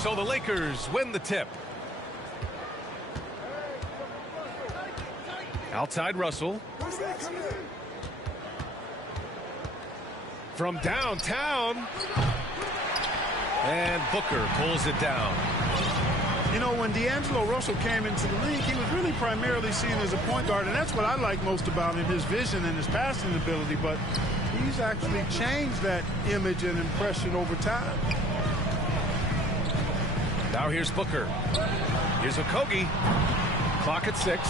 So the Lakers win the tip. Outside Russell. From downtown. And Booker pulls it down. You know, when D'Angelo Russell came into the league, he was really primarily seen as a point guard, and that's what I like most about him, his vision and his passing ability, but he's actually changed that image and impression over time. Now here's Booker. Here's Okogie. Clock at 6.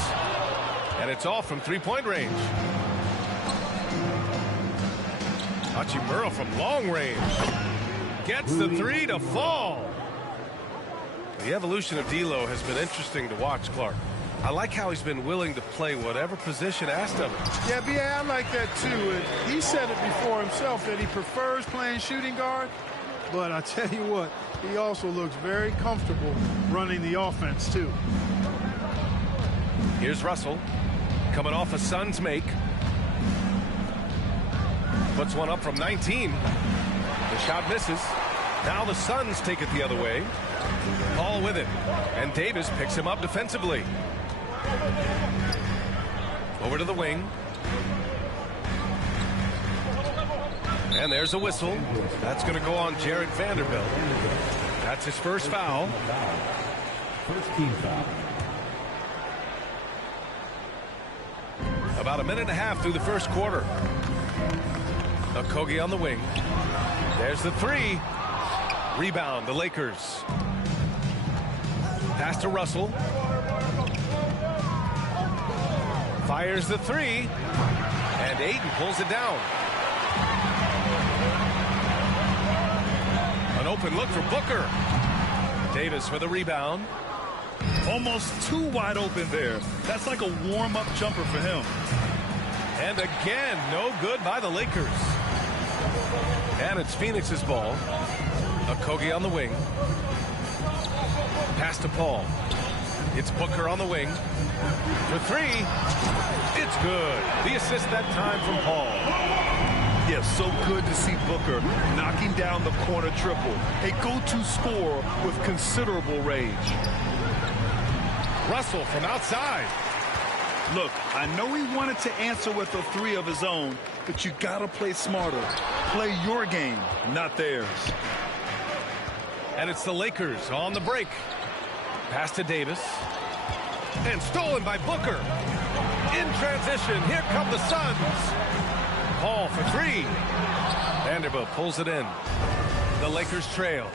And it's off from three-point range. Hachimura from long range. Gets the three to fall. The evolution of D'Lo has been interesting to watch, Clark. I like how he's been willing to play whatever position asked of him. Yeah, B.A., I like that too. And he said it before himself that he prefers playing shooting guard. But I tell you what, he also looks very comfortable running the offense too. Here's Russell coming off a Suns make. Puts one up from 19. The shot misses. Now the Suns take it the other way. Paul with it. And Davis picks him up defensively. Over to the wing. And there's a whistle. That's going to go on Jared Vanderbilt. That's his first foul. First team foul. About a minute and a half through the first quarter. Okogie on the wing. There's the three. Rebound, the Lakers. Pass to Russell. Fires the three. And Ayton pulls it down. An open look for Booker. Davis for the rebound. Almost too wide open there. That's like a warm-up jumper for him. And again, no good by the Lakers. And it's Phoenix's ball. Okogie on the wing. Pass to Paul. It's Booker on the wing. For three. It's good. The assist that time from Paul. Yeah, so good to see Booker knocking down the corner triple. A go-to scorer with considerable range. Russell from outside. Look, I know he wanted to answer with a three of his own, but you gotta play smarter. Play your game, not theirs. And it's the Lakers on the break. Pass to Davis. And stolen by Booker. In transition, here come the Suns. Paul for three. Vanderbilt pulls it in. The Lakers trail.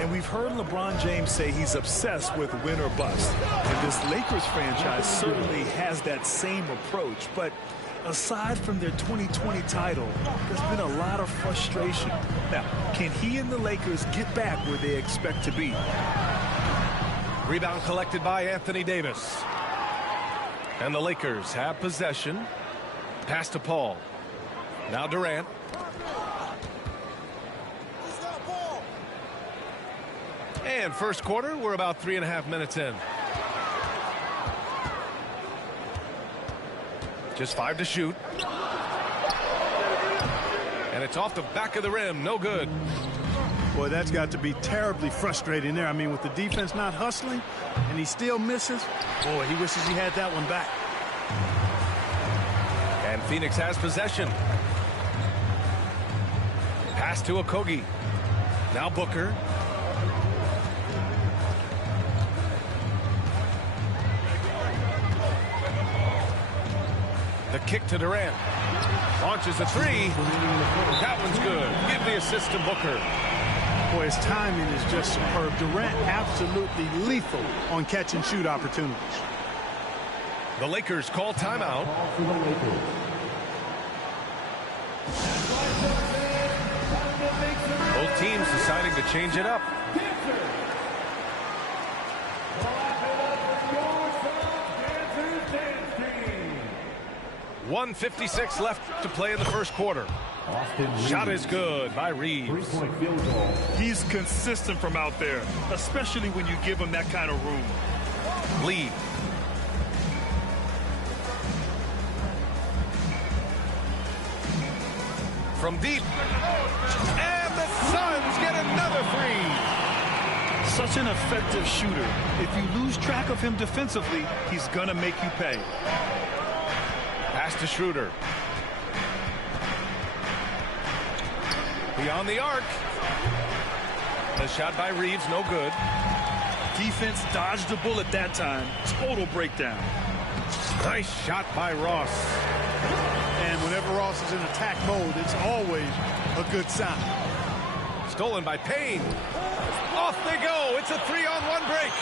And we've heard LeBron James say he's obsessed with win or bust. And this Lakers franchise certainly has that same approach. But aside from their 2020 title, there's been a lot of frustration. Now, can he and the Lakers get back where they expect to be? Rebound collected by Anthony Davis. And the Lakers have possession. Pass to Paul. Now Durant. And first quarter, we're about 3.5 minutes in. Just 5 to shoot. And it's off the back of the rim. No good. Boy, that's got to be terribly frustrating there. I mean, with the defense not hustling and he still misses. Boy, he wishes he had that one back. And Phoenix has possession. Pass to Okogie. Now Booker. The kick to Durant. Launches a three. That one's good. Give the assist to Booker. Boy, his timing is just superb. Durant absolutely lethal on catch and shoot opportunities. The Lakers call timeout. Both teams deciding to change it up. 1:56 left to play in the first quarter. Shot is good by Reeves. He's consistent from out there, especially when you give him that kind of room. Lee. From deep. And the Suns get another three. Such an effective shooter. If you lose track of him defensively, he's going to make you pay. Pass to Schroeder. Beyond the arc. The shot by Reeves, no good. Defense dodged the bullet that time. Total breakdown. Nice shot by Ross. And whenever Ross is in attack mode, it's always a good sign. Stolen by Payne. Off they go. It's a 3-on-1 break.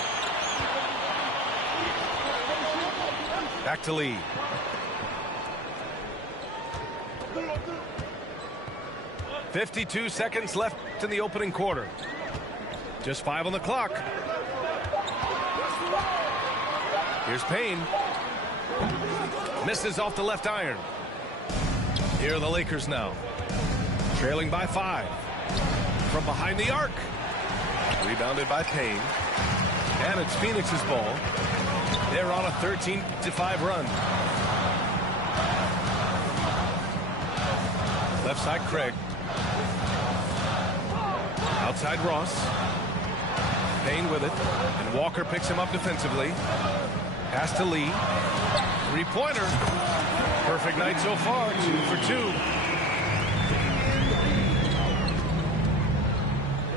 Back to Lee. "52 seconds left in the opening quarter. Just 5 on the clock. Here's Payne. Misses off the left iron. Here are the Lakers now. Trailing by 5. From behind the arc. Rebounded by Payne. And it's Phoenix's ball. They're on a 13-5 run. Left side, Craig. Outside, Ross. Payne with it. And Walker picks him up defensively. Pass to Lee. Three-pointer. Perfect night so far. 2 for 2.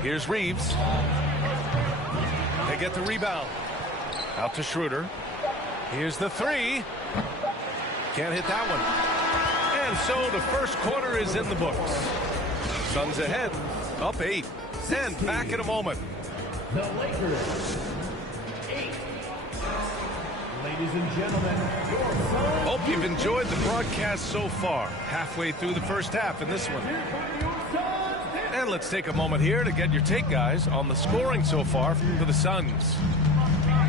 Here's Reeves. They get the rebound. Out to Schroeder. Here's the three. Can't hit that one. And so the first quarter is in the books. Suns ahead. Up 8. And back in a moment. The Lakers, 8. Ladies and gentlemen, your Suns. Hope you've enjoyed the broadcast so far. Halfway through the first half in this one. And let's take a moment here to get your take, guys, on the scoring so far for the Suns.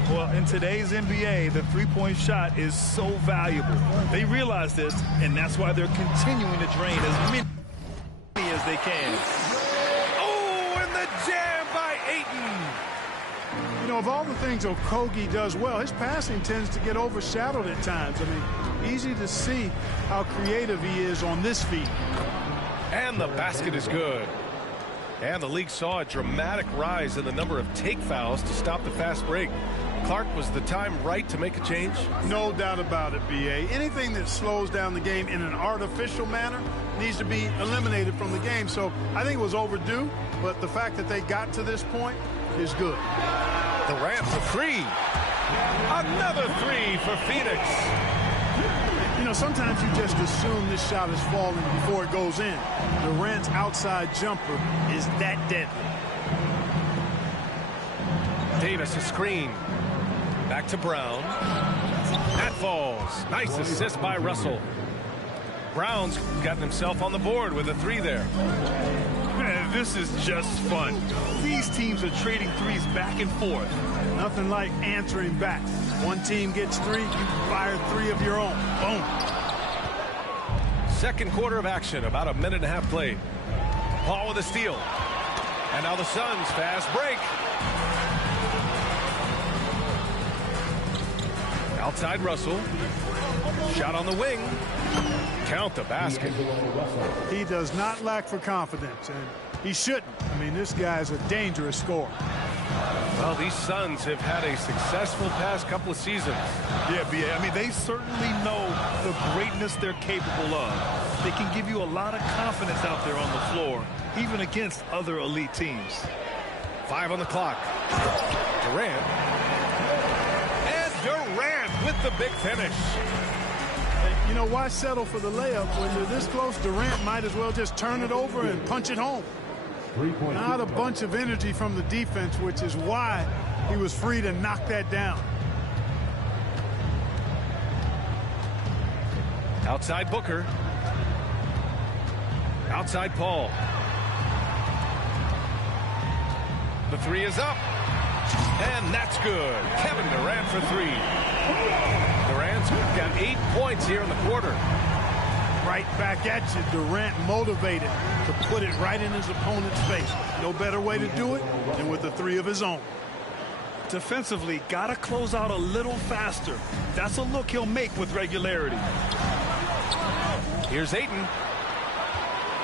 Well, in today's NBA, the three-point shot is so valuable. They realize this, and that's why they're continuing to drain as many as they can. Oh, and the jam by Ayton. You know, of all the things Okogie does well, his passing tends to get overshadowed at times. I mean, easy to see how creative he is on this feed. And the basket is good. And the league saw a dramatic rise in the number of take fouls to stop the fast break. Clark, was the time right to make a change? No doubt about it, B.A. Anything that slows down the game in an artificial manner needs to be eliminated from the game. So I think it was overdue, but the fact that they got to this point is good. Durant for three. Another three for Phoenix. You know, sometimes you just assume this shot is falling before it goes in. Durant's outside jumper is that deadly. Davis a screen. Back to Brown. That falls. Nice assist by Russell. Brown's gotten himself on the board with a three there. Man, this is just fun. These teams are trading threes back and forth. Nothing like answering back. One team gets three, you fire three of your own. Boom. Second quarter of action, about a minute and a half played. Paul with a steal. And now the Suns fast break. Outside Russell. Shot on the wing. Count the basket. He does not lack for confidence, and he shouldn't. I mean, this guy's a dangerous scorer. Well, these Suns have had a successful past couple of seasons. Yeah, B.A. I mean, they certainly know the greatness they're capable of. They can give you a lot of confidence out there on the floor, even against other elite teams. 5 on the clock. Durant. And Durant with the big finish. You know, why settle for the layup when you're this close? Durant might as well just turn it over and punch it home. Not a bunch of energy from the defense, which is why he was free to knock that down. Outside Booker. Outside Paul. The three is up. And that's good. Kevin Durant for three. Durant's got 8 points here in the quarter. Right back at you. Durant motivated to put it right in his opponent's face. No better way to do it than with the three of his own. Defensively, got to close out a little faster. That's a look he'll make with regularity. Here's Ayton.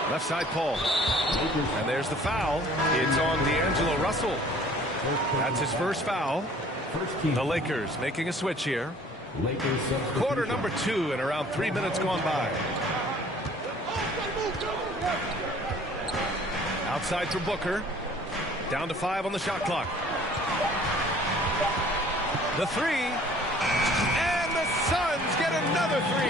Left side Paul. And there's the foul. It's on D'Angelo Russell. That's his first foul. The Lakers making a switch here. Quarter number 2 and around 3 minutes gone by. Outside for Booker. Down to 5 on the shot clock. The 3. And the Suns get another 3.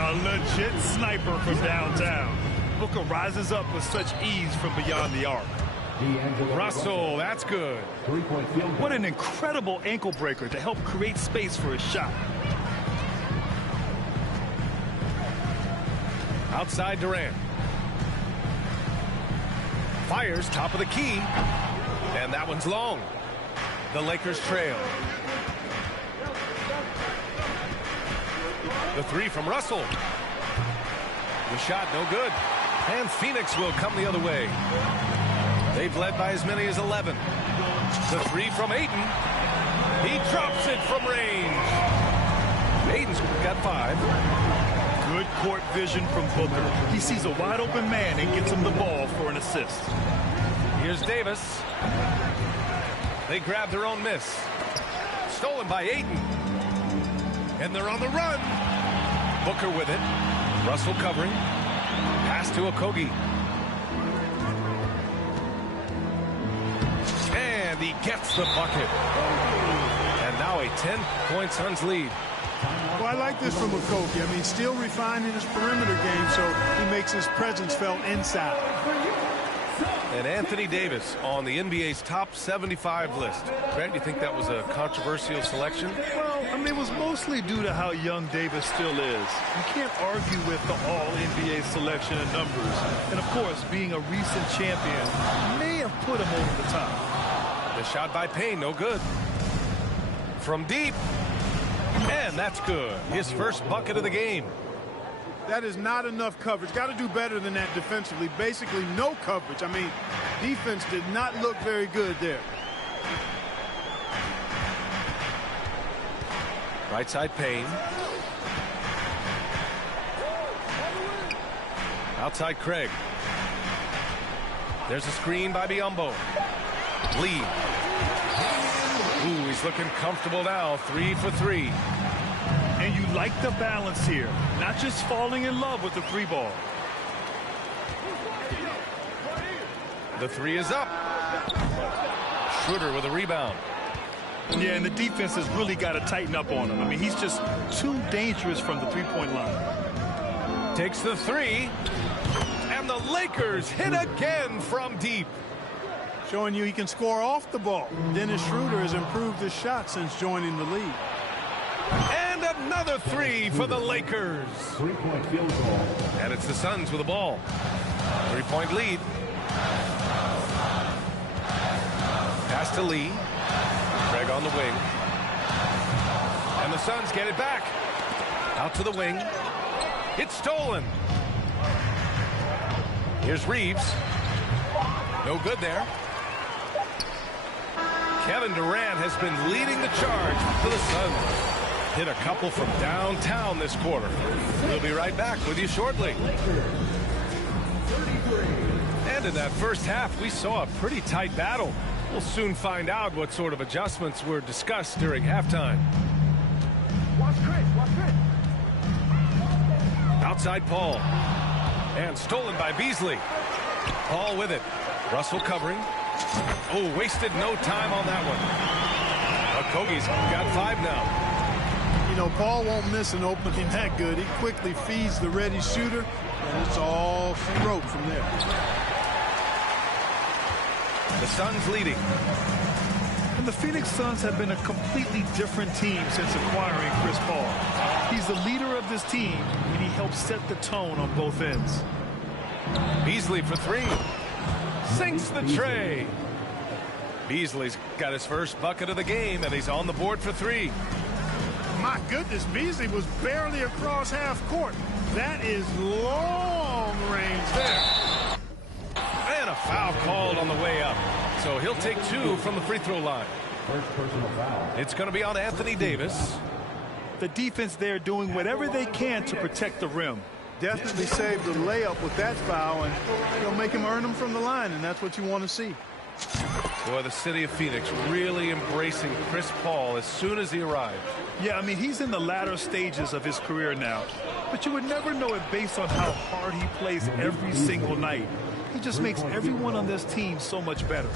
A legit sniper from downtown. Booker rises up with such ease from beyond the arc. Russell, that's good. What an incredible ankle breaker to help create space for a shot. Outside Durant. Fires top of the key. And that one's long. The Lakers trail. The 3 from Russell. The shot no good. And Phoenix will come the other way. They've led by as many as 11. The 3 from Ayton. He drops it from range. Ayton's got 5. Good court vision from Booker. He sees a wide open man and gets him the ball for an assist. Here's Davis. They grab their own miss. Stolen by Ayton. And they're on the run. Booker with it. Russell covering. Pass to Okogie. And he gets the bucket. And now a 10-point Suns lead. Well, I like this from Okogie. I mean, still refining his perimeter game so he makes his presence felt inside. And Anthony Davis on the NBA's top 75 list. Grant, you think that was a controversial selection? Well, I mean, it was mostly due to how young Davis still is. You can't argue with the all-NBA selection and numbers. And, of course, being a recent champion may have put him over the top. The shot by Payne, no good. From deep. And that's good. His first bucket of the game. That is not enough coverage. Got to do better than that defensively. Basically, no coverage. I mean, defense did not look very good there. Right side Payne. Outside Craig. There's a screen by Biyombo. Lee. Ooh, he's looking comfortable now. 3 for 3. And you like the balance here. Not just falling in love with the 3 ball. The 3 is up. Schroeder with a rebound. Yeah, and the defense has really got to tighten up on him. I mean, he's just too dangerous from the 3-point line. Takes the 3. And the Lakers hit again from deep. Showing you he can score off the ball. Dennis Schroeder has improved his shot since joining the league. And another 3 for the Lakers. 3-point field goal. And it's the Suns with the ball. 3-point lead. Pass to Lee. Craig on the wing. And the Suns get it back. Out to the wing. It's stolen. Here's Reeves. No good there. Kevin Durant has been leading the charge for the Suns. Hit a couple from downtown this quarter. We'll be right back with you shortly. And in that first half, we saw a pretty tight battle. We'll soon find out what sort of adjustments were discussed during halftime. Watch Chris. Watch Chris. Outside Paul. And stolen by Beasley. Paul with it. Russell covering. Oh, wasted no time on that one. Okogie's got 5 now. You know, Paul won't miss an opening that good. He quickly feeds the ready shooter, and it's all she wrote from there. The Suns leading. And the Phoenix Suns have been a completely different team since acquiring Chris Paul. He's the leader of this team, and he helps set the tone on both ends. Beasley for 3. Sinks the tray. Beasley's got his first bucket of the game, and he's on the board for 3. My goodness, Beasley was barely across half court. That is long range there. And a foul called on the way up. So he'll take 2 from the free throw line. First personal foul. It's going to be on Anthony Davis. The defense there doing whatever they can to protect the rim. Definitely saved the layup with that foul, and you'll make him earn them from the line, and that's what you want to see. Boy, the city of Phoenix really embracing Chris Paul as soon as he arrived. Yeah, I mean, he's in the latter stages of his career now. But you would never know it based on how hard he plays every single night. He just makes everyone on this team so much better.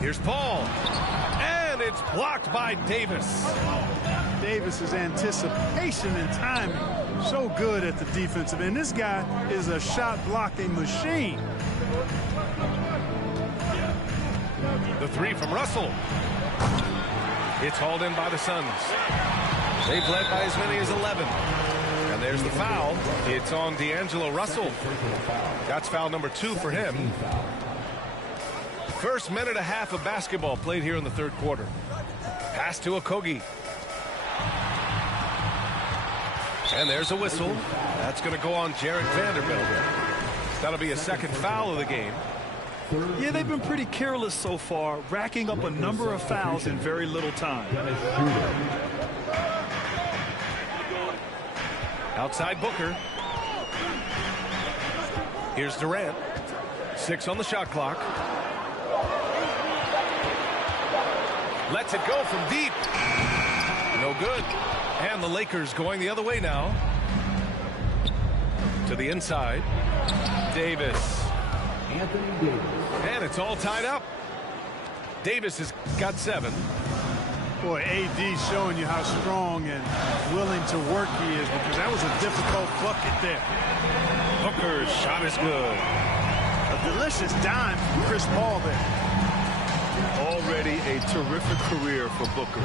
Here's Paul. And it's blocked by Davis. Davis's anticipation and timing, so good at the defensive end. This guy is a shot-blocking machine. The three from Russell. It's hauled in by the Suns. They've led by as many as 11. And there's the foul. It's on D'Angelo Russell. That's foul number 2 for him. First minute and a half of basketball played here in the third quarter. Pass to Okogie. And there's a whistle. That's going to go on Jarred Vanderbilt. That'll be a second foul of the game. Yeah, they've been pretty careless so far, racking up a number of fouls in very little time. Outside Booker. Here's Durant. 6 on the shot clock. Lets it go from deep. No good. And the Lakers going the other way now. To the inside. Davis. And it's all tied up. Davis has got 7. Boy, AD showing you how strong and willing to work he is, because that was a difficult bucket there. Booker's shot is good. A delicious dime from Chris Paul there. Already a terrific career for Booker.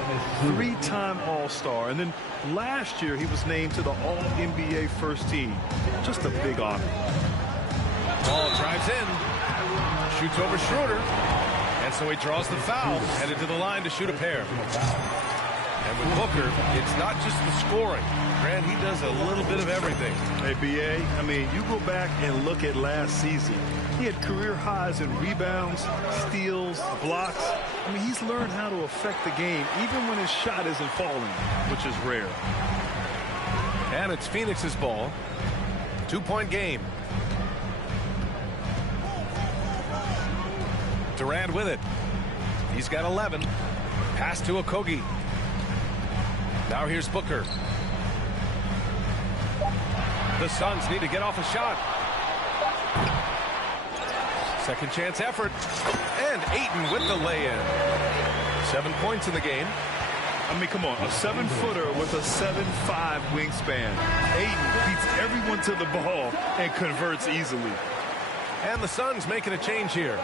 3-time All-Star. And then last year he was named to the All-NBA first team. Just a big honor. Ball drives in. Shoots over Schroeder. And so he draws the foul. Headed to the line to shoot a pair. And with Booker, it's not just the scoring. Grant, he does a little bit of everything. Hey, B.A., I mean, you go back and look at last season. He had career highs in rebounds, steals, blocks. I mean, he's learned how to affect the game, even when his shot isn't falling, which is rare. And it's Phoenix's ball. 2-point game. Durant with it. He's got 11. Pass to Okogie. Now here's Booker. The Suns need to get off a shot. Second chance effort. And Ayton with the lay-in. 7 points in the game. I mean, come on, a 7-footer with a 7'5" wingspan. Ayton beats everyone to the ball and converts easily. And the Suns making a change here.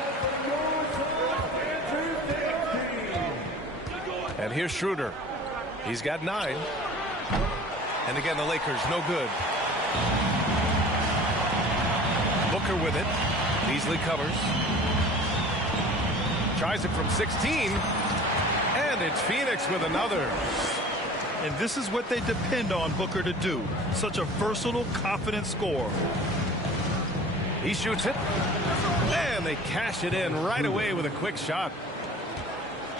And here's Schroeder. He's got 9. And again, the Lakers no good. Booker with it. Beasley covers. Tries it from 16. And it's Phoenix with another. And this is what they depend on Booker to do. Such a versatile, confident scorer. He shoots it. And they cash it in right away with a quick shot.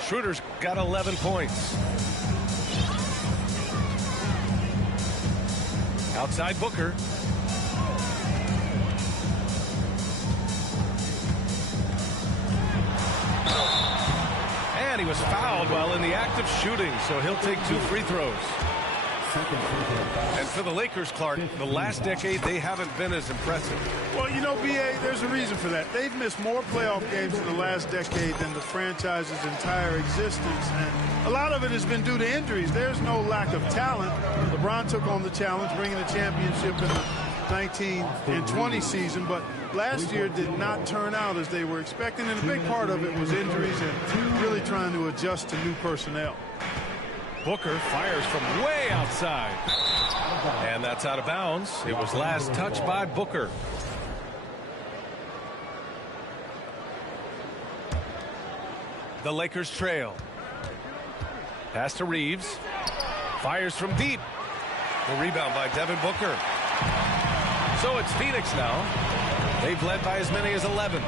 Schroeder's got 11 points. Outside Booker. And he was fouled while in the act of shooting, so he'll take 2 free throws. And for the Lakers, Clark, the last decade, they haven't been as impressive. Well, you know, B.A., there's a reason for that. They've missed more playoff games in the last decade than the franchise's entire existence. And a lot of it has been due to injuries. There's no lack of talent. LeBron took on the challenge, bringing the championship in the 19 and 20 season, but last year did not turn out as they were expecting, and a big part of it was injuries and really trying to adjust to new personnel. Booker fires from way outside. And that's out of bounds. It was last touched by Booker. The Lakers trail. Pass to Reeves. Fires from deep. The rebound by Devin Booker. So it's Phoenix now. They've led by as many as 11.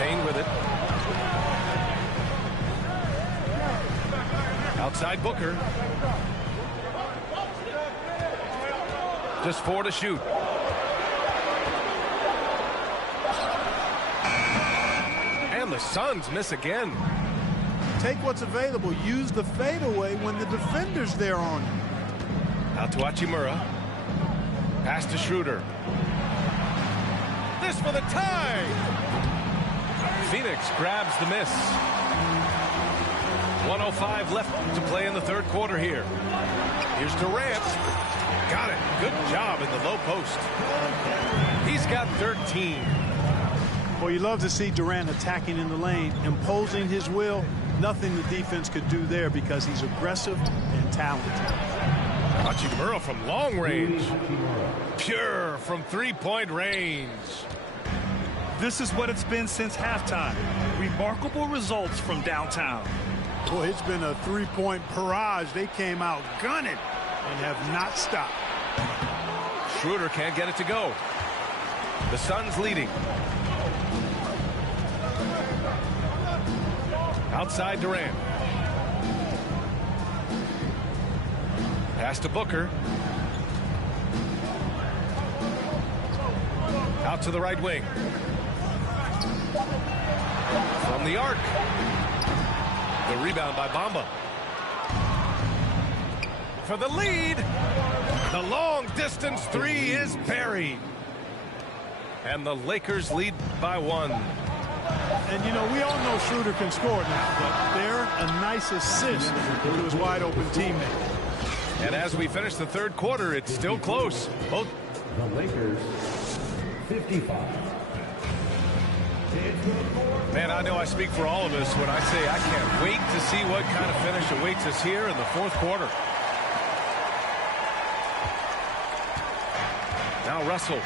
Payne with it. Outside Booker. Just 4 to shoot. And the Suns miss again. Take what's available. Use the fadeaway when the defender's there on you. Out to Hachimura. Pass to Schroeder. This for the tie. Phoenix grabs the miss. 1:05 left to play in the third quarter here. Here's Durant. Got it. Good job in the low post. He's got 13. Well, you love to see Durant attacking in the lane, imposing his will. Nothing the defense could do there because he's aggressive and talented. Hachimura from long range. Pure from three-point range. This is what it's been since halftime. Remarkable results from downtown. Boy, it's been a three-point barrage. They came out gunning and have not stopped. Schroeder can't get it to go. The Suns leading. Outside Durant. Pass to Booker. Out to the right wing. From the arc. The rebound by Bamba. For the lead. The long distance three is buried. And the Lakers lead by 1. And, you know, we all know Schroeder can score now, but they're a nice assist to his wide-open teammate. And as we finish the third quarter, it's still close. Both. The Lakers, 55. Man, I know I speak for all of us when I say I can't wait to see what kind of finish awaits us here in the fourth quarter. Now Russell.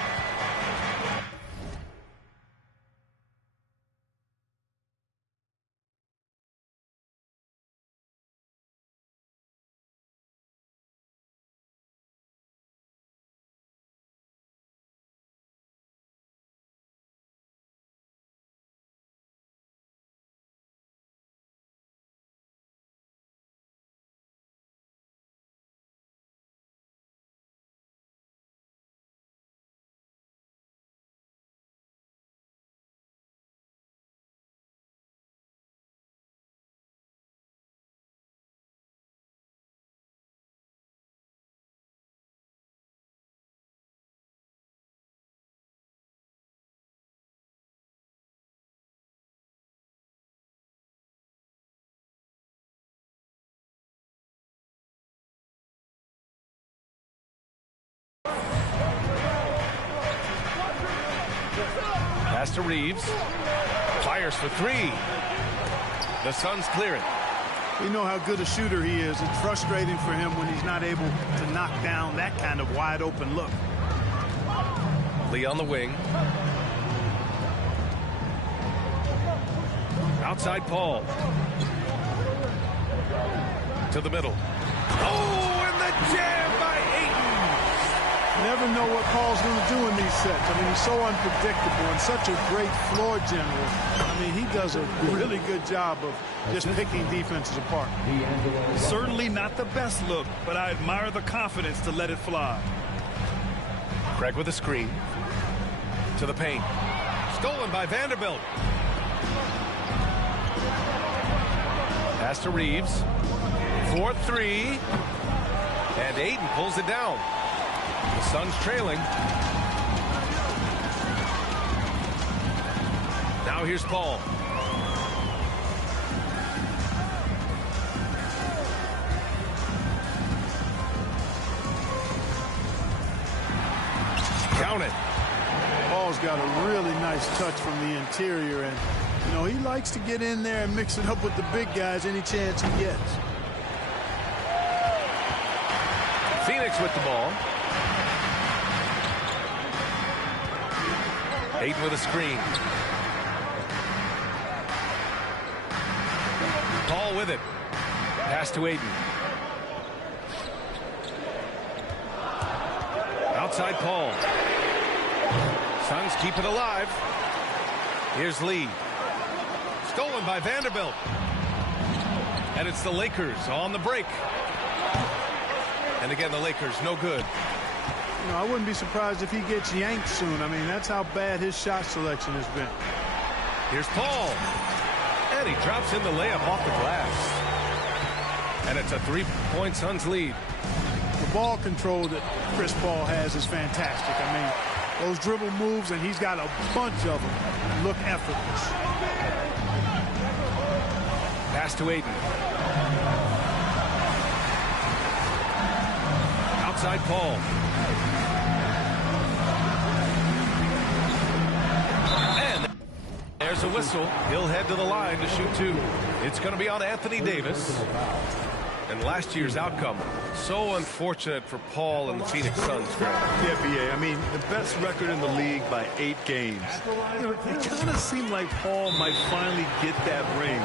Pass to Reeves. Fires for three. The Suns clear it. We know how good a shooter he is. It's frustrating for him when he's not able to knock down that kind of wide open look. Lee on the wing. Outside Paul. To the middle. Oh, and the jam by Ayton. Never know what Paul's going to do in these sets. I mean, he's so unpredictable and such a great floor general. I mean, he does a really good job of just picking defenses apart. Certainly not the best look, but I admire the confidence to let it fly. Craig with a screen. To the paint. Stolen by Vanderbilt. Pass to Reeves. 4-3. And Ayton pulls it down. The Suns trailing. Now here's Paul. Count it. Paul's got a really nice touch from the interior, and you know he likes to get in there and mix it up with the big guys any chance he gets. Phoenix with the ball. Ayton with a screen. Paul with it. Pass to Ayton. Outside Paul. Suns keep it alive. Here's Lee. Stolen by Vanderbilt. And it's the Lakers on the break. And again, the Lakers no good. You know, I wouldn't be surprised if he gets yanked soon. I mean, that's how bad his shot selection has been. Here's Paul. And he drops in the layup off the glass. And it's a 3-point Suns lead. The ball control that Chris Paul has is fantastic. I mean, those dribble moves, and he's got a bunch of them, look effortless. Pass to Aiden. Outside Paul. And there's a whistle. He'll head to the line to shoot 2. It's going to be on Anthony Davis. And last year's outcome, so unfortunate for Paul and the Phoenix Suns. Yeah, B.A. I mean, the best record in the league by 8 games. You know, it kind of seemed like Paul might finally get that ring.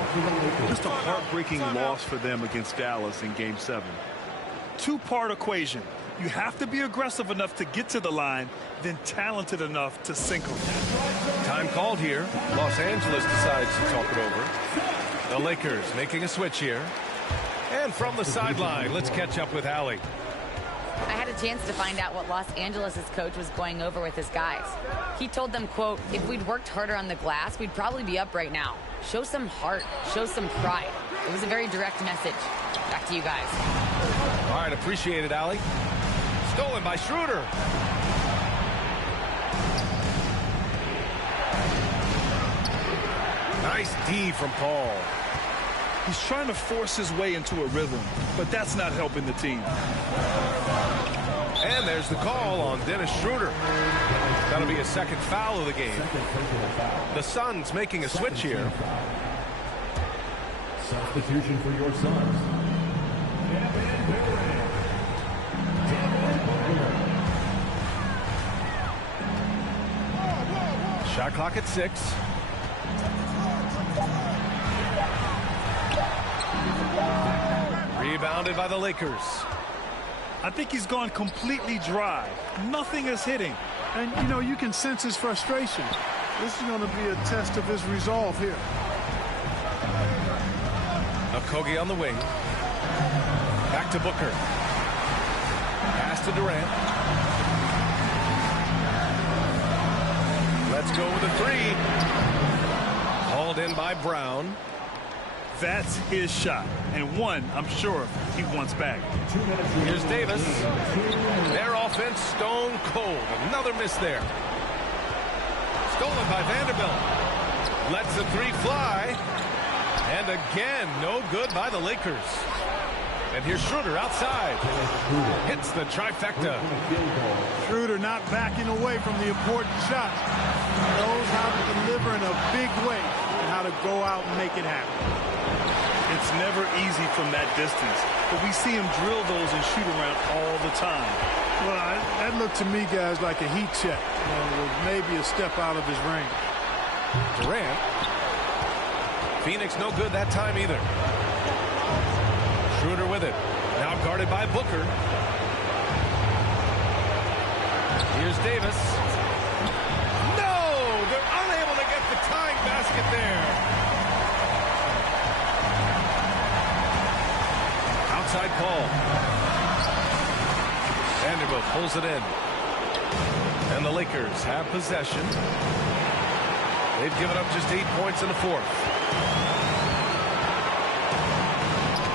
Just a heartbreaking loss for them against Dallas in Game 7. Two-part equation. You have to be aggressive enough to get to the line, then talented enough to sink them. Time called here. Los Angeles decides to talk it over. The Lakers making a switch here. And from the sideline, let's catch up with Allie. I had a chance to find out what Los Angeles' coach was going over with his guys. He told them, quote, if we'd worked harder on the glass, we'd probably be up right now. Show some heart. Show some pride. It was a very direct message. Back to you guys. All right, appreciate it, Allie. Stolen by Schroeder. Nice D from Paul. He's trying to force his way into a rhythm, but that's not helping the team. And there's the call on Dennis Schroeder. That'll be a second foul of the game. The Suns making a switch here. Substitution for your Suns. Shot clock at 6. Rebounded by the Lakers. I think he's gone completely dry. Nothing is hitting. And, you know, you can sense his frustration. This is going to be a test of his resolve here. Okogie on the wing. Back to Booker. Pass to Durant. Let's go with a 3. Hauled in by Brown. That's his shot, and one I'm sure he wants back. Here's Davis. Their offense stone cold. Another miss there. Stolen by Vanderbilt. Lets the 3 fly. And again, no good by the Lakers. And here's Schroeder outside. Hits the trifecta. Schroeder not backing away from the important shots. Knows how to deliver in a big way and how to go out and make it happen. It's never easy from that distance, but we see him drill those and shoot around all the time. Well, that looked to me, guys, like a heat check. With maybe a step out of his range. Durant. Phoenix no good that time either. Schroeder with it. Now guarded by Booker. Here's Davis. No! They're unable to get the tying basket there. Outside call. Vanderbilt pulls it in. And the Lakers have possession. They've given up just 8 points in the 4th.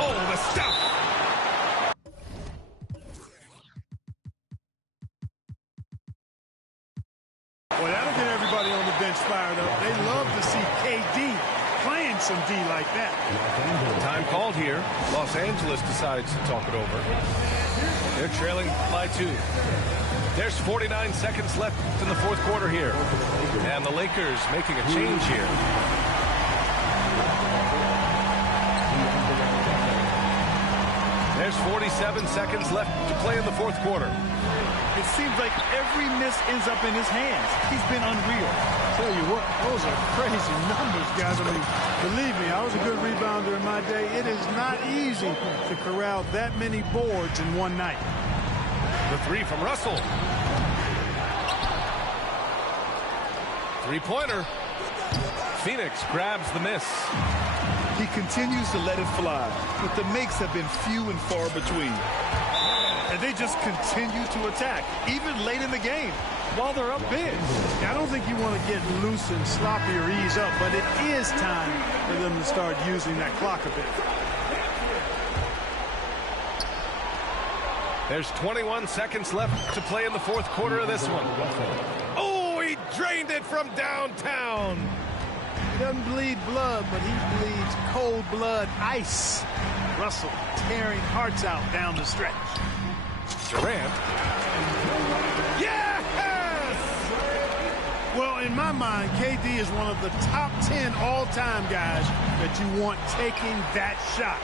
Oh, the stuff! Well, that'll get everybody on the bench fired up. They love to see KD playing some D like that. Time called here. Los Angeles decides to talk it over. They're trailing by 2. There's 49 seconds left in the 4th quarter here. And the Lakers making a change here. There's 47 seconds left to play in the 4th quarter. It seems like every miss ends up in his hands. He's been unreal. Tell you what, those are crazy numbers, guys. I mean, believe me, I was a good rebounder in my day. It is not easy to corral that many boards in one night. The 3 from Russell. 3-pointer. Phoenix grabs the miss. He continues to let it fly, but the makes have been few and far between. And they just continue to attack, even late in the game. while they're up big. I don't think you want to get loose and sloppy or ease up, but it is time for them to start using that clock a bit. There's 21 seconds left to play in the fourth quarter of this one. Oh, he drained it from downtown. He doesn't bleed blood, but he bleeds cold blood ice. Russell tearing hearts out down the stretch. Durant. Yes! Well, in my mind, KD is one of the top 10 all-time guys that you want taking that shot.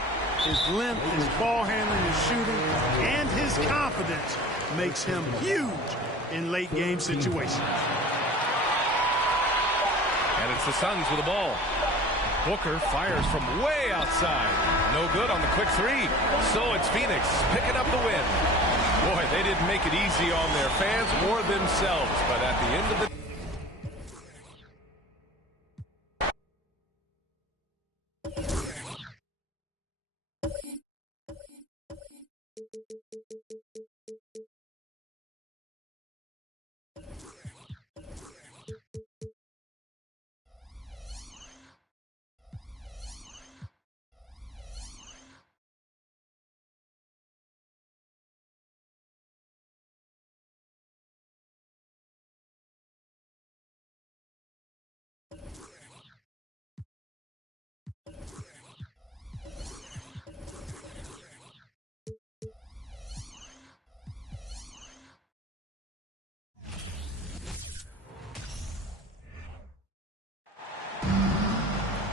His length, his ball handling, his shooting, and his confidence makes him huge in late-game situations. And it's the Suns with the ball. Booker fires from way outside. No good on the quick three. So it's Phoenix picking up the win. Boy, they didn't make it easy on their fans or themselves, but at the end of the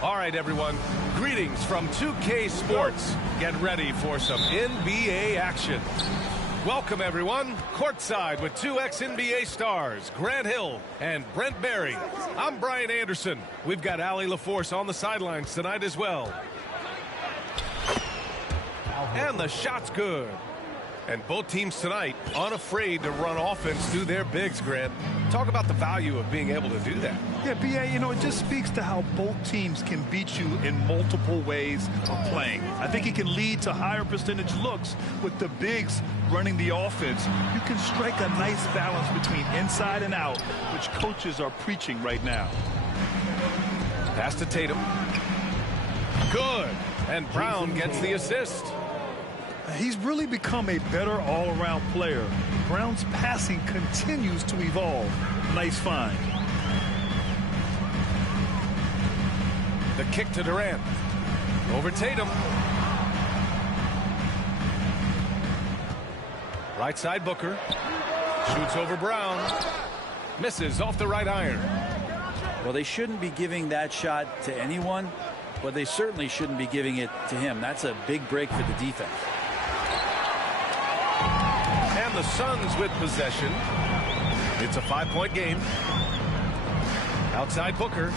All right, everyone. Greetings from 2K Sports. Get ready for some NBA action. Welcome, everyone. Courtside with two ex-NBA stars, Grant Hill and Brent Barry. I'm Brian Anderson. We've got Allie LaForce on the sidelines tonight as well. And the shot's good. And both teams tonight unafraid to run offense through their bigs, Grant. Talk about the value of being able to do that. Yeah, B.A., you know, it just speaks to how both teams can beat you in multiple ways of playing. I think it can lead to higher percentage looks with the bigs running the offense. You can strike a nice balance between inside and out, which coaches are preaching right now. Pass to Tatum. Good. And Brown gets the assist. He's really become a better all-around player. Brown's passing continues to evolve. Nice find. The kick to Durant. Over Tatum. Right side Booker. Shoots over Brown. Misses off the right iron. Well, they shouldn't be giving that shot to anyone, but they certainly shouldn't be giving it to him. That's a big break for the defense. And the Suns with possession. It's a 5-point game. Outside Booker.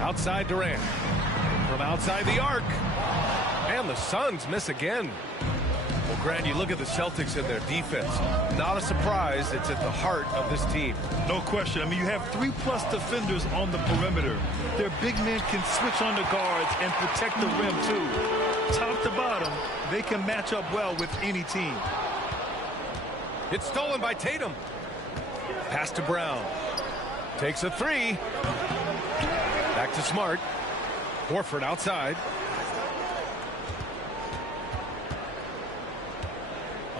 Outside Durant. From outside the arc. And the Suns miss again. Well, Grant, you look at the Celtics and their defense. Not a surprise. It's at the heart of this team. No question. I mean, you have 3+ defenders on the perimeter. Their big men can switch on the guards and protect the rim, too. Top to bottom, they can match up well with any team. It's stolen by Tatum. Pass to Brown. Takes a three. Back to Smart. Horford outside.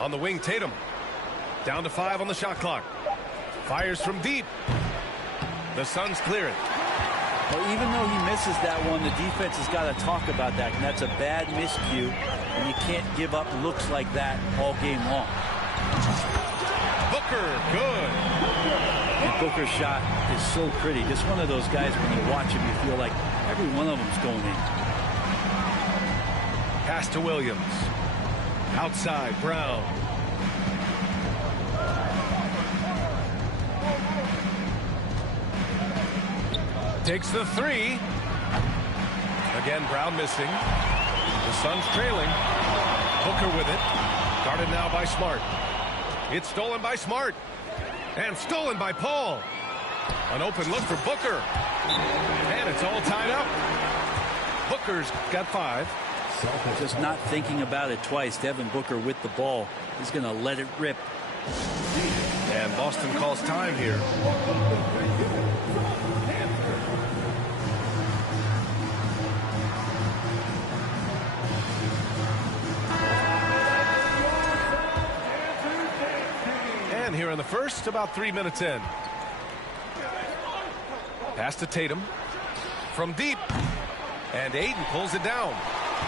On the wing, Tatum. Down to 5 on the shot clock. Fires from deep. The Suns clear it. Well, even though he misses that one, the defense has got to talk about that, and that's a bad miscue, and you can't give up looks like that all game long. Booker, good. And Booker's shot is so pretty. Just one of those guys, when you watch him, you feel like every one of them's going in. Pass to Williams. Outside, Brown. Takes the three. Again, Brown missing. The Suns trailing. Booker with it. Guarded now by Smart. It's stolen by Smart. And stolen by Paul. An open look for Booker. And it's all tied up. Booker's got 5. Just not thinking about it twice. Devin Booker with the ball. He's going to let it rip. And Boston calls time here. And here in the first, about 3 minutes in. Pass to Tatum. From deep. And Aiden pulls it down.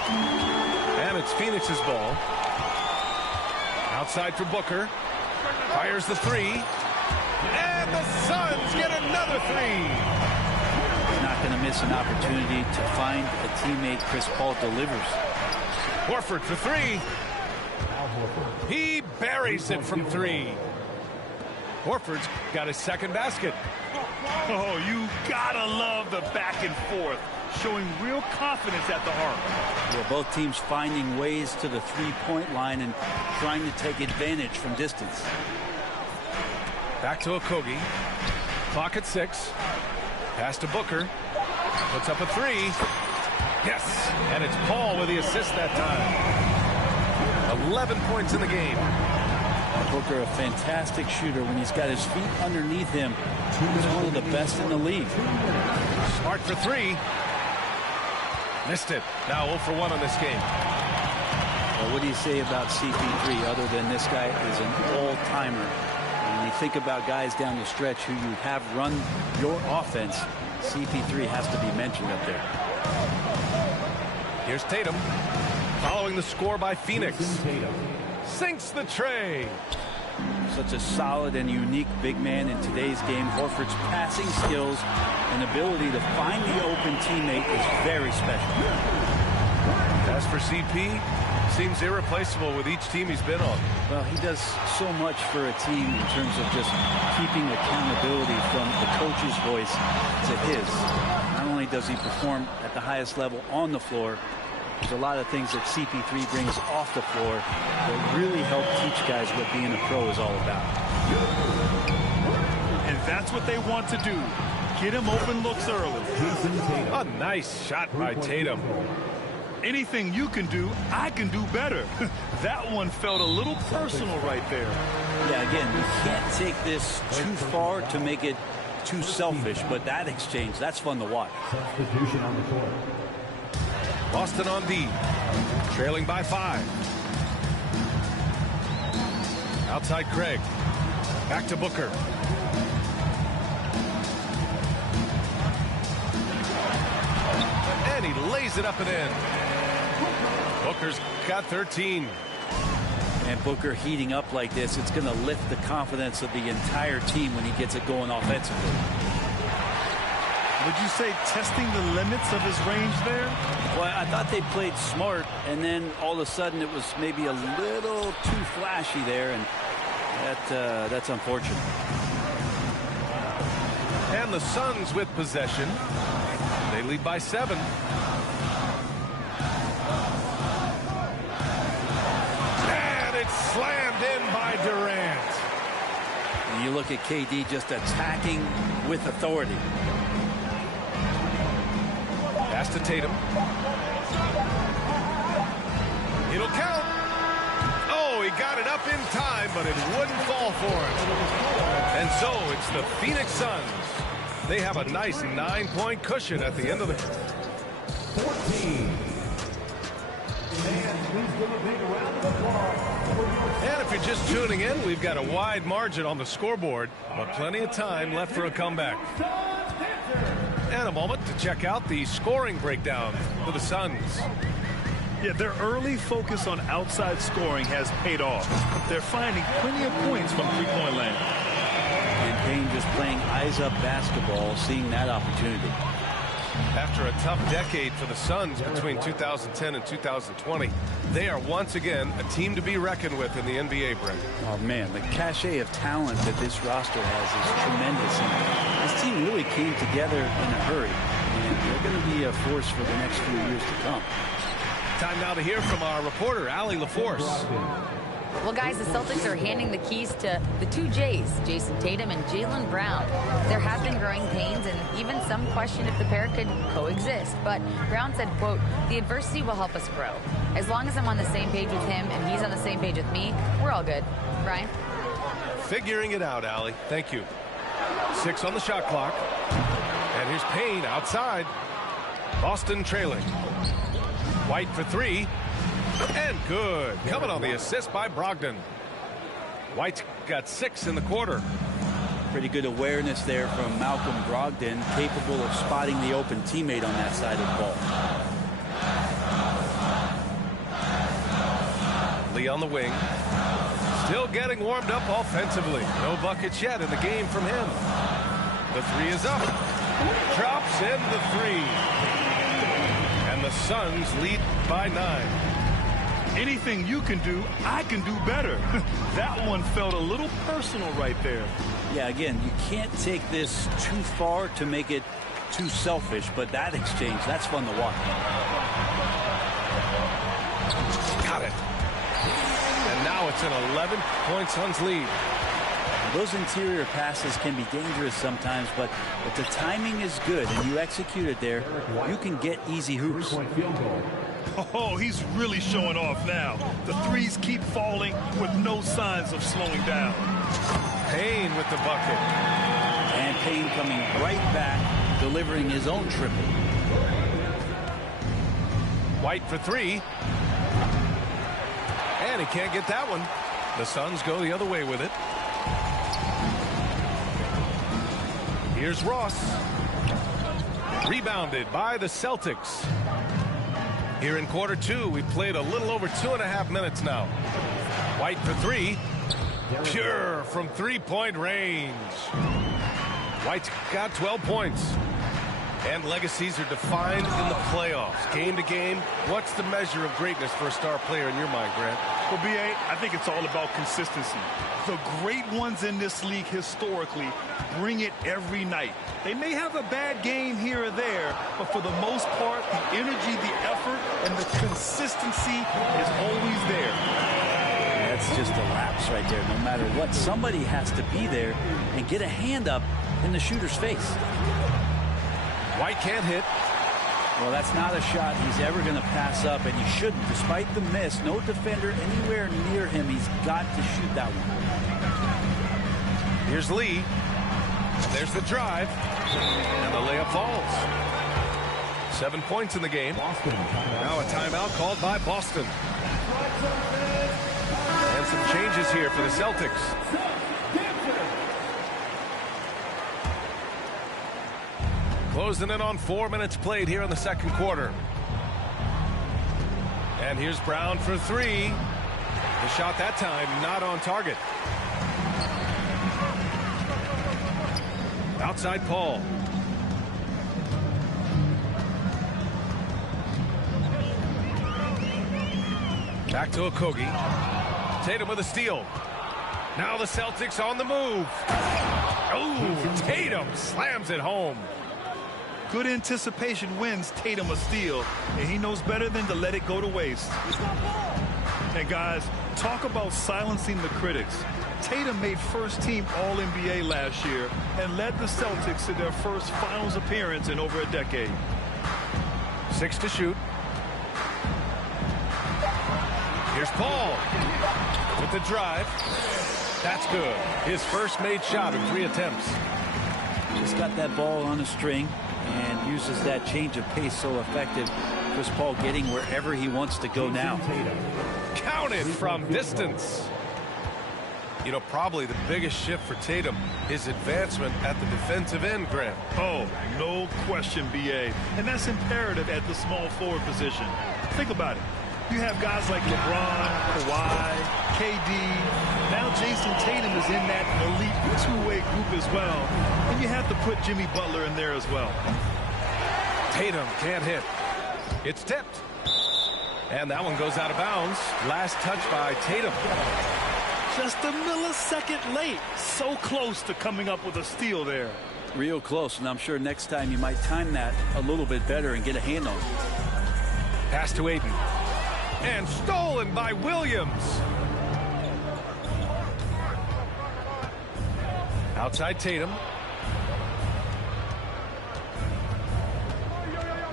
And it's Phoenix's ball. Outside for Booker. Fires the three. And the Suns get another three. He's not going to miss an opportunity to find a teammate. Chris Paul delivers. Horford for three. He buries it from three. Horford's got his second basket. Oh, you gotta love the back and forth, showing real confidence at the arc. Yeah, both teams finding ways to the three-point line and trying to take advantage from distance. Back to Okogie. Clock at 6. Pass to Booker. Puts up a three. Yes, and it's Paul with the assist that time. 11 points in the game. Booker, a fantastic shooter when he's got his feet underneath him. He's one of the best in the league. Smart for three. Missed it. Now 0 for 1 on this game. Well, what do you say about CP3 other than this guy is an all-timer? When you think about guys down the stretch who you have run your offense, CP3 has to be mentioned up there. Here's Tatum. Following the score by Phoenix. Sinks the tray. Such a solid and unique big man in today's game. Horford's passing skills and ability to find the open teammate is very special. As for CP, seems irreplaceable with each team he's been on. Well, he does so much for a team in terms of just keeping accountability from the coach's voice to his. Not only does he perform at the highest level on the floor, there's a lot of things that CP3 brings off the floor that really help teach guys what being a pro is all about. And that's what they want to do. Get him open looks early. A nice shot by Tatum. Anything you can do, I can do better. That one felt a little personal right there. Yeah, again, you can't take this too far to make it too selfish, but that exchange, that's fun to watch. Substitution on the court. Boston on D. Trailing by 5. Outside Craig. Back to Booker. And he lays it up and in. Booker's got 13. And Booker heating up like this, it's going to lift the confidence of the entire team when he gets it going offensively. Would you say testing the limits of his range there? Well, I thought they played smart, and then all of a sudden it was maybe a little too flashy there, and that's unfortunate. And the Suns with possession. They lead by 7. And it's slammed in by Durant. And you look at KD just attacking with authority. Pass to Tatum. It'll count. Oh, he got it up in time, but it wouldn't fall for him. And so it's the Phoenix Suns. They have a nice 9-point cushion at the end of the... 14. And please give a big round of applause. And if you're just tuning in, we've got a wide margin on the scoreboard, but plenty of time left for a comeback. And a moment to check out the scoring breakdown for the Suns. Yeah, their early focus on outside scoring has paid off. They're finding plenty of points from three-point land. And Payne just playing eyes-up basketball, seeing that opportunity. After a tough decade for the Suns between 2010 and 2020, they are once again a team to be reckoned with in the NBA, Brent. Oh, man, the cachet of talent that this roster has is tremendous. And this team really came together in a hurry, and they're going to be a force for the next few years to come. Time now to hear from our reporter, Allie LaForce. Well, guys, the Celtics are handing the keys to the two J's, Jason Tatum and Jaylen Brown. There have been growing pains and even some question if the pair could coexist. But Brown said, quote, "The adversity will help us grow. As long as I'm on the same page with him and he's on the same page with me, we're all good." Brian? Figuring it out, Allie. Thank you. 6 on the shot clock. And here's Payne outside. Boston trailing. White for 3. And good. Coming on the assist by Brogdon. White's got 6 in the quarter. Pretty good awareness there from Malcolm Brogdon, capable of spotting the open teammate on that side of the ball. Lee on the wing. Still getting warmed up offensively. No buckets yet in the game from him. The 3 is up. Drops in the 3. And the Suns lead by 9. Anything you can do, I can do better. That one felt a little personal right there. Yeah, again, you can't take this too far to make it too selfish, but that exchange, that's fun to watch. Got it. And now it's an 11-point Suns lead. Those interior passes can be dangerous sometimes, but if the timing is good and you execute it there, you can get easy hoops. Oh, he's really showing off now. The threes keep falling with no signs of slowing down. Payne with the bucket. And Payne coming right back, delivering his own triple. White for 3. And he can't get that one. The Suns go the other way with it. Here's Ross. Rebounded by the Celtics. Here in quarter 2, we played a little over 2.5 minutes now. White for 3. Pure from 3-point range. White's got 12 points. And legacies are defined in the playoffs. Game to game, what's the measure of greatness for a star player in your mind, Grant? Well, B.A., I think it's all about consistency. The great ones in this league historically bring it every night. They may have a bad game here or there, but for the most part, the energy, the effort, and the consistency is always there. That's just a lapse right there. No matter what, somebody has to be there and get a hand up in the shooter's face. White can't hit. Well, that's not a shot he's ever going to pass up, and he shouldn't. Despite the miss, no defender anywhere near him. He's got to shoot that one. Here's Lee. There's the drive. And the layup falls. 7 points in the game. Now a timeout called by Boston. And some changes here for the Celtics. Closing in on 4 minutes played here in the second quarter. And here's Brown for 3. The shot that time not on target. Outside Paul. Back to Okogie. Tatum with a steal. Now the Celtics on the move. Oh, Tatum slams it home. Good anticipation wins Tatum a steal, and he knows better than to let it go to waste. And guys, talk about silencing the critics. Tatum made first-team All-NBA last year and led the Celtics to their first finals appearance in over a decade. 6 to shoot. Here's Paul with the drive. That's good. His first made shot in 3 attempts. Just got that ball on a string and uses that change of pace so effective. Chris Paul getting wherever he wants to go now. Counted from distance. You know, probably the biggest shift for Tatum, his advancement at the defensive end, Grant. Oh, no question, B.A. And that's imperative at the small forward position. Think about it. You have guys like LeBron, Kawhi, KD. Now Jason Tatum is in that elite two-way group as well. And you have to put Jimmy Butler in there as well. Tatum can't hit. It's tipped. And that one goes out of bounds. Last touch by Tatum. Just a millisecond late. So close to coming up with a steal there. Real close, and I'm sure next time you might time that a little bit better and get a hand on it. Pass to Ayton. And stolen by Williams. Outside Tatum.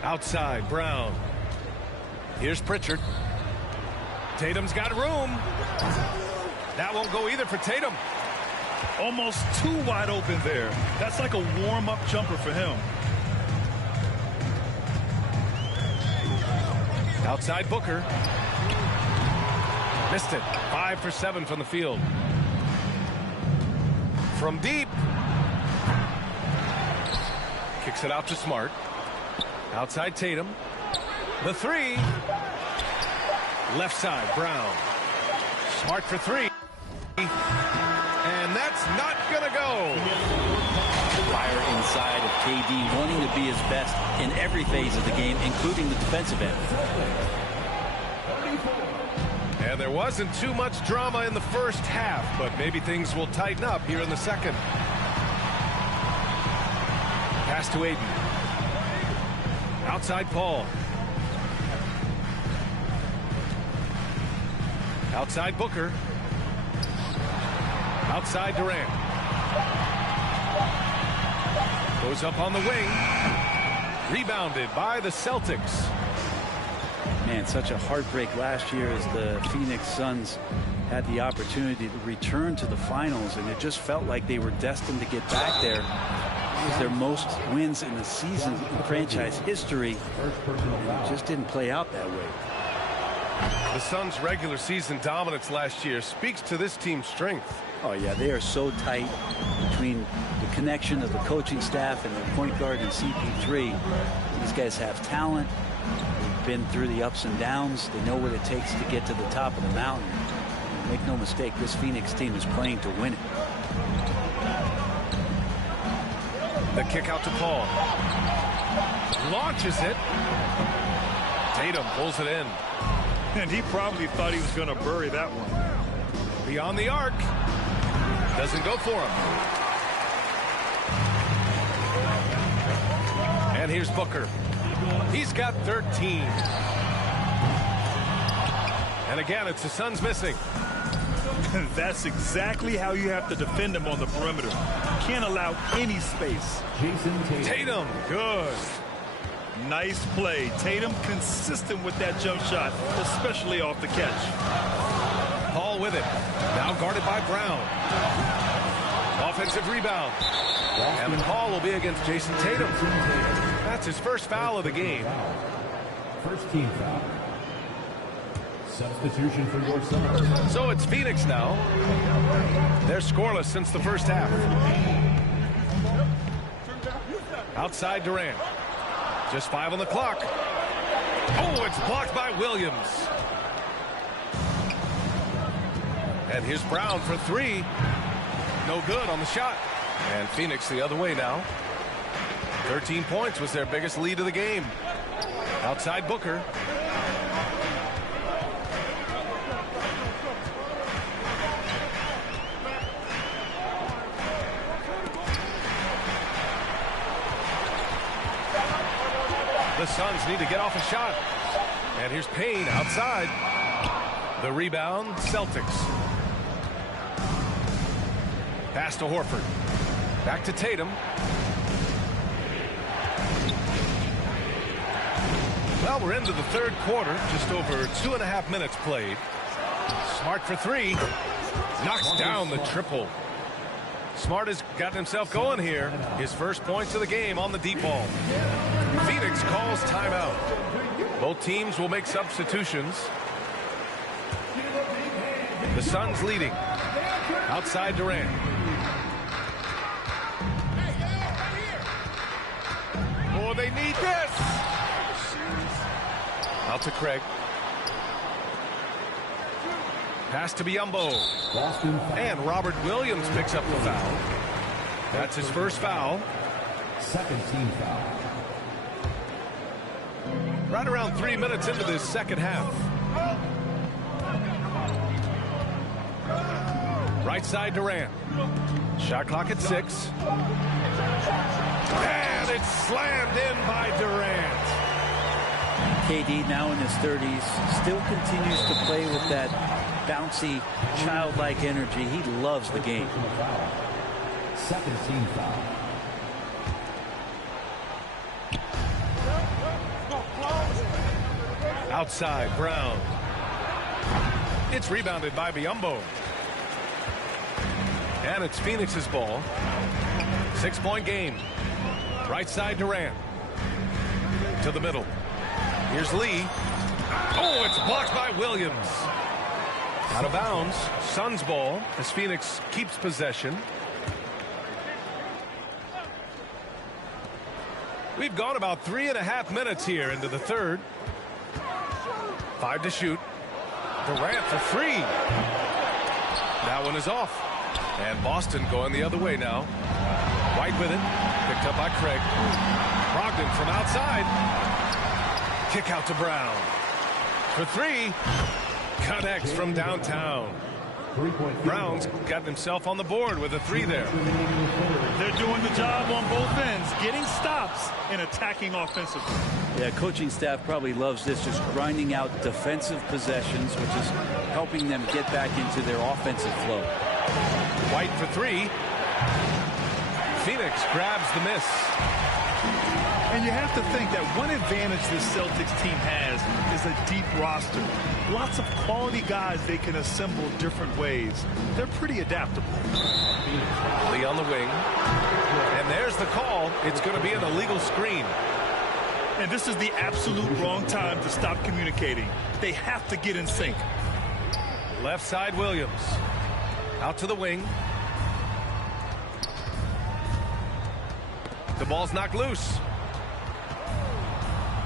Outside Brown. Here's Pritchard. Tatum's got room. That won't go either for Tatum. Almost too wide open there. That's like a warm-up jumper for him. Outside Booker. Missed it. 5 for 7 from the field. From deep. Kicks it out to Smart. Outside Tatum. The three. Left side, Brown. Smart for three. And that's not going to go. Fire inside of KD, wanting to be his best in every phase of the game, including the defensive end. And there wasn't too much drama in the first half, but maybe things will tighten up here in the second. Pass to Aiden. Outside Paul. Outside Booker. Outside Durant. Goes up on the wing. Rebounded by the Celtics. Man, such a heartbreak last year as the Phoenix Suns had the opportunity to return to the finals, and it just felt like they were destined to get back there. It was their most wins in the season in franchise history, and it just didn't play out that way. The Suns' regular season dominance last year speaks to this team's strength. Oh, yeah, they are so tight between the connection of the coaching staff and their point guard and CP3. These guys have talent. They've been through the ups and downs. They know what it takes to get to the top of the mountain. And make no mistake, this Phoenix team is playing to win it. The kick out to Paul. Launches it. Tatum pulls it in. And he probably thought he was going to bury that one. Beyond the arc. Doesn't go for him. And here's Booker. He's got 13. And again, it's the Suns missing. That's exactly how you have to defend him on the perimeter. You can't allow any space. Tatum, good. Nice play. Tatum consistent with that jump shot, especially off the catch. Paul with it. Now guarded by Brown. Offensive rebound. And the call will be against Jason Tatum. That's his first foul of the game. First team foul. Substitution for your Suns. So it's Phoenix now. They're scoreless since the first half. Outside Durant. Just 5 on the clock. Oh, it's blocked by Williams. And here's Brown for three. No good on the shot. And Phoenix the other way now. 13 points was their biggest lead of the game. Outside Booker. The Suns need to get off a shot. And here's Payne outside. The rebound, Celtics. Pass to Horford. Back to Tatum. Well, we're into the third quarter. Just over 2.5 minutes played. Smart for three. Knocks down the triple. Smart has gotten himself going here. His first points of the game on the deep ball. Phoenix calls timeout. Both teams will make substitutions. The Suns leading. Outside Durant. Oh, they need this. Out to Craig. Pass to Biyombo. And Robert Williams picks up the foul. That's his first foul. Second team foul. Right around 3 minutes into this second half. Right side Durant. Shot clock at 6. And it's slammed in by Durant. KD, now in his 30s, still continues to play with that bouncy, childlike energy. He loves the game. Second team foul. Outside, Brown. It's rebounded by Biyombo. And it's Phoenix's ball. 6-point game. Right side, Durant. To the middle. Here's Lee. Oh, it's blocked by Williams. Out of bounds. Suns ball as Phoenix keeps possession. We've gone about 3.5 minutes here into the third. 5 to shoot. Durant for three. That one is off. And Boston going the other way now. White with it. Picked up by Craig. Brogdon from outside. Kick out to Brown. For three. Connects from downtown. Brown's gotten himself on the board with a three there. They're doing the job on both ends, getting stops and attacking offensively. Yeah, coaching staff probably loves this, just grinding out defensive possessions, which is helping them get back into their offensive flow. White for three. Phoenix grabs the miss. And you have to think that one advantage this Celtics team has is a deep roster. Lots of quality guys they can assemble different ways. They're pretty adaptable. Lee on the wing. And there's the call. It's going to be an illegal screen. And this is the absolute wrong time to stop communicating. They have to get in sync. Left side, Williams. Out to the wing. The ball's knocked loose.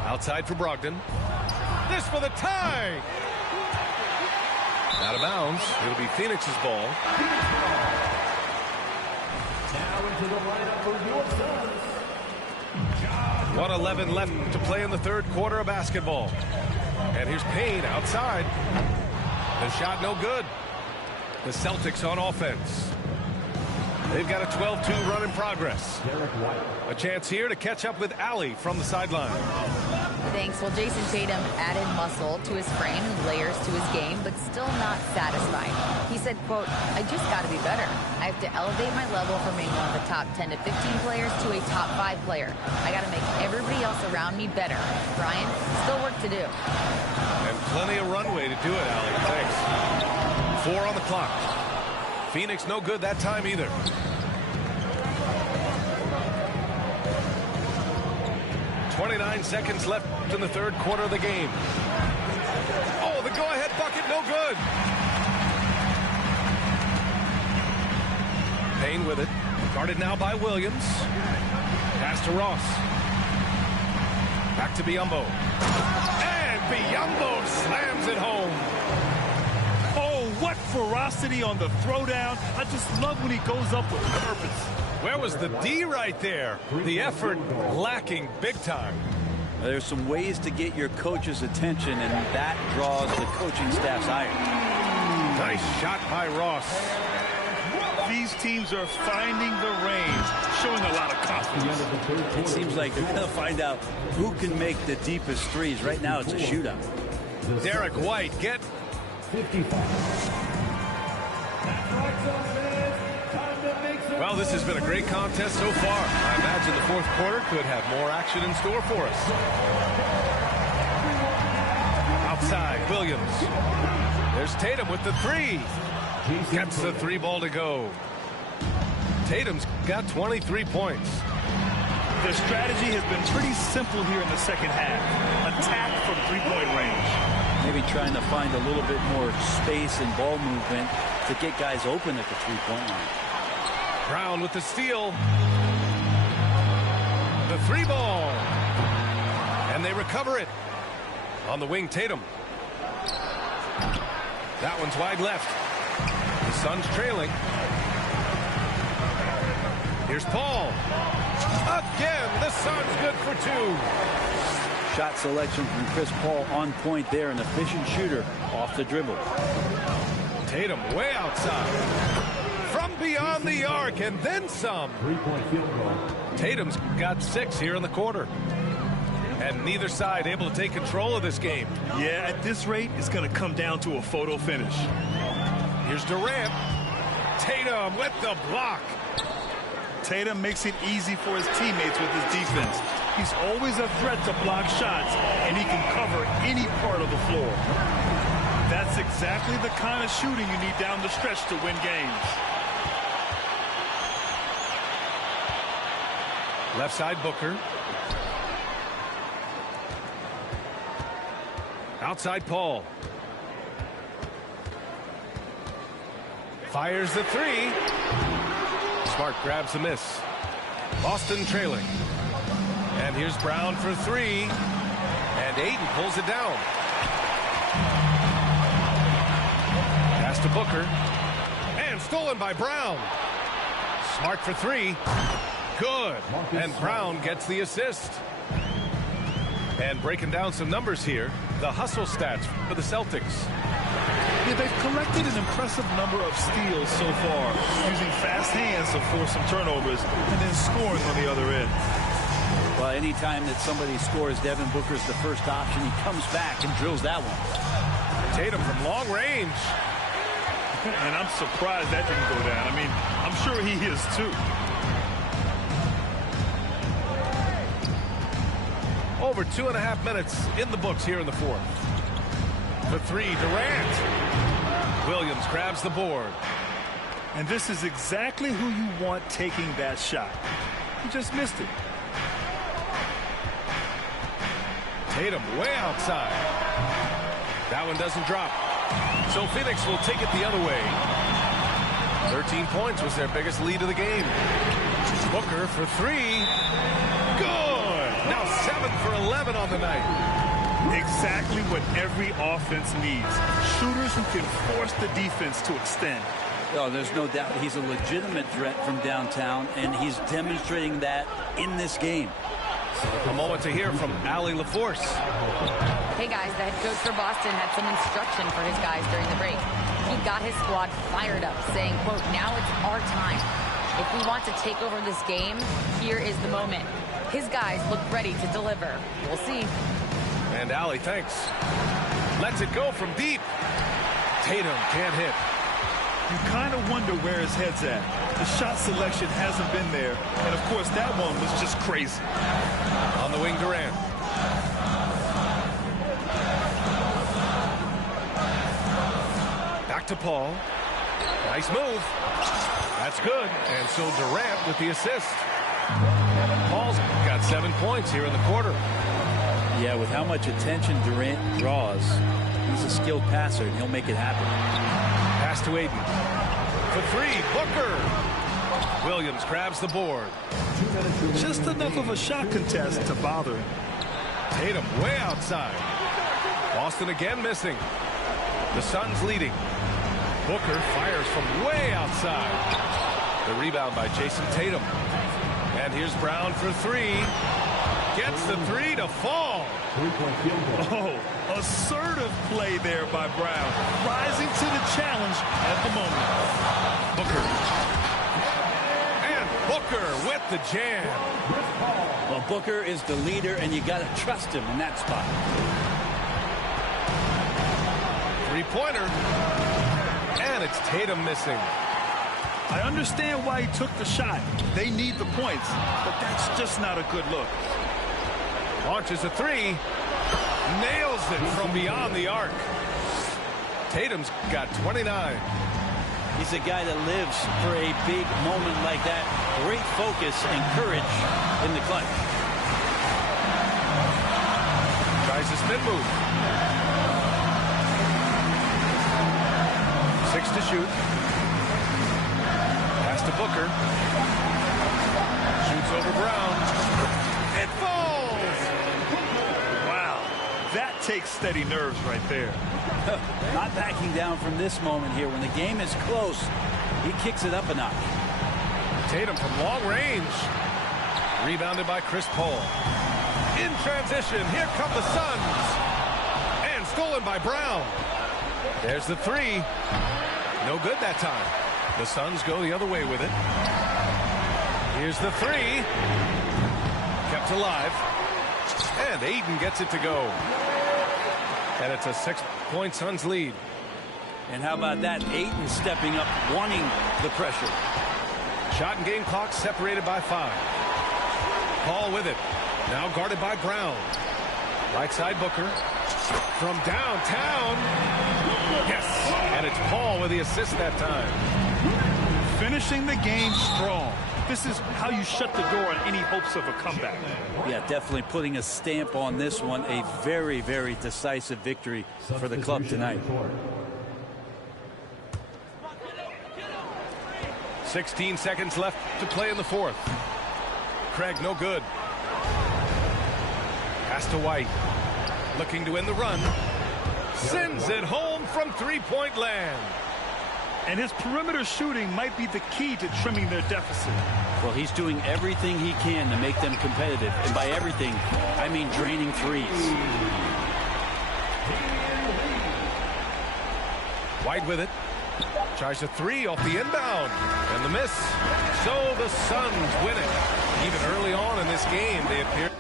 Outside for Brogdon. This for the tie. Out of bounds. It'll be Phoenix's ball. Now into the lineup for your Suns. 1:11 left to play in the third quarter of basketball. And here's Payne outside. The shot no good. The Celtics on offense. They've got a 12-2 run in progress. A chance here to catch up with Allie from the sideline. Thanks. Well, Jason Tatum added muscle to his frame and layers to his game, but still not satisfied. He said, quote, "I just got to be better. I have to elevate my level from being one of the top 10 to 15 players to a top 5 player. I got to make everybody else around me better. Brian, still work to do." And plenty of runway to do it, Allie. Thanks. 4 on the clock. Phoenix no good that time either. .29 seconds left in the third quarter of the game. Oh, the go-ahead bucket, no good. Payne with it. Guarded now by Williams. Pass to Ross. Back to Biyombo. And Biyombo slams it home. What ferocity on the throwdown. I just love when he goes up with purpose. Where was the D right there? The effort lacking big time. There's some ways to get your coach's attention, and that draws the coaching staff's ire. Nice shot by Ross. These teams are finding the range, showing a lot of confidence. It seems like they're going to find out who can make the deepest threes. Right now, it's a shootout. Derek White, get 55. Well, this has been a great contest so far. I imagine the fourth quarter could have more action in store for us. Outside, Williams. There's Tatum with the three. Gets the three ball to go. Tatum's got 23 points. Their strategy has been pretty simple here in the second half. Attack from three-point range. Maybe trying to find a little bit more space and ball movement to get guys open at the three-point line. Brown with the steal. The three ball. And they recover it. On the wing, Tatum. That one's wide left. The Suns trailing. Here's Paul. Again, the Suns good for two. Shot selection from Chris Paul on point there, an efficient shooter off the dribble. Tatum way outside. From beyond the arc and then some. 3-point field goal. Tatum's got 6 here in the quarter. And neither side able to take control of this game. Yeah, at this rate, it's going to come down to a photo finish. Here's Durant. Tatum with the block. Tatum makes it easy for his teammates with his defense. He's always a threat to block shots, and he can cover any part of the floor. That's exactly the kind of shooting you need down the stretch to win games. Left side, Booker. Outside, Paul. Fires the three. Smart grabs the miss. Boston trailing. And here's Brown for three. And Ayton pulls it down. Pass to Booker. And stolen by Brown. Smart for three. Good. And Brown gets the assist. And breaking down some numbers here, the hustle stats for the Celtics. Yeah, they've collected an impressive number of steals so far, using fast hands to force some turnovers and then scoring on the other end. Well, anytime that somebody scores, Devin Booker's the first option. He comes back and drills that one. Tatum from long range. And I'm surprised that didn't go down. I mean, I'm sure he is too. Over 2.5 minutes in the books here in the fourth. For three, Durant. Williams grabs the board. And this is exactly who you want taking that shot. He just missed it. Tatum way outside. That one doesn't drop. So Phoenix will take it the other way. 13 points was their biggest lead of the game. Booker for three. Good. Now 7 for 11 on the night. Exactly what every offense needs. Shooters who can force the defense to extend. Oh, there's no doubt he's a legitimate threat from downtown, and he's demonstrating that in this game. A moment to hear from Allie LaForce. Hey, guys, the head coach for Boston had some instruction for his guys during the break. He got his squad fired up, saying, quote, now it's our time. If we want to take over this game, here is the moment. His guys look ready to deliver. We'll see. And Allie, thanks. Lets it go from deep. Tatum can't hit. You kind of wonder where his head's at. The shot selection hasn't been there. And, of course, that one was just crazy. On the wing, Durant. Back to Paul. Nice move. That's good. And so Durant with the assist. Paul's got 7 points here in the quarter. Yeah, with how much attention Durant draws, he's a skilled passer, and he'll make it happen. Pass to Ayton. For three, Booker. Williams grabs the board. Just enough of a shot contest to bother him. Tatum way outside. Boston again missing. The Suns leading. Booker fires from way outside. The rebound by Jason Tatum. And here's Brown for three. Gets the three to fall. Oh, assertive play there by Brown. Rising to the challenge at the moment. Booker. And Booker with the jam. Well, Booker is the leader, and you got to trust him in that spot. Three-pointer. And it's Tatum missing. I understand why he took the shot. They need the points, but that's just not a good look. Launches a three. Nails it from beyond the arc. Tatum's got 29. He's a guy that lives for a big moment like that. Great focus and courage in the clutch. Tries the spin move. 6 to shoot. Pass to Booker. Shoots over Brown. It falls! Wow, that takes steady nerves right there. Not backing down from this moment here. When the game is close, he kicks it up a notch. Tatum from long range. Rebounded by Chris Paul. In transition, here come the Suns. And stolen by Brown. There's the three. No good that time. The Suns go the other way with it. Here's the three. Kept alive. And Ayton gets it to go. And it's a 6-point Suns lead. And how about that? Ayton stepping up, wanting the pressure. Shot and game clock separated by 5. Paul with it. Now guarded by Brown. Right side Booker. From downtown. Yes. And it's Paul with the assist that time. Finishing the game strong. This is how you shut the door on any hopes of a comeback. Yeah, definitely putting a stamp on this one. A very, very decisive victory for the club tonight. 16 seconds left to play in the fourth. Craig, no good. Pass to White. Looking to end the run. Sends it home from three-point land. And his perimeter shooting might be the key to trimming their deficit. Well, he's doing everything he can to make them competitive. And by everything, I mean draining threes. White with it. Tries a 3 off the inbound. And the miss. So the Suns win it. Even early on in this game, they appear.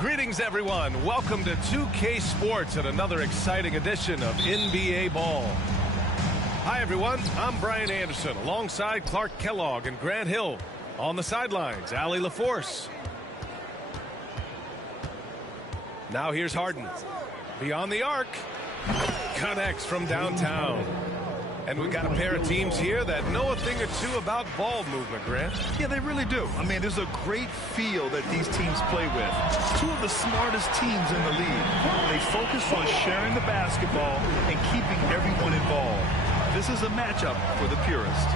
Greetings, everyone. Welcome to 2K Sports and another exciting edition of NBA Ball. Hi, everyone. I'm Brian Anderson alongside Clark Kellogg and Grant Hill. On the sidelines, Allie LaForce. Now here's Harden. Beyond the arc. Connects from downtown. And we've got a pair of teams here that know a thing or two about ball movement, Grant. Yeah, they really do. I mean, there's a great feel that these teams play with. Two of the smartest teams in the league. They focus on sharing the basketball and keeping everyone involved. This is a matchup for the purist.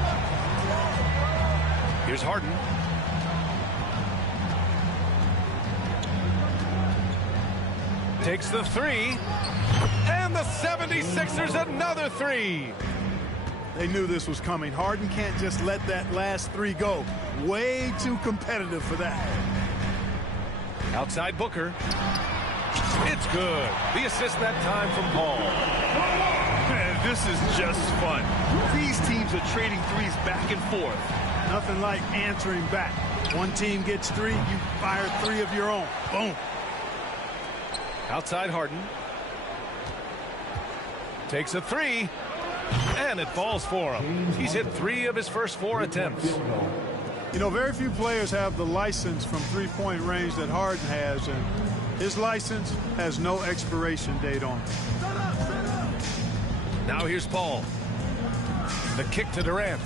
Here's Harden. Takes the 3. And the 76ers another 3. They knew this was coming. Harden can't just let that last 3 go. Way too competitive for that. Outside Booker. It's good. The assist that time from Paul. Man, this is just fun. These teams are trading threes back and forth. Nothing like answering back. One team gets 3, you fire 3 of your own. Boom. Outside Harden. Takes a 3. And it falls for him. He's hit 3 of his first 4 attempts. You know, very few players have the license from three-point range that Harden has, and his license has no expiration date on it. Now here's Paul. The kick to Durant.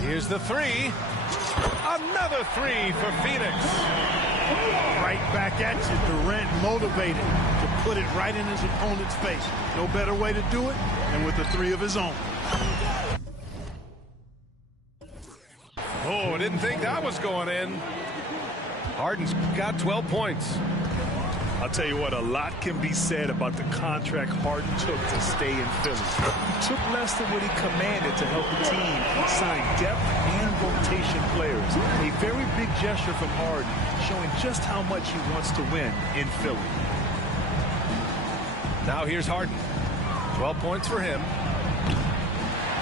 Here's the 3. Another 3 for Phoenix. Right back at you. Durant motivated to put it right in his opponent's face. No better way to do it than with the 3 of his own. Oh, didn't think that was going in. Harden's got 12 points. I'll tell you what, a lot can be said about the contract Harden took to stay in Philly. He took less than what he commanded to help the team sign depth and rotation players. A very big gesture from Harden, showing just how much he wants to win in Philly. Now here's Harden. 12 points for him.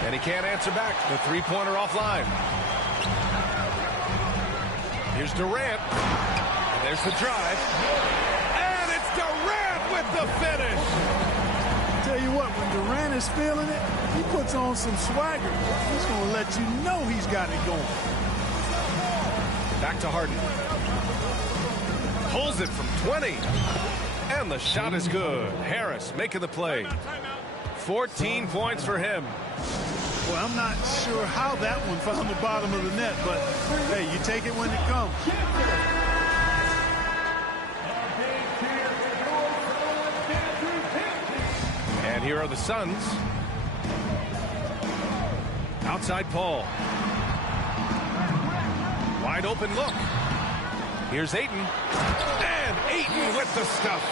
And he can't answer back. The three-pointer offline. Here's Durant. And there's the drive. And it's Durant with the finish. Tell you what, when Durant is feeling it, he puts on some swagger. He's going to let you know he's got it going. Back to Harden. Pulls it from 20. And the shot is good. Harris making the play. 14 points for him. Well, I'm not sure how that one found the bottom of the net, but hey, you take it when it comes. And here are the Suns. Outside Paul. Wide open look. Here's Ayton. And Ayton with the stuff.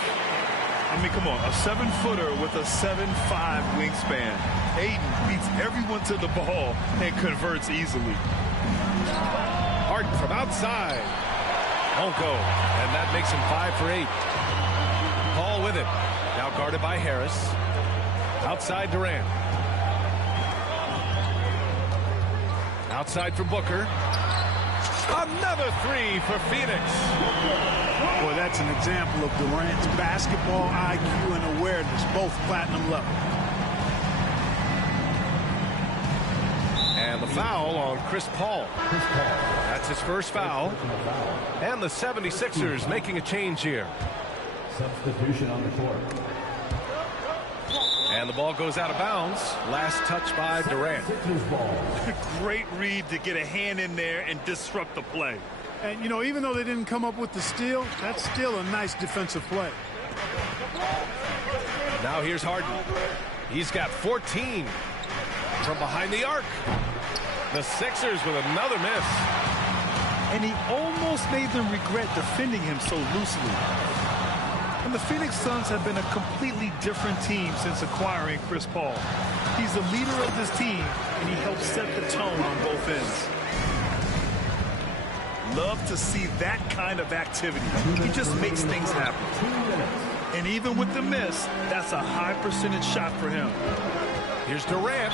I mean, come on, a 7-footer with a 7'5" wingspan. Ayton beats everyone to the ball and converts easily. Harden from outside. Won't go. And that makes him 5 for 8. Paul with it. Now guarded by Harris. Outside Durant. Outside for Booker. Another 3 for Phoenix. Boy, that's an example of Durant's basketball IQ and awareness, both platinum level. And the foul on Chris Paul. That's his first foul. And the 76ers making a change here. Substitution on the court. And the ball goes out of bounds. Last touch by Durant. Great read to get a hand in there and disrupt the play. And, you know, even though they didn't come up with the steal, that's still a nice defensive play. Now here's Harden. He's got 14 from behind the arc. The Sixers with another miss. And he almost made them regret defending him so loosely. And the Phoenix Suns have been a completely different team since acquiring Chris Paul. He's the leader of this team, and he helps set the tone on both ends. Love to see that kind of activity. He just makes things happen. And even with the miss, that's a high percentage shot for him. Here's Durant.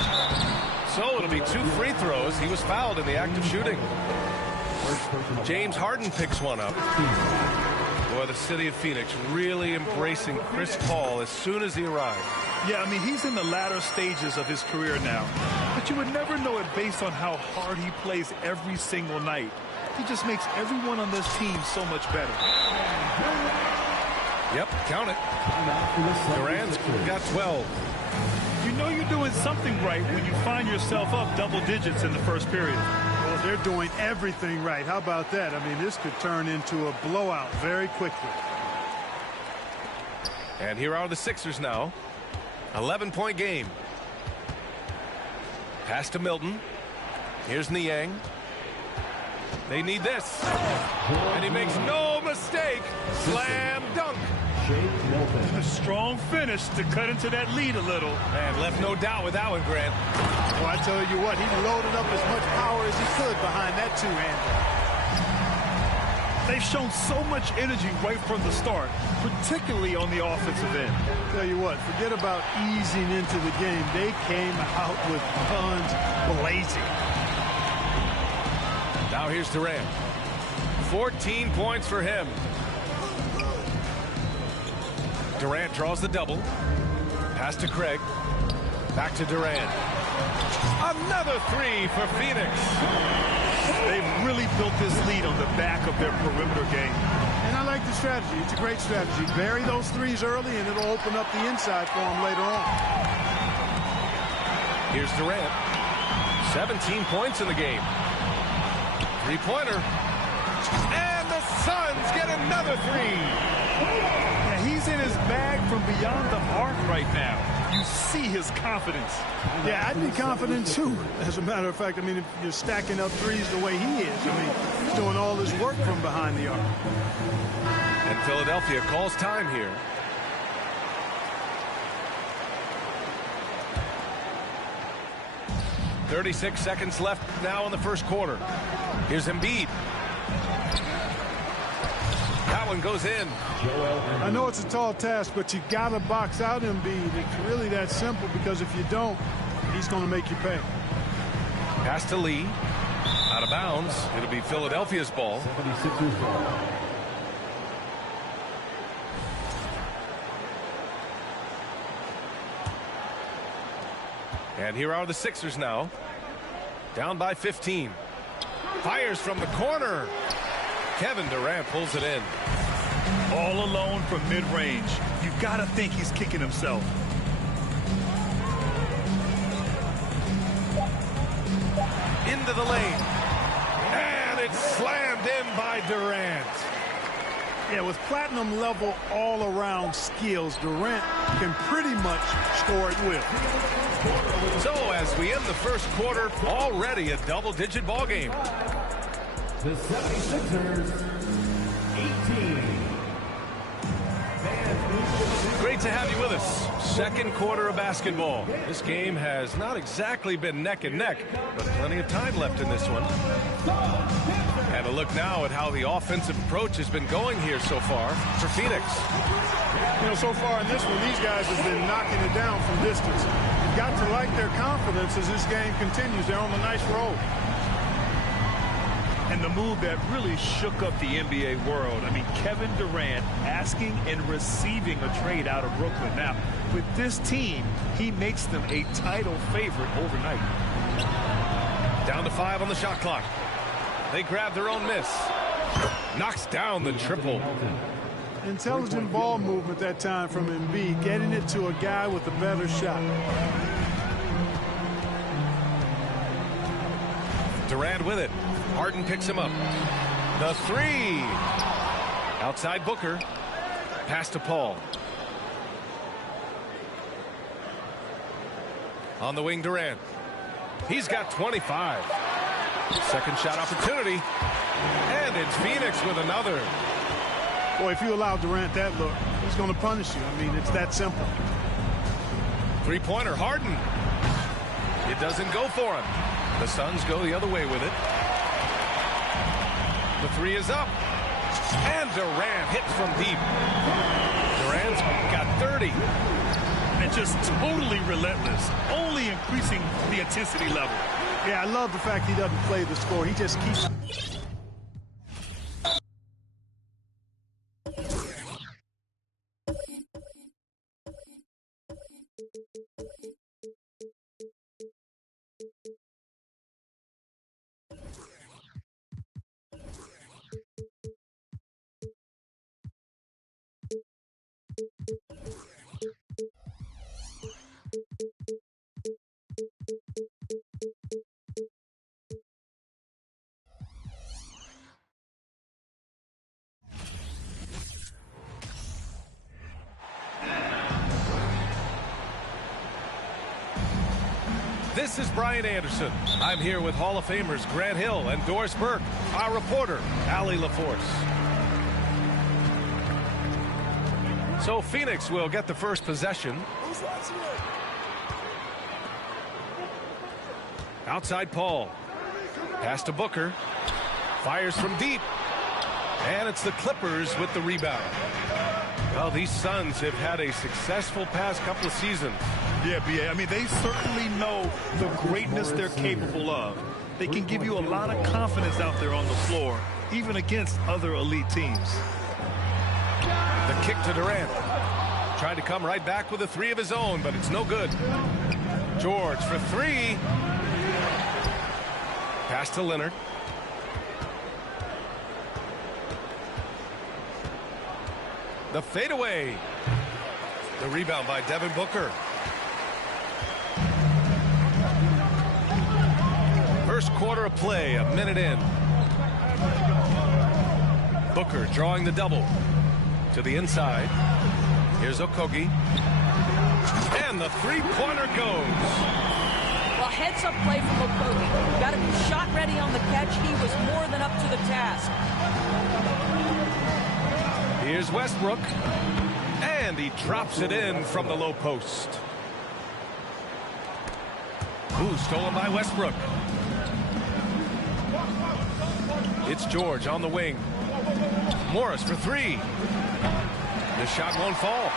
So it'll be 2 free throws. He was fouled in the act of shooting. James Harden picks one up. Boy, the city of Phoenix really embracing Chris Paul as soon as he arrived. Yeah, I mean, he's in the latter stages of his career now. But you would never know it based on how hard he plays every single night. He just makes everyone on this team so much better. Yep, count it. Durant's got 12. You know you're doing something right when you find yourself up double digits in the first period. Well, they're doing everything right. How about that? I mean, this could turn into a blowout very quickly. And here are the Sixers now. 11-point game. Pass to Milton. Here's Niang. They need this. And he makes no mistake. Slam dunk. A strong finish to cut into that lead a little. And left no doubt with that one, Grant. Well, I tell you what, he loaded up as much power as he could behind that two-hander. They've shown so much energy right from the start, particularly on the offensive end. Tell you what, forget about easing into the game. They came out with guns blazing. Now here's Durant. 14 points for him. Durant draws the double. Pass to Craig. Back to Durant. Another 3 for Phoenix. They've really built this lead on the back of their perimeter game. And I like the strategy. It's a great strategy. Bury those threes early, and it'll open up the inside for them later on. Here's Durant. 17 points in the game. Three-pointer. And the Suns get another 3. Yeah, he's in his bag from beyond the arc right now. You see his confidence. Yeah, I'd be confident too. As a matter of fact, I mean, if you're stacking up threes the way he is, I mean, he's doing all his work from behind the arc. And Philadelphia calls time here. .36 seconds left now in the first quarter. Here's Embiid. That one goes in. I know it's a tall task, but you got to box out Embiid. It's really that simple, because if you don't, he's going to make you pay. Pass to Lee. Out of bounds. It'll be Philadelphia's ball. 76ers ball. And here are the Sixers now. Down by 15. Fires from the corner. Kevin Durant pulls it in. All alone from mid-range. You got to think he's kicking himself. Into the lane. And it's slammed in by Durant. Yeah, with platinum level all-around skills, Durant can pretty much score at will. So as we end the first quarter, already a double-digit ball game. The 76ers, 18. Fans Great to have you with us. Second quarter of basketball. This game has not exactly been neck and neck, but plenty of time left in this one. And a look now at how the offensive approach has been going here so far for Phoenix. You know, so far in this one, these guys have been knocking it down from distance. You've got to like their confidence as this game continues. They're on a nice roll. And the move that really shook up the NBA world. I mean, Kevin Durant asking and receiving a trade out of Brooklyn. Now, with this team, he makes them a title favorite overnight. Down to 5 on the shot clock. They grab their own miss. Knocks down the triple. Intelligent ball movement that time from Embiid, getting it to a guy with a better shot. Durant with it. Harden picks him up. The three. Outside Booker. Pass to Paul. On the wing, Durant. He's got 25. Second shot opportunity. And it's Phoenix with another. Boy, if you allow Durant that look, he's going to punish you. I mean, it's that simple. Three-pointer, Harden. It doesn't go for him. The Suns go the other way with it. The three is up. And Durant hits from deep. Durant's got 30. And just totally relentless, only increasing the intensity level. Yeah, I love the fact he doesn't play the score. He just keeps... This is Brian Anderson. I'm here with Hall of Famers Grant Hill and Doris Burke, our reporter, Allie LaForce. So Phoenix will get the first possession. Outside Paul. Pass to Booker. Fires from deep. And it's the Clippers with the rebound. Well, these Suns have had a successful past couple of seasons. Yeah, B.A. I mean, they certainly know the greatness they're capable of. They can give you a lot of confidence out there on the floor, even against other elite teams. The kick to Durant. Tried to come right back with a three of his own, but it's no good. George for three. Pass to Leonard. The fadeaway. The rebound by Devin Booker. First quarter of play, a minute in. Booker drawing the double. To the inside. Here's Okogie. And the three-pointer goes. Well, heads-up play from Okogie. Got to be shot ready on the catch. He was more than up to the task. Here's Westbrook. And he drops it in from the low post. Ooh, stolen by Westbrook. It's George on the wing. Morris for three. The shot won't fall.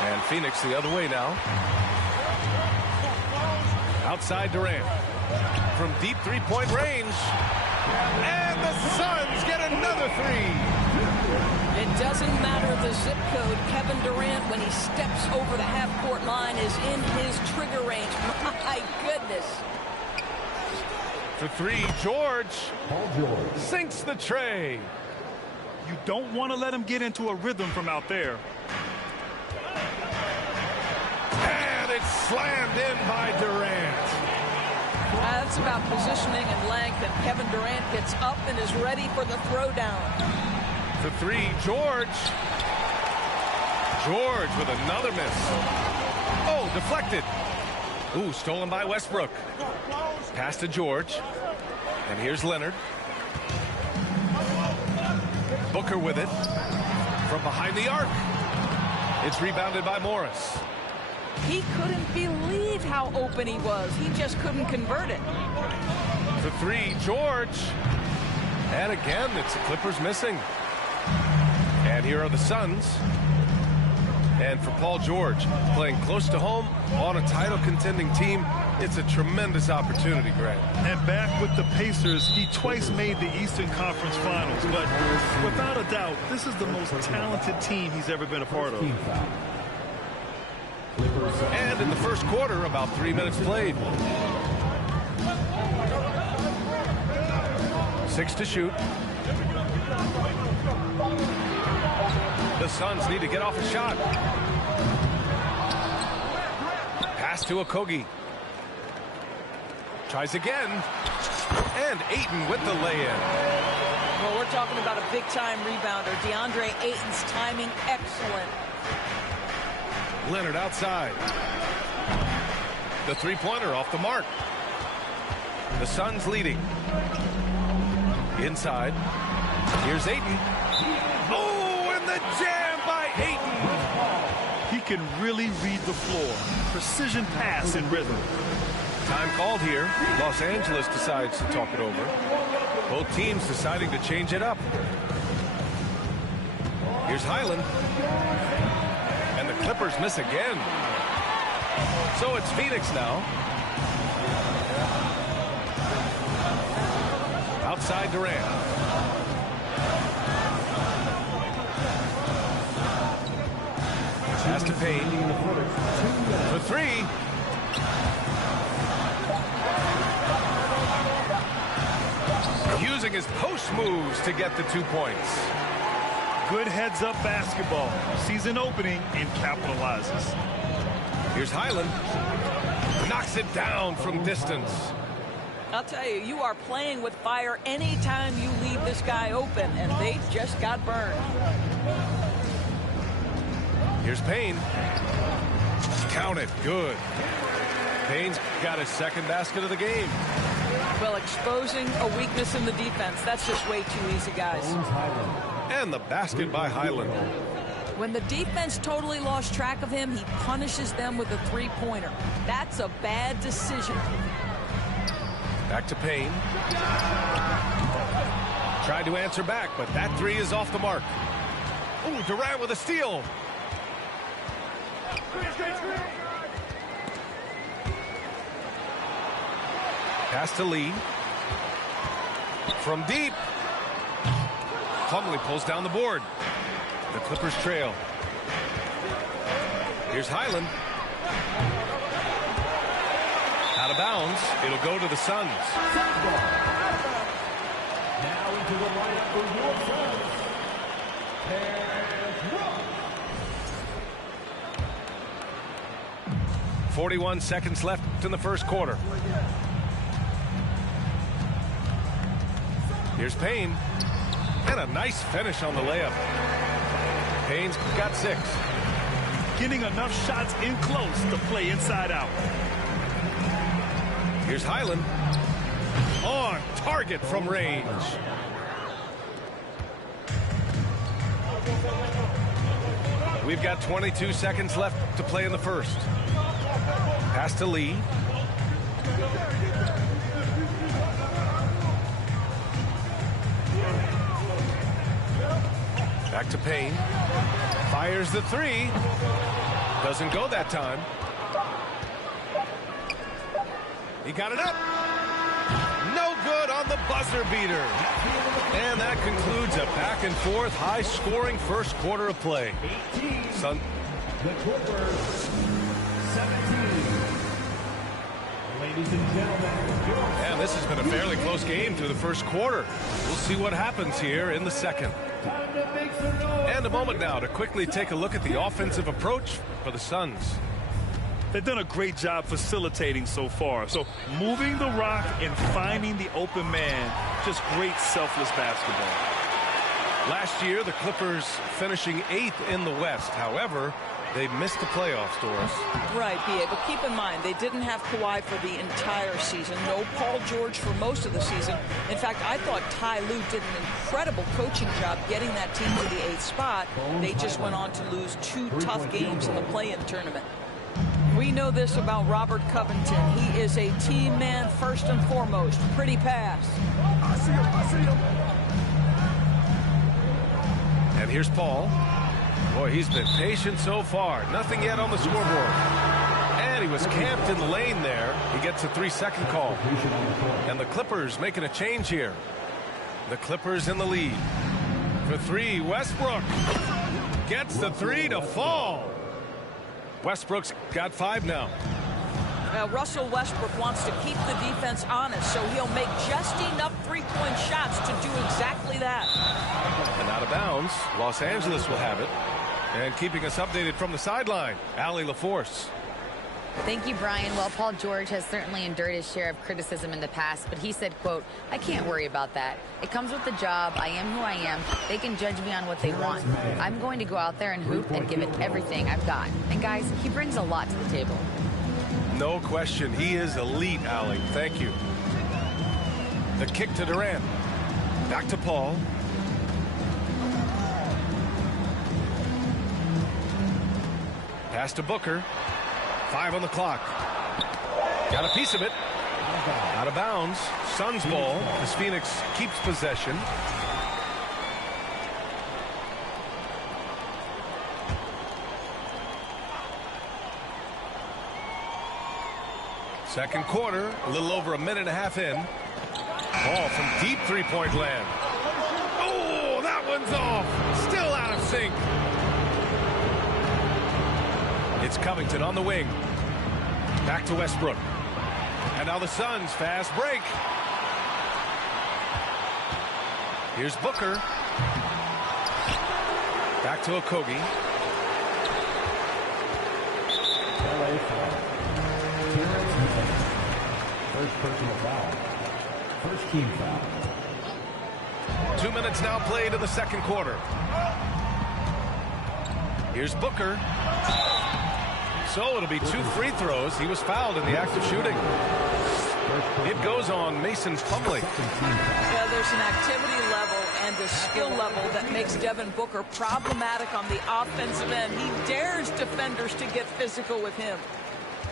And Phoenix the other way now. Outside Durant. From deep three-point range. And the Suns get another three. It doesn't matter the zip code. Kevin Durant, when he steps over the half-court line, is in his trigger range. My goodness. For three, George sinks the tray. You don't want to let him get into a rhythm from out there. And it's slammed in by Durant. That's about positioning and length, and Kevin Durant gets up and is ready for the throwdown. For three, George. George with another miss. Oh, deflected. Ooh, stolen by Westbrook. Pass to George. And here's Leonard. Booker with it. From behind the arc. It's rebounded by Morris. He couldn't believe how open he was. He just couldn't convert it. For three, George. And again, it's the Clippers missing. And here are the Suns. And for Paul George, playing close to home on a title-contending team, it's a tremendous opportunity, Grant. And back with the Pacers, he twice made the Eastern Conference Finals. But without a doubt, this is the most talented team he's ever been a part of. And in the first quarter, about 3 minutes played. 6 to shoot. The Suns need to get off a shot. Pass to Okogie. Tries again. And Ayton with the lay-in. Well, we're talking about a big-time rebounder. DeAndre Ayton's timing excellent. Leonard outside. The three-pointer off the mark. The Suns leading. Inside. Here's Ayton. Oh, and the jam by Ayton. He can really read the floor. Precision pass and rhythm. Time called here. Los Angeles decides to talk it over. Both teams deciding to change it up. Here's Highland. And the Clippers miss again. So it's Phoenix now. Outside Durant. Pass to Payne. For three. Using his post moves to get the 2 points. Good heads-up basketball. Sees an opening and capitalizes. Here's Highland. Knocks it down from distance. I'll tell you, you are playing with fire anytime you leave this guy open, and they just got burned. Here's Payne. Count it. Good. Payne's got his second basket of the game. Well, exposing a weakness in the defense, that's just way too easy, guys. And the basket by Highland. When the defense totally lost track of him, he punishes them with a three-pointer. That's a bad decision. Back to Payne. Tried to answer back, but that three is off the mark. Ooh, Durant with a steal. Pass to Lee. From deep. Plumlee pulls down the board. The Clippers trail. Here's Highland. Out of bounds. It'll go to the Suns. Now into the lineup for your Suns. 41 seconds left in the first quarter. Here's Payne. And a nice finish on the layup. Payne's got 6. Getting enough shots in close to play inside out. Here's Highland. On target from range. We've got 22 seconds left to play in the first. Pass to Lee. Back to Payne. Fires the three. Doesn't go that time. He got it up. No good on the buzzer beater. And that concludes a back and forth, high-scoring first quarter of play. 18. The Clippers, 17. Ladies and gentlemen. And this has been a fairly close game through the first quarter. We'll see what happens here in the second. Time to make some noise. And a moment now to quickly take a look at the offensive approach for the Suns. They've done a great job facilitating so far. So moving the rock and finding the open man, just great selfless basketball. Last year, the Clippers finishing 8th in the West. However, They missed the playoffs, Doris. Right, B.A., but keep in mind, they didn't have Kawhi for the entire season. No Paul George for most of the season. In fact, I thought Ty Lue did an incredible coaching job getting that team to the 8th spot. They just went on to lose 2 tough games in the play-in tournament. We know this about Robert Covington. He is a team man first and foremost. Pretty pass. I see him. And here's Paul. Boy, he's been patient so far. Nothing yet on the scoreboard. And he was camped in the lane there. He gets a 3-second call. And the Clippers making a change here. The Clippers in the lead. For 3, Westbrook gets the 3 to fall. Westbrook's got 5 now. Russell Westbrook wants to keep the defense honest, so he'll make just enough three-point shots to do exactly that. And out of bounds, Los Angeles will have it. And keeping us updated from the sideline, Allie LaForce. Thank you, Brian. Well, Paul George has certainly endured his share of criticism in the past, but he said, quote, "I can't worry about that. It comes with the job. I am who I am. They can judge me on what they want. I'm going to go out there and hoop and give it everything I've got." And guys, he brings a lot to the table. No question. He is elite, Allie. Thank you. The kick to Durant. Back to Paul. Pass to Booker. 5 on the clock. Got a piece of it. Out of bounds. Suns ball as Phoenix keeps possession. Second quarter, a little over a minute and a half in. Ball from deep three-point land. Oh, that one's off. Still out of sync. It's Covington on the wing. Back to Westbrook. And now the Suns fast break. Here's Booker. Back to Okogie. First personal foul. First team foul. 2 minutes now played in the second quarter. Here's Booker. So it'll be 2 free throws. He was fouled in the act of shooting. It goes on Mason Plumlee. Yeah, there's an activity level and a skill level that makes Devin Booker problematic on the offensive end. He dares defenders to get physical with him.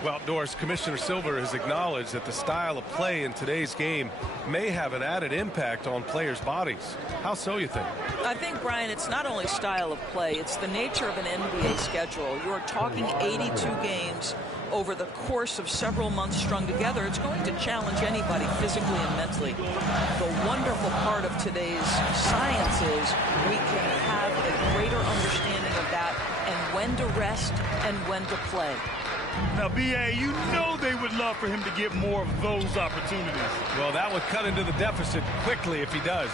Well, Doris, Commissioner Silver has acknowledged that the style of play in today's game may have an added impact on players' bodies. How so, you think? I think, Brian, it's not only style of play, it's the nature of an NBA schedule. You're talking 82 games over the course of several months strung together. It's going to challenge anybody physically and mentally. The wonderful part of today's science is we can have a greater understanding of that and when to rest and when to play. Now, B.A., you know they would love for him to get more of those opportunities. Well, that would cut into the deficit quickly if he does.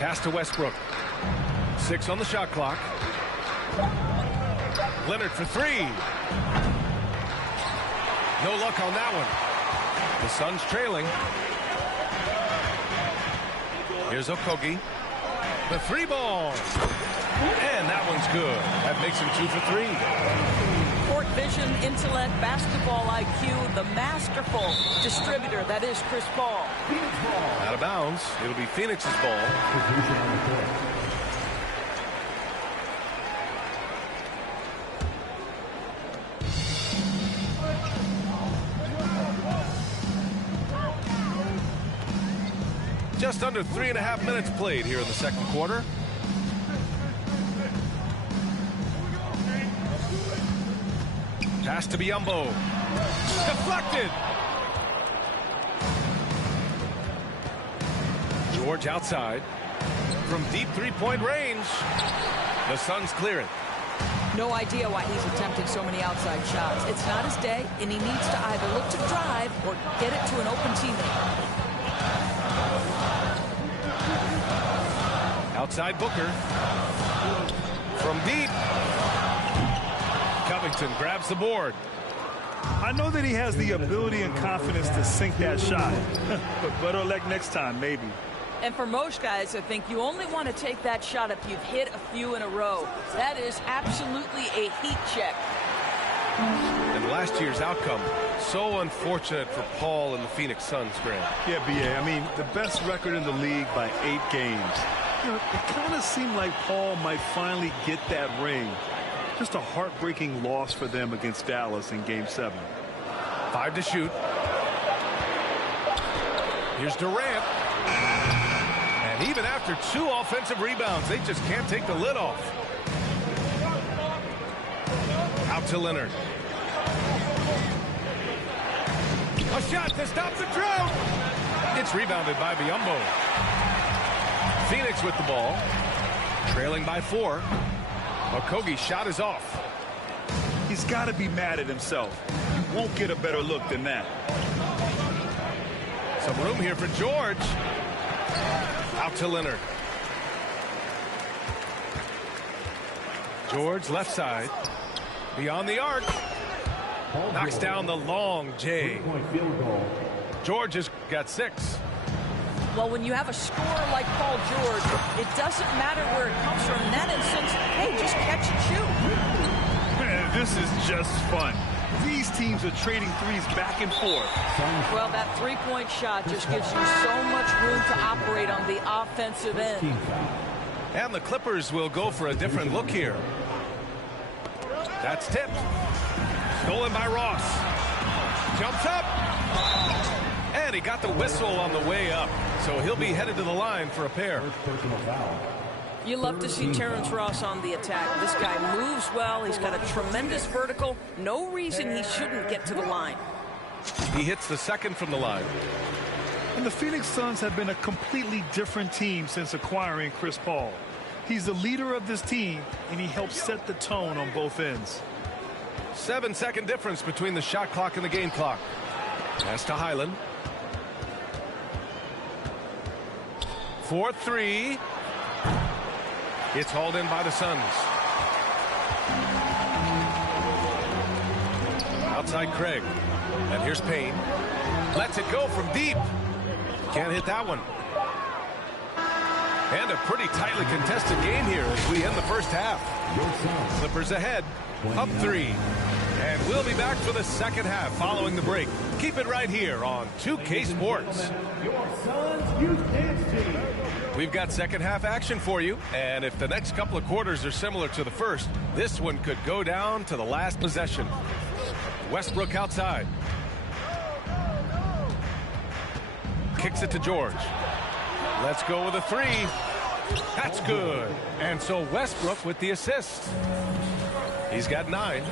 Pass to Westbrook. 6 on the shot clock. Leonard for 3. No luck on that one. The Suns trailing. Here's Okogie. The 3 ball. And that one's good. That makes him 2 for 3. Court vision, intellect, basketball IQ, the masterful distributor that is Chris Paul. Out of bounds. It'll be Phoenix's ball. Just under 3.5 minutes played here in the second quarter. Pass to Biyombo. Deflected. George outside. From deep three-point range. The Suns clear it. No idea why he's attempting so many outside shots. It's not his day, and he needs to either look to drive or get it to an open teammate. Outside Booker. From deep. Covington grabs the board. I know that he has the ability and confidence to sink that shot. But better luck next time, maybe. And for most guys, I think you only want to take that shot if you've hit a few in a row. That is absolutely a heat check. And last year's outcome, so unfortunate for Paul and the Phoenix Suns, Grant. Yeah, B.A. I mean, the best record in the league by 8 games. You know, it kind of seemed like Paul might finally get that ring. Just a heartbreaking loss for them against Dallas in Game 7. 5 to shoot. Here's Durant. And even after 2 offensive rebounds, they just can't take the lid off. Out to Leonard. A shot to stop the drought. It's rebounded by Biyombo. Phoenix with the ball. Trailing by 4. Okogie's shot is off. He's got to be mad at himself. You won't get a better look than that. Some room here for George. Out to Leonard. George left side. Beyond the arc. Knocks down the long J. George has got 6. Well, when you have a scorer like Paul George, it doesn't matter where it comes from. In that instance, hey, just catch and shoot. Man, this is just fun. These teams are trading threes back and forth. Well, that three-point shot just gives you so much room to operate on the offensive end. And the Clippers will go for a different look here. That's tipped. Stolen by Ross. Jumps up. And he got the whistle on the way up. So he'll be headed to the line for a pair. You love to see Terrence Ross on the attack. This guy moves well. He's got a tremendous vertical. No reason he shouldn't get to the line. He hits the second from the line. And the Phoenix Suns have been a completely different team since acquiring Chris Paul. He's the leader of this team, and he helps set the tone on both ends. 7-second difference between the shot clock and the game clock. Pass to Highland. 4-3. It's hauled in by the Suns. Outside Craig. And here's Payne. Lets it go from deep. Can't hit that one. And a pretty tightly contested game here as we end the first half. Clippers ahead, up 3. And we'll be back for the second half following the break. Keep it right here on 2K Sports. Your Suns Youth Dance Team. We've got second half action for you. And if the next couple of quarters are similar to the first, this one could go down to the last possession. Westbrook outside. Kicks it to George. Let's go with a 3. That's good. And so Westbrook with the assist. He's got 9.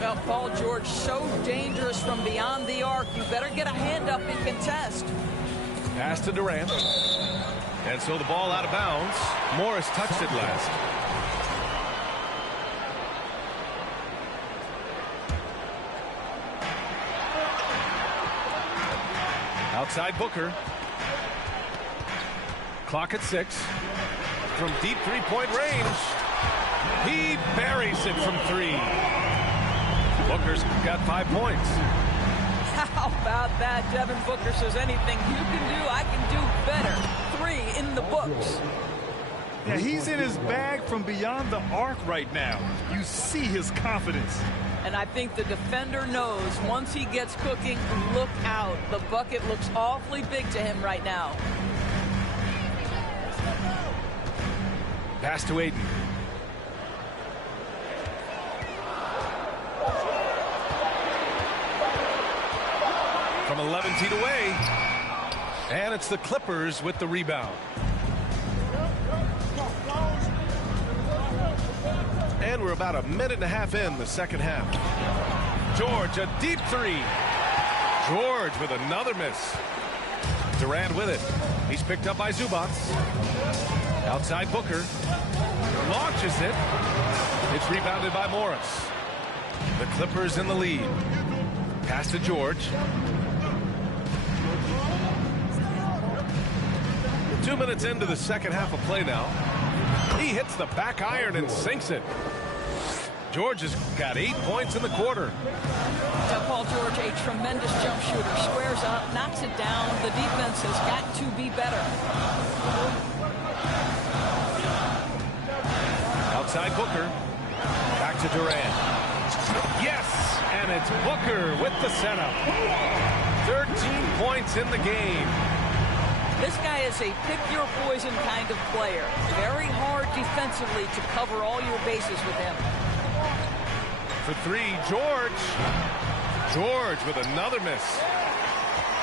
Well, Paul George, so dangerous from beyond the arc. You better get a hand up and contest. Pass to Durant. And so the ball out of bounds. Morris touched it last. Outside Booker. Clock at 6. From deep three-point range. He buries it from 3. Booker's got 5 points. How about that? Devin Booker says anything you can do, I can do better. 3 in the books. Yeah, he's in his bag from beyond the arc right now. You see his confidence. And I think the defender knows once he gets cooking, look out. The bucket looks awfully big to him right now. Pass to Aiden. From 11 feet away. And it's the Clippers with the rebound. And we're about a minute and a half in the second half. George, a deep 3. George with another miss. Durant with it. He's picked up by Zubac. Outside Booker. Launches it. It's rebounded by Morris. The Clippers in the lead. Pass to George. 2 minutes into the second half of play now. He hits the back iron and sinks it. George has got 8 points in the quarter. Tell Paul George, a tremendous jump shooter. Squares up, knocks it down. The defense has got to be better. Outside Booker. Back to Durant. Yes! And it's Booker with the setup. 13 points in the game. This guy is a pick-your-poison kind of player. Very hard defensively to cover all your bases with him. For three, George. George with another miss.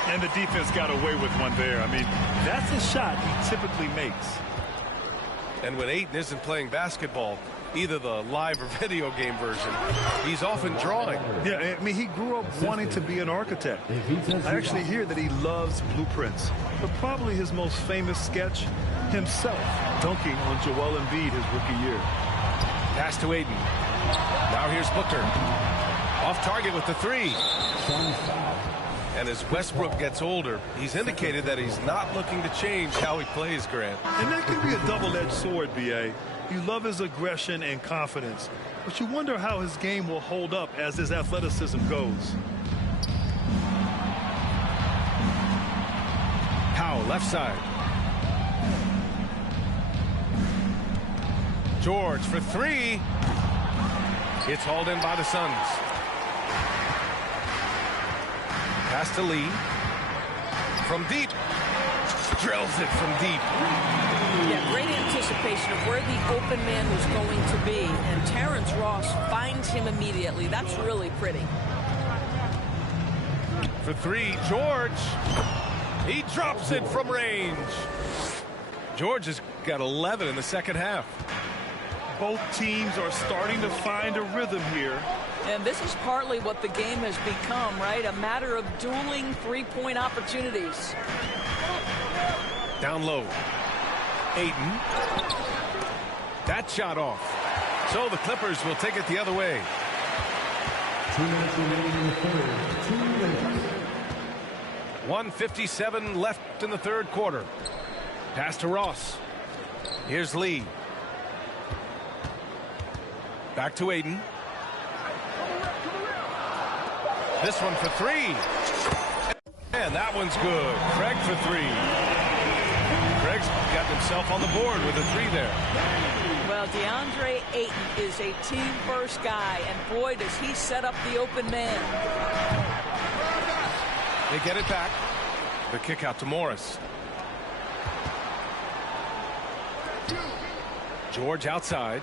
And the defense got away with one there. I mean, that's a shot he typically makes. And when Ayton isn't playing basketball, either the live or video game version, he's often drawing. Yeah, I mean, he grew up wanting to be an architect. I actually hear that he loves blueprints. But probably his most famous sketch, himself dunking on Joel Embiid his rookie year. Pass to Ayton. Now here's Booker. Off target with the three. And as Westbrook gets older, he's indicated that he's not looking to change how he plays, Grant. And that can be a double-edged sword, B.A. You love his aggression and confidence, but you wonder how his game will hold up as his athleticism goes. Powell, left side. George for three. It's hauled in by the Suns. Pass to Lee. From deep. Drills it from deep. Yeah, great anticipation of where the open man was going to be. And Terrence Ross finds him immediately. That's really pretty. For three, George. He drops it from range. George has got 11 in the second half. Both teams are starting to find a rhythm here. And this is partly what the game has become, right? A matter of dueling three-point opportunities. Down low. Ayton. That shot off. So the Clippers will take it the other way. 2 minutes remaining in the third. 2 minutes. 1:57 left in the third quarter. Pass to Ross. Here's Lee. Back to Ayton. This one for three. And that one's good. Craig for three. Craig's got himself on the board with a three there. Well, DeAndre Ayton is a team-first guy, and boy, does he set up the open man. They get it back. The kick out to Morris. George outside.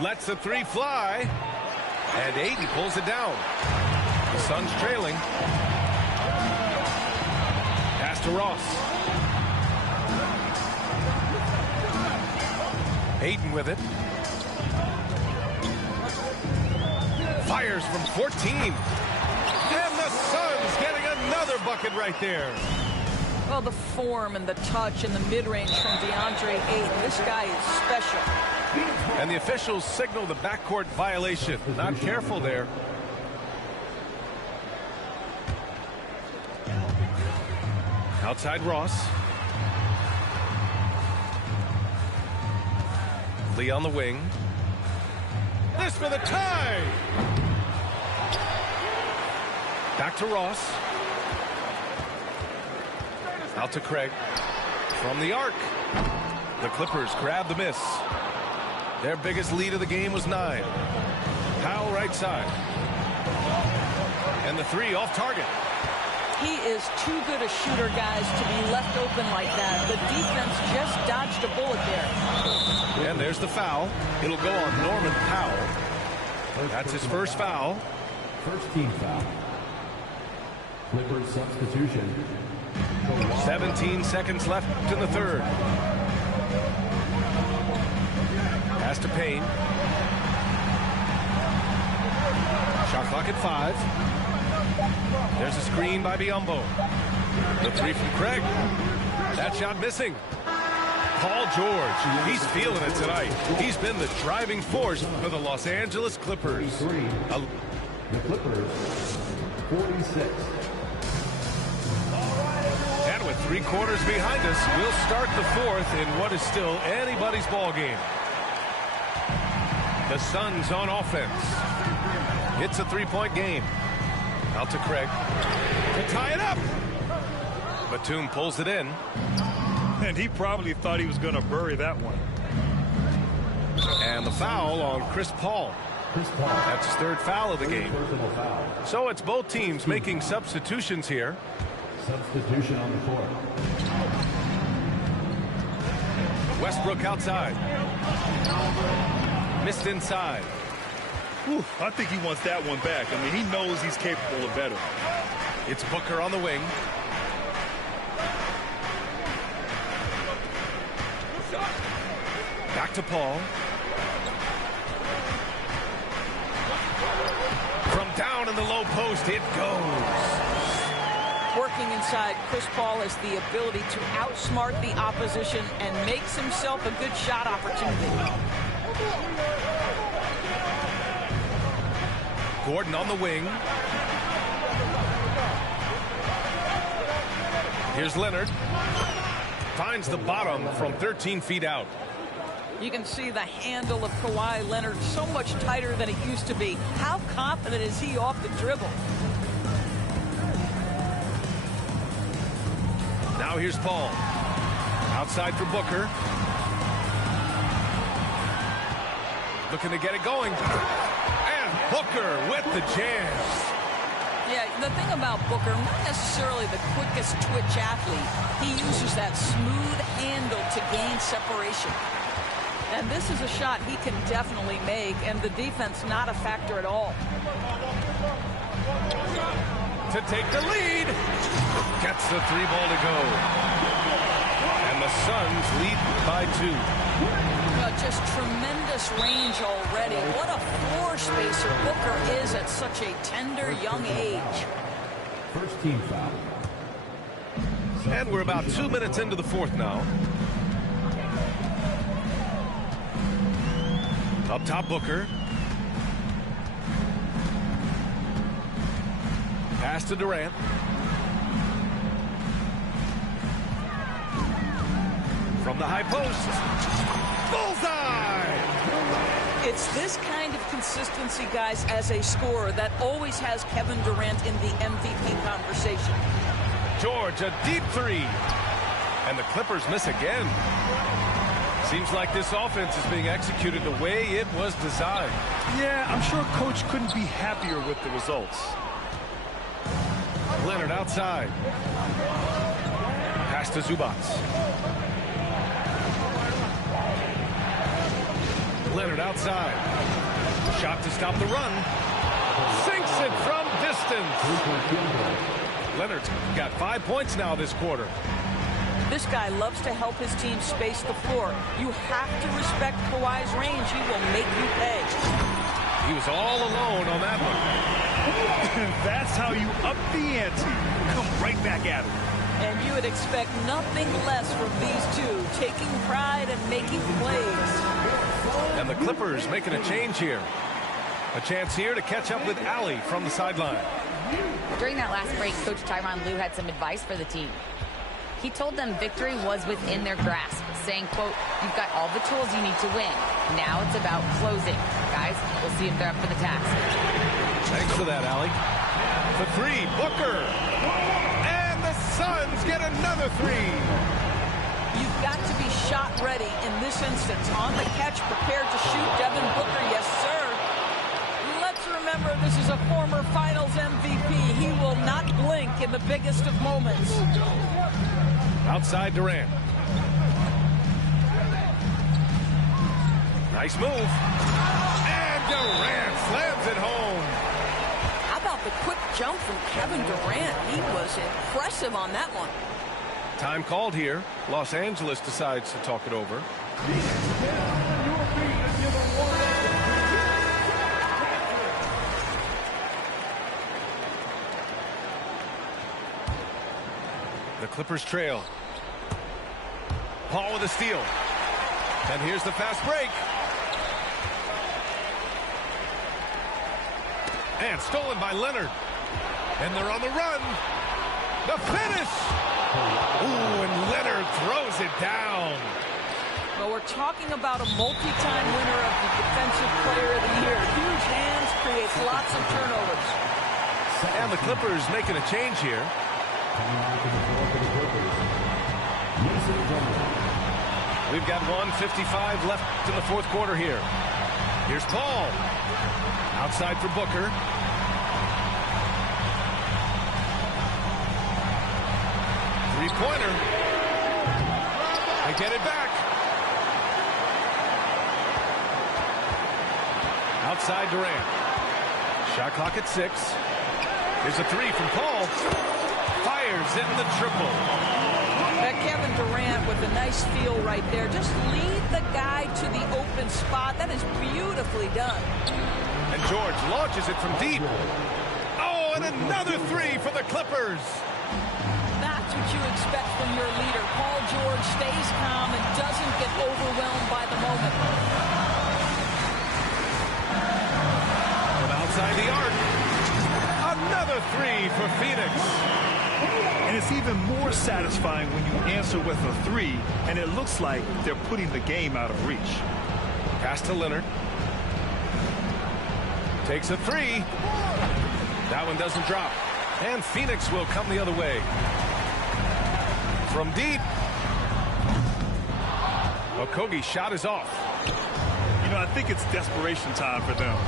Lets the three fly. And Ayton pulls it down. The Suns trailing. Pass to Ross. Ayton with it. Fires from 14. And the Suns getting another bucket right there. Well, the form and the touch and the mid-range from DeAndre Ayton. This guy is special. And the officials signal the backcourt violation. Not careful there. Outside Ross. Lee on the wing. This for the tie. Back to Ross. Out to Craig. From the arc. The Clippers grab the miss. Their biggest lead of the game was 9. Powell right side. And the three off target. He is too good a shooter, guys, to be left open like that. The defense just dodged a bullet there. And there's the foul. It'll go on Norman Powell. That's his first foul. First team foul. Clippers substitution. 17 seconds left in the third. Pass to Payne. Shot clock at 5. There's a screen by Biyombo. The three from Craig. That shot missing. Paul George, he's feeling it tonight. He's been the driving force for the Los Angeles Clippers. The Clippers, 46. And with 3 quarters behind us, we'll start the fourth in what is still anybody's ball game. The Suns on offense. It's a three-point game. Out to Craig to tie it up. Batum pulls it in. And he probably thought he was going to bury that one. And the foul on Chris Paul. That's his third foul of the game. So it's both teams making substitutions here. Substitution on the court. Westbrook outside. Missed inside. Whew, I think he wants that one back. I mean, he knows he's capable of better. It's Booker on the wing. Back to Paul. From down in the low post, it goes. Working inside, Chris Paul has the ability to outsmart the opposition and makes himself a good shot opportunity. Gordon on the wing. Here's Leonard. Finds the bottom from 13 feet out. You can see the handle of Kawhi Leonard so much tighter than it used to be. How confident is he off the dribble? Now here's Paul. Outside for Booker. Looking to get it going. And Booker with the jam. Yeah, the thing about Booker, not necessarily the quickest twitch athlete. He uses that smooth handle to gain separation. And this is a shot he can definitely make, and the defense not a factor at all. To take the lead. Gets the three ball to go. And the Suns lead by 2. Well, just tremendous range already. What a floor spacer Booker is at such a tender young age. First team foul. And we're about 2 minutes into the fourth now. Up top, Booker. Pass to Durant. From the high post. Bullseye! It's this kind of consistency, guys, as a scorer that always has Kevin Durant in the MVP conversation. George, a deep three. And the Clippers miss again. Seems like this offense is being executed the way it was designed. Yeah, I'm sure Coach couldn't be happier with the results. Leonard outside. Pass to Zubac. Leonard outside. Shot to stop the run. Sinks it from distance. Leonard's got 5 points now this quarter. This guy loves to help his team space the floor. You have to respect Kawhi's range. He will make you pay. He was all alone on that one. That's how you up the ante. Come right back at him. And you would expect nothing less from these two, taking pride and making plays. And the Clippers making a change here. A chance here to catch up with Allie from the sideline. During that last break, Coach Tyronn Lue had some advice for the team. He told them victory was within their grasp, saying, quote, "You've got all the tools you need to win. Now it's about closing. Guys, we'll see if they're up for the task." Thanks for that, Allie. For three, Booker. And the Suns get another three. You've got to be shot ready in this instance. On the catch, prepared to shoot. Devin Booker, yes, sir. Let's remember this is a former Finals MVP. He will not blink in the biggest of moments. Outside Durant. Nice move. And Durant slams it home. How about the quick jump from Kevin Durant? He was impressive on that one. Time called here. Los Angeles decides to talk it over. The Clippers trail. Paul with a steal. And here's the fast break. And stolen by Leonard. And they're on the run. The finish. Ooh, and Leonard throws it down. Well, we're talking about a multi-time winner of the Defensive Player of the Year. Huge hands create lots of turnovers. And the Clippers making a change here. We've got 1:55 left in the fourth quarter here. Here's Paul. Outside for Booker. Three-pointer. They get it back. Outside Durant. Shot clock at 6. Here's a three from Paul. Fires in the triple. Kevin Durant with a nice feel right there. Just lead the guy to the open spot. That is beautifully done. And George launches it from deep. Oh, and another three for the Clippers. That's what you expect from your leader. Paul George stays calm and doesn't get overwhelmed by the moment. From outside the arc. Another three for Phoenix. And it's even more satisfying when you answer with a three, and it looks like they're putting the game out of reach. Pass to Leonard. Takes a three. That one doesn't drop. And Phoenix will come the other way. From deep. Okogie's shot is off. You know, I think it's desperation time for them.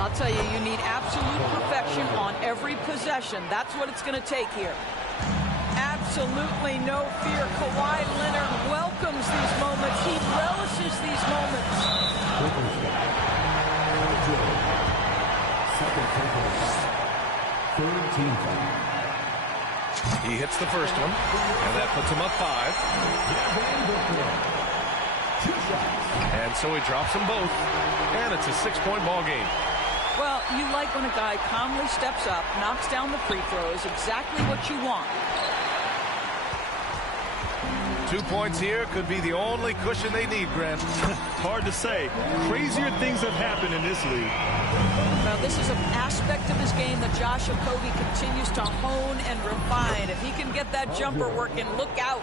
I'll tell you, you need absolute perfection on every possession. That's what it's going to take here. Absolutely no fear. Kawhi Leonard welcomes these moments. He relishes these moments. He hits the first one, and that puts him up 5. And so he drops them both, and it's a 6-point ball game. Well, you like when a guy calmly steps up, knocks down the free throws, exactly what you want. 2 points here could be the only cushion they need, Grant. Hard to say. Crazier things have happened in this league. Now, this is an aspect of his game that Josh Okogie continues to hone and refine. If he can get that jumper working, look out.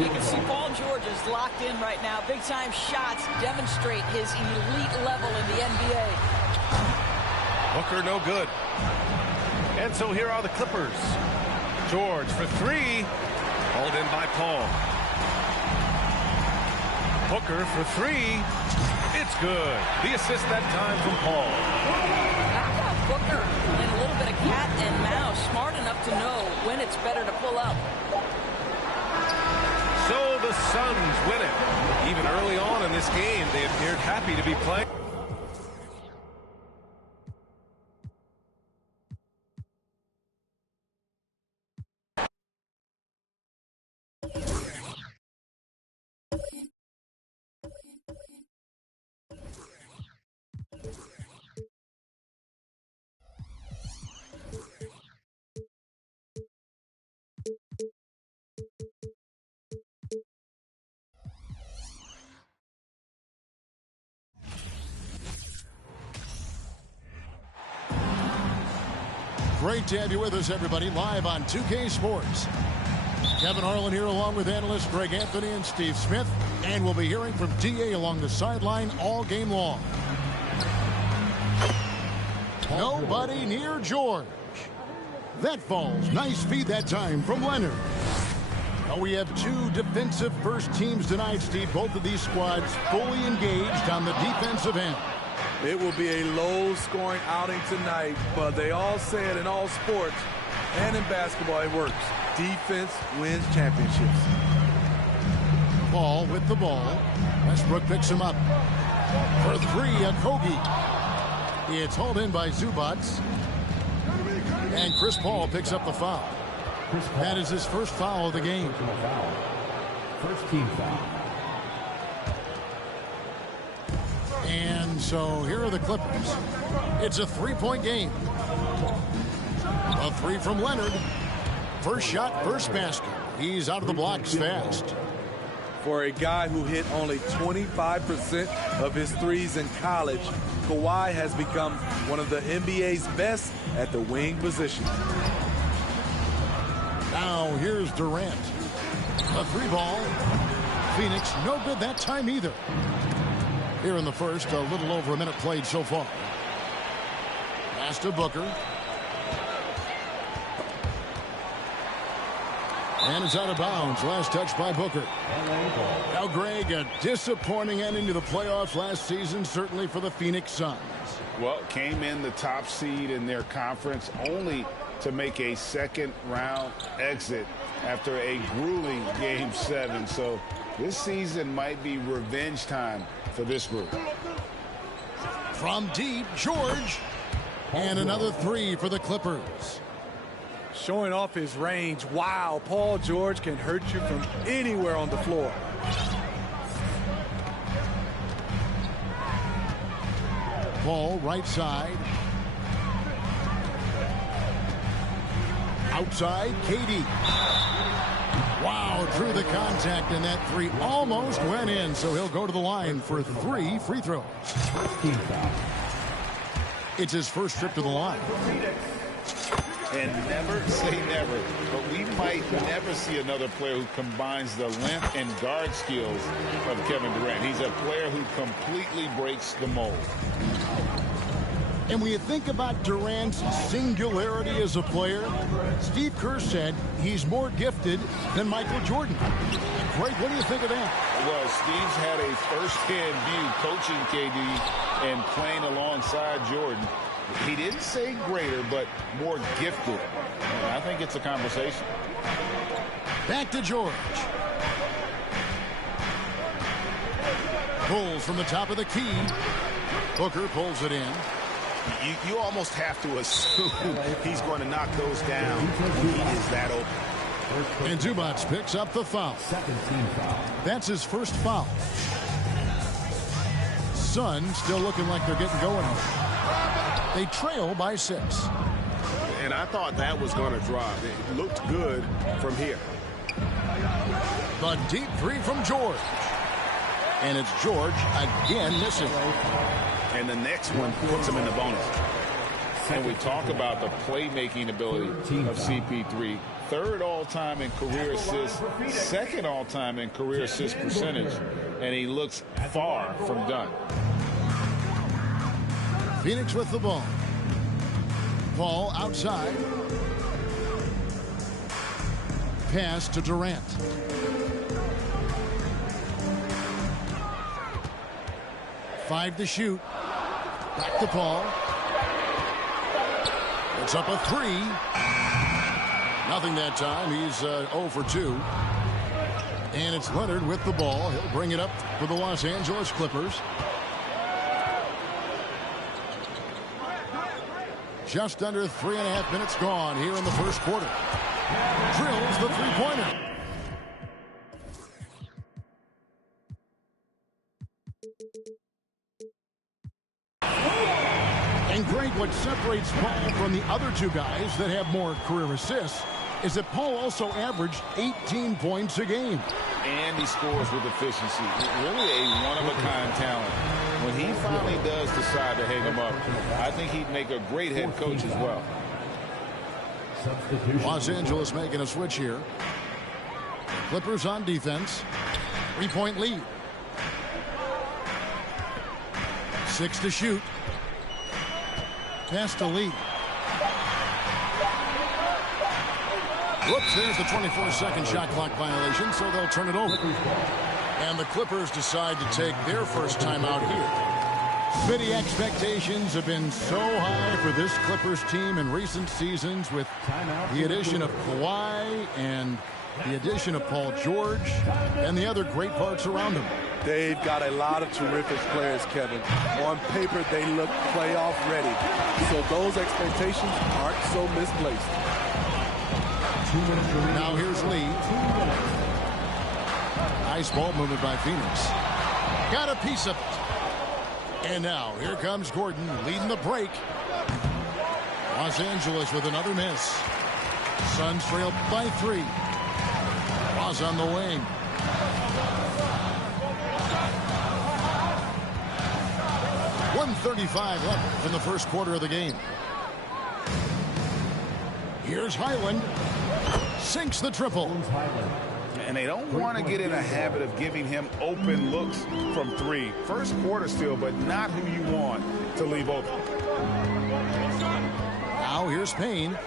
You can see Paul George is locked in right now. Big-time shots demonstrate his elite level in the NBA. Booker no good. And so here are the Clippers. George for 3. Hauled in by Paul. Booker for 3. It's good. The assist that time from Paul. How about Booker and a little bit of cat and mouse, smart enough to know when it's better to pull up. So the Suns win it. Even early on in this game, they appeared happy to be playing. Great to have you with us, everybody, live on 2K Sports. Kevin Harlan here along with analysts Greg Anthony and Steve Smith. And we'll be hearing from DA along the sideline all game long. Nobody near George. That falls. Nice feed that time from Leonard. Now we have 2 defensive first teams tonight, Steve. Both of these squads fully engaged on the defensive end. It will be a low-scoring outing tonight, but they all say it in all sports and in basketball, it works. Defense wins championships. Paul with the ball. Westbrook picks him up. For 3, Okogie. It's hauled in by Zubats. And Chris Paul picks up the foul. That is his first foul of the game. First team foul. And so here are the Clippers. It's a 3-point game. A 3 from Leonard. First shot, first basket. He's out of the blocks fast. For a guy who hit only 25% of his threes in college, Kawhi has become one of the NBA's best at the wing position. Now here's Durant. A 3 ball. Phoenix no good that time either. Here in the first, a little over a minute played so far. Pass to Booker. And it's out of bounds. Last touch by Booker. Now, Greg, a disappointing ending to the playoffs last season, certainly for the Phoenix Suns. Well, came in the top seed in their conference only to make a second-round exit after a grueling Game 7. So this season might be revenge time for this group. From deep, George. And another three for the Clippers. Showing off his range. Wow, Paul George can hurt you from anywhere on the floor. Paul, right side. Outside, KD. Wow, through the contact, and that three almost went in, so he'll go to the line for 3 free throws. It's his first trip to the line. And never say never, but we might never see another player who combines the length and guard skills of Kevin Durant. He's a player who completely breaks the mold. And when you think about Durant's singularity as a player, Steve Kerr said he's more gifted than Michael Jordan. Greg, what do you think of that? Well, Steve's had a first-hand view coaching KD and playing alongside Jordan. He didn't say greater, but more gifted. And I think it's a conversation. Back to George. Pulls from the top of the key. Booker pulls it in. You almost have to assume he's going to knock those down when he is that open. And Zubac picks up the foul. Second team foul. That's his first foul. Suns still looking like they're getting going. They trail by 6. And I thought that was going to drop. It looked good from here. The deep three from George. And it's George again missing. And the next one puts him in the bonus. And we talk about the playmaking ability of CP3. Third all-time in career assists, second all-time in career assist percentage, and he looks far from done. Phoenix with the ball. Paul outside. Pass to Durant. Five to shoot. Back to Paul. It's up a 3. Nothing that time. He's 0 for 2. And it's Leonard with the ball. He'll bring it up for the Los Angeles Clippers. Just under 3.5 minutes gone here in the first quarter. Drills the three-pointer. And Greg, what separates Paul from the other two guys that have more career assists is that Paul also averaged 18 points a game. And he scores with efficiency. Really a one-of-a-kind talent. When he finally does decide to hang him up, I think he'd make a great head coach as well. Los Angeles making a switch here. Clippers on defense. 3-point lead. 6 to shoot. Pass to Lee. Whoops, there's the 24-second shot clock violation, so they'll turn it over. And the Clippers decide to take their first timeout here. City expectations have been so high for this Clippers team in recent seasons with the addition of Kawhi and the addition of Paul George and the other great parts around him. They've got a lot of terrific players, Kevin. On paper, they look playoff ready. So those expectations aren't so misplaced. Now here's Lee. Nice ball movement by Phoenix. Got a piece of it. And now here comes Gordon leading the break. Los Angeles with another miss. Suns trail by 3. Ross on the wing. .135 left in the first quarter of the game. Here's Highland. Sinks the triple. And they don't want to get in a habit of giving him open looks from 3. First quarter still, but not who you want to leave open. Here's Payne.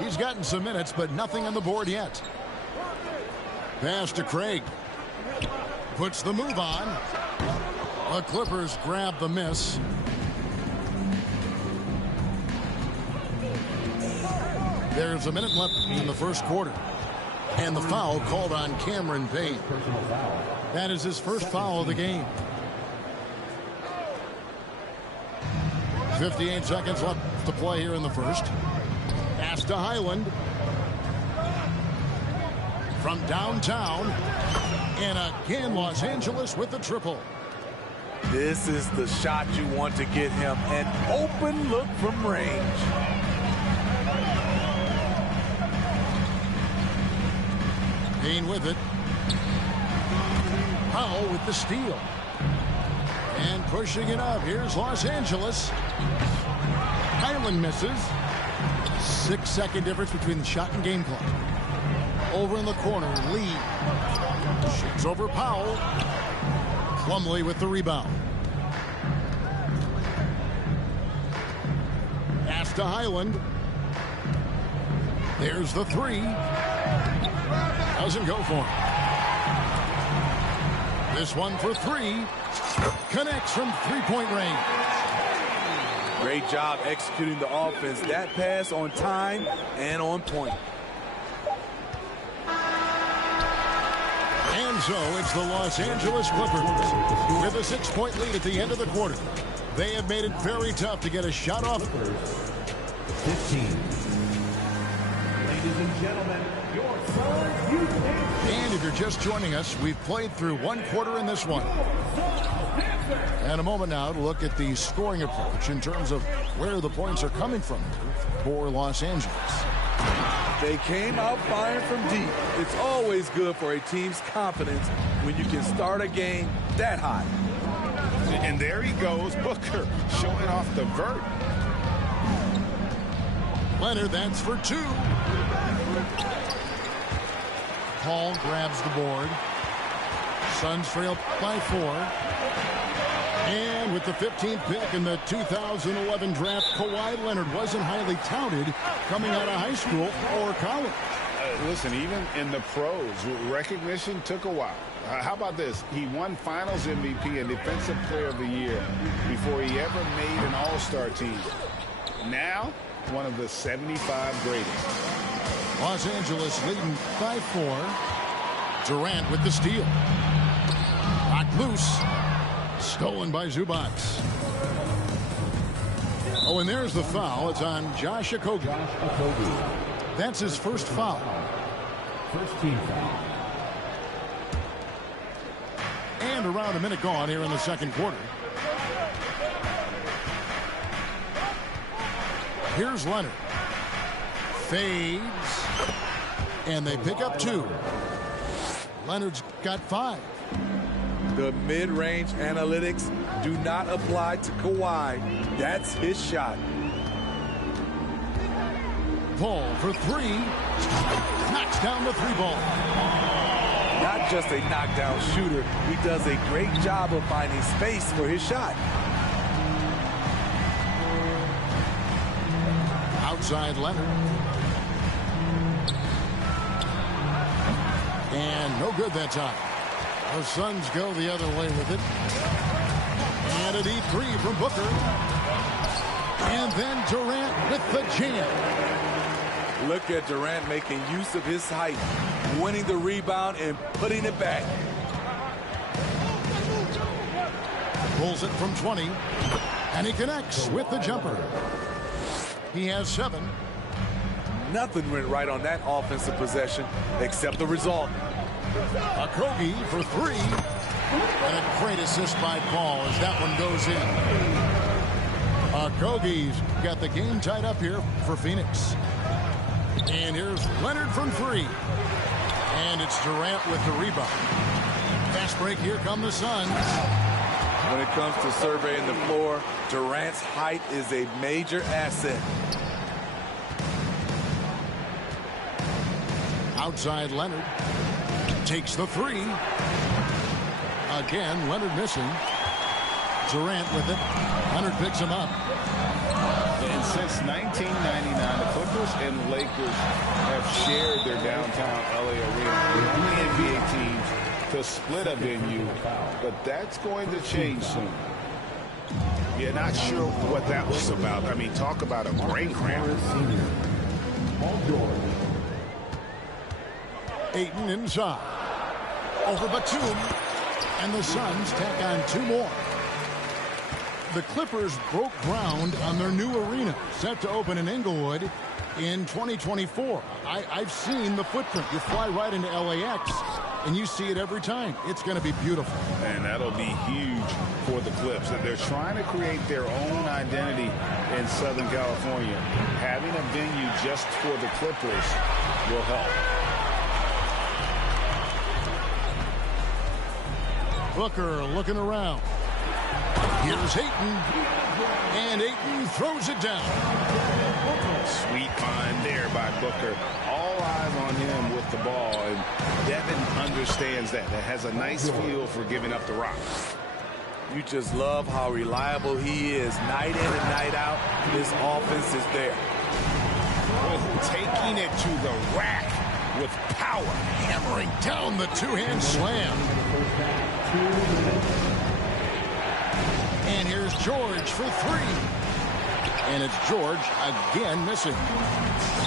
He's gotten some minutes, but nothing on the board yet. Pass to Craig. Puts the move on. The Clippers grab the miss. There's a minute left in the first quarter. And the foul called on Cameron Payne. That is his first foul of the game. 58 seconds left to play here in the first. Pass to Highland. From downtown. And again, Los Angeles with the triple. This is the shot you want to get him. An open look from range. Payne with it. Powell with the steal. And pushing it up. Here's Los Angeles. Highland misses. 6-second difference between the shot and game clock. Over in the corner, Lee. Shoots over Powell. Plumlee with the rebound. Pass to Highland. There's the three. Doesn't go for him. This one for three. Connects from three-point range. Great job executing the offense. That pass on time and on point. And so it's the Los Angeles Clippers with a 6-point lead at the end of the quarter. They have made it very tough to get a shot off. 15. Ladies and gentlemen, your first youth champion. And if you're just joining us, we've played through one quarter in this one. And a moment now to look at the scoring approach in terms of where the points are coming from for Los Angeles. They came out firing from deep. It's always good for a team's confidence when you can start a game that hot. And there he goes, Booker, showing off the vert. Leonard, that's for two. Paul grabs the board. Suns trail by 4. And with the 15th pick in the 2011 draft, Kawhi Leonard wasn't highly touted coming out of high school or college. Listen, even in the pros, recognition took a while. How about this? He won Finals MVP and Defensive Player of the Year before he ever made an All-Star team. Now, one of the 75 greatest. Los Angeles leading by 4. Durant with the steal. Knocked loose. Stolen by Zubac. Oh, and there's the foul. It's on Josh Okogie. That's his first foul. First team foul. And around a minute gone here in the second quarter. Here's Leonard. Fades. And they pick up 2. Leonard's got 5. The mid-range analytics do not apply to Kawhi. That's his shot. Paul for 3. Knocks down the 3-ball. Not just a knockdown shooter. He does a great job of finding space for his shot. Outside Leonard. And no good that time. The Suns go the other way with it. And a deep 3 from Booker. And then Durant with the jam. Look at Durant making use of his height, winning the rebound and putting it back. Pulls it from 20. And he connects with the jumper. He has 7. Nothing went right on that offensive possession except the result. Okogie for 3. And a great assist by Paul as that one goes in. Okogie's got the game tied up here for Phoenix. And here's Leonard from 3. And it's Durant with the rebound. Fast break, here come the Suns. When it comes to surveying the floor, Durant's height is a major asset. Outside Leonard. Takes the 3. Again, Leonard missing. Durant with it. Leonard picks him up. And since 1999, the Clippers and Lakers have shared their downtown LA arena. The only NBA teams to split a venue, but that's going to change soon. Yeah, not sure what that was about. I mean, talk about a brain cramp. Ayton inside. Over Batum. And the Suns tack on 2 more. The Clippers broke ground on their new arena, set to open in Inglewood in 2024. I've seen the footprint. You fly right into LAX, and you see it every time. It's going to be beautiful. And that'll be huge for the Clips. They're trying to create their own identity in Southern California. Having a venue just for the Clippers will help. Booker looking around. Here's Ayton. And Ayton throws it down. Sweet find there by Booker. All eyes on him with the ball. And Devin understands that. That has a nice feel for giving up the rock. You just love how reliable he is. Night in and night out, this offense is there. Taking it to the rack with power. Hammering down the two-hand slam. And here's George for 3. And it's George again missing.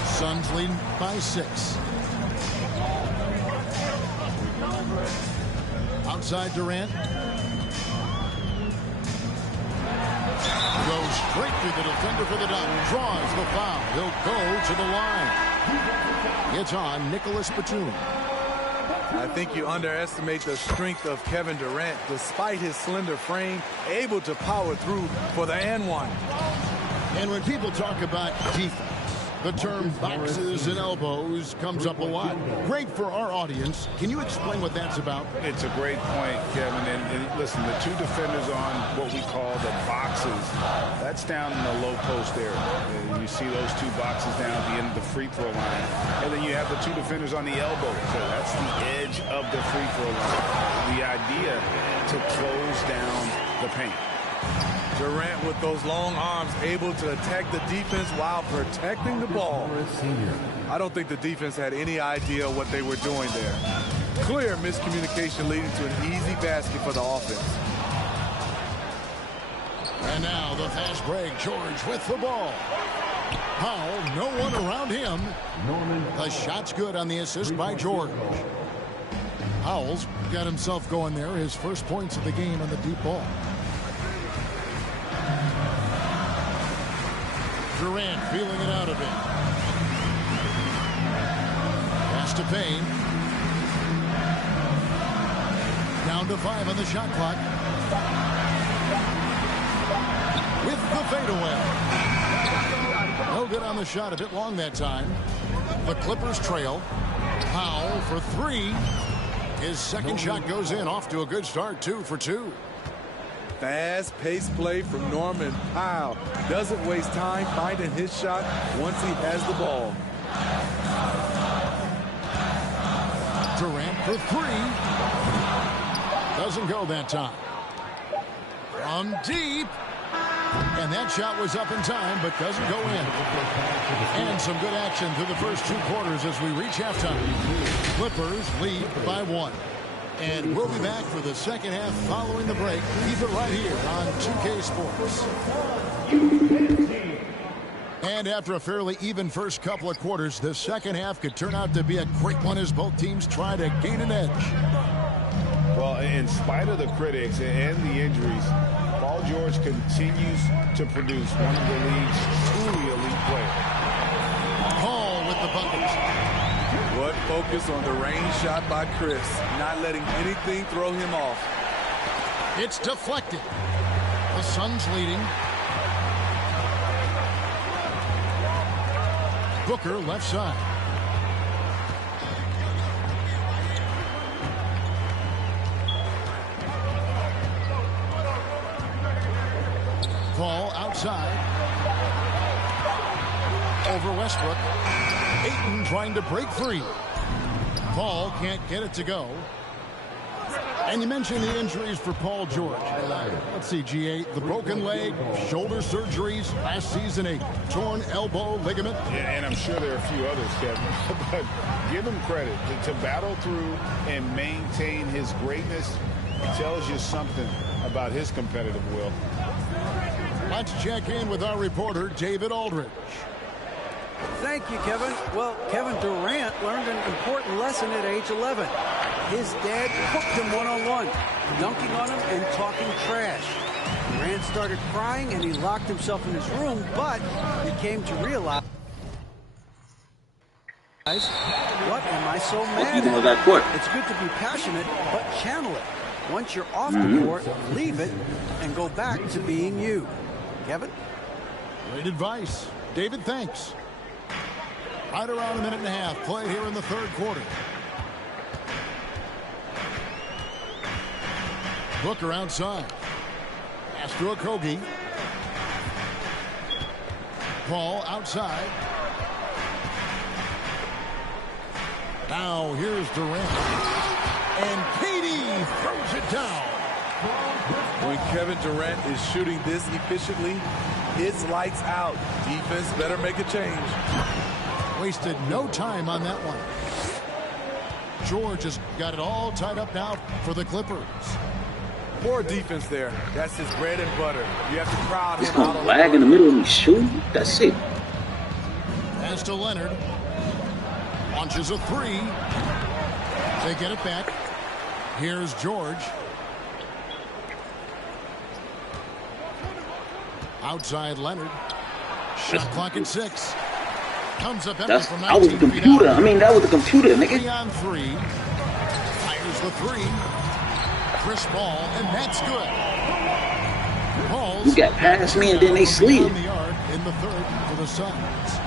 Suns leading by 6. Outside Durant. Goes straight through the defender for the dunk. Draws the foul. He'll go to the line. It's on Nicholas Batum. I think you underestimate the strength of Kevin Durant. Despite his slender frame, able to power through for the and one. And when people talk about defense, the term boxes and elbows comes up a lot. Greg, for our audience, can you explain what that's about? It's a great point, Kevin. And listen, the 2 defenders on what we call the boxes, that's down in the low post area. And you see those 2 boxes down at the end of the free throw line. And then you have the 2 defenders on the elbow. So that's the edge of the free throw line. The idea to close down the paint. Durant with those long arms able to attack the defense while protecting the ball. I don't think the defense had any idea what they were doing there. Clear miscommunication leading to an easy basket for the offense. And now the fast break. George with the ball. Powell, no one around him. The shot's good on the assist by George. Powell's got himself going there. His first points of the game on the deep ball. Durant feeling it out a bit. Pass to Payne. Down to 5 on the shot clock. With the fadeaway. No good on the shot. A bit long that time. The Clippers trail. Powell for 3. His second shot goes in. Off to a good start. 2 for 2. Fast-paced play from Norman Powell. Doesn't waste time finding his shot once he has the ball. Durant for 3. Doesn't go that time. From deep. And that shot was up in time, but doesn't go in. And some good action through the first 2 quarters as we reach halftime. Clippers lead by 1. And we'll be back for the second half following the break. Keep it right here on 2K Sports. And after a fairly even first couple of quarters, the second half could turn out to be a great one as both teams try to gain an edge. Well, in spite of the critics and the injuries, Paul George continues to produce one of the league's truly elite players. Paul with the buckets. What focus on the range shot by Chris, not letting anything throw him off. It's deflected. The Suns leading. Booker left side. Paul outside. Over Westbrook. Ayton trying to break free. Paul can't get it to go. And you mentioned the injuries for Paul George. Let's see, G8, the broken leg, shoulder surgeries, last season a torn elbow ligament. Yeah, and I'm sure there are a few others, Kevin. But give him credit. To battle through and maintain his greatness tells you something about his competitive will. Let's check in with our reporter, David Aldridge. Thank you, Kevin. Well, Kevin Durant learned an important lesson at age 11. His dad hooked him one-on-one, dunking on him and talking trash. Durant started crying and he locked himself in his room, but he came to realize, what am I so mad at? It's good to be passionate, but channel it. Once you're off the court, leave it and go back to being you. Kevin? Great advice. David, thanks. Right around a minute and a half played here in the third quarter. Booker outside. Pass to Okogie. Paul outside. Now here's Durant. And KD throws it down. When Kevin Durant is shooting this efficiently, it's lights out. Defense better make a change. Wasted no time on that one. George has got it all tied up now for the Clippers. More defense there. That's his bread and butter. You have to crowd He's him going out. to lag in the middle and shoot. That's it. Pass to Leonard. Launches a three. They get it back. Here's George. Outside Leonard. Shot clock at 6. Comes up empty from 19 I was the computer. I mean, that was the computer, nigga. 3 on 3. Fires the 3. Chris Paul, and that's good. Paul's You got past me and then they slid. on the yard in the third for the Suns.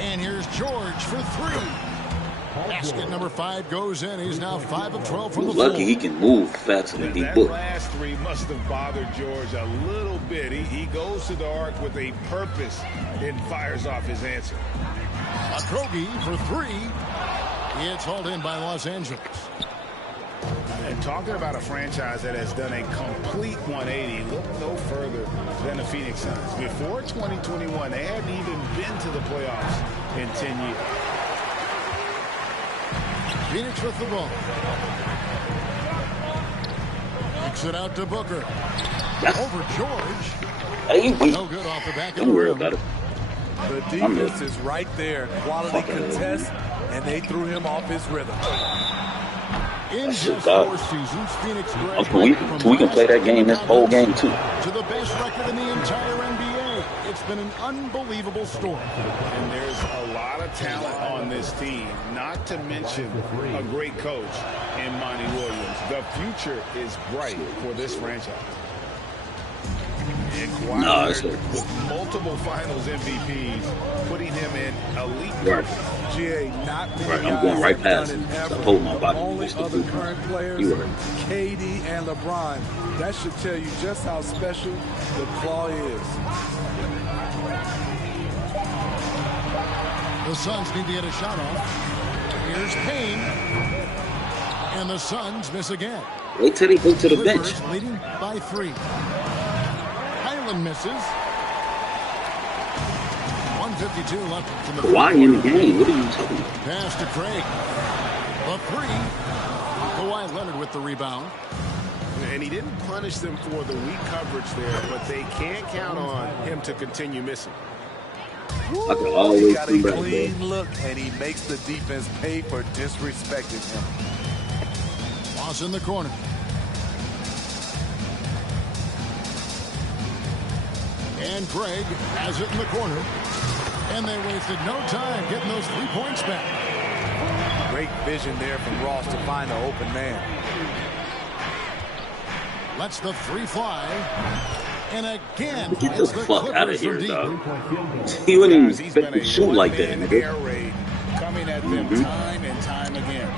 And here's George for 3. Basket number 5 goes in. He's now 5 of 12 from the floor. Lucky he can move faster than That D-Book. last 3 must have bothered George a little bit. He goes to the arc with a purpose and fires off his answer. Okogie for 3. It's hauled in by Los Angeles. And talking about a franchise that has done a complete 180, look no further than the Phoenix Suns. Before 2021, they hadn't even been to the playoffs in 10 years. Phoenix with the ball. Kicks it out to Booker. Over George. No good off the back of the rim. The defense is right there. Quality contest, and they threw him off his rhythm. In just 4 seasons, Phoenix graduated We can play that game, this whole game, too. to the best record in the entire NBA. It's been an unbelievable story. And there's a lot of talent on this team, not to mention a great coach in Monty Williams. The future is bright for this franchise. And Kawhi with multiple finals MVPs, putting him in elite company. GA, not many Right, I'm guys going right have done past it him. ever. Stop holding my body. Only It's the other boot. current players, You right. KD and LeBron. That should tell you just how special the claw is. The Suns need to get a shot off. Here's Payne. And the Suns miss again. Wait till they go to the bench. Clippers leading by 3. Highland misses. 1:52 left from the Kawhi in the game. What are you talking about? pass to Craig. The 3. Kawhi Leonard with the rebound. And he didn't punish them for the weak coverage there, but they can't count on him to continue missing. I can He always got see a that. clean look, and he makes the defense pay for disrespecting him. Loss in the corner. And Craig has it in the corner. And they wasted no time getting those 3 points back. Great vision there from Ross to find an open man. Lets the 3 fly. And again, Get the it's fuck out of Clippers here, from deep. dog. He wouldn't even He's expect been to a shoot like that, one-man nigga. air raid coming at them time and time again.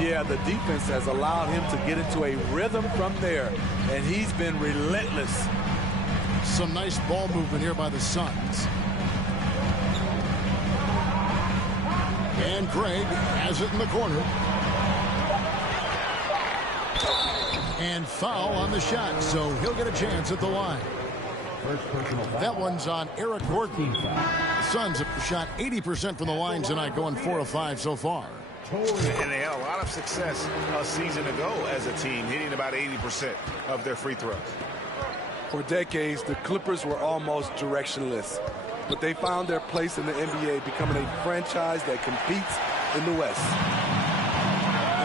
Yeah, the defense has allowed him to get into a rhythm from there, and he's been relentless. Some nice ball movement here by the Suns. And Craig has it in the corner. And foul on the shot, so he'll get a chance at the line. That one's on Eric Gordon. The Suns have shot 80% from the line tonight, going 4 of 5 so far. And they had a lot of success a season ago as a team, hitting about 80% of their free throws. For decades, the Clippers were almost directionless, but they found their place in the NBA, becoming a franchise that competes in the West.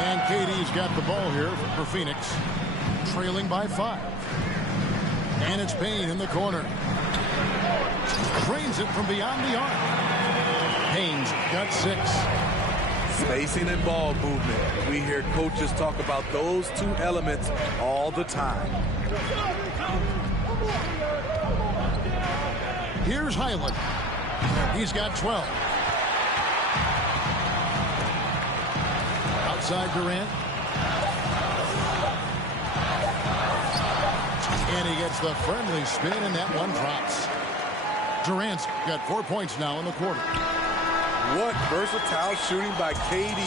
And KD's got the ball here for Phoenix, trailing by 5. And it's Payne in the corner. Drains it from beyond the arc. Payne's got 6. Spacing and ball movement. We hear coaches talk about those two elements all the time. Here's Highland. He's got 12. Outside Durant. And he gets the friendly spin, and that one drops. Durant's got 4 points now in the quarter. What versatile shooting by KD,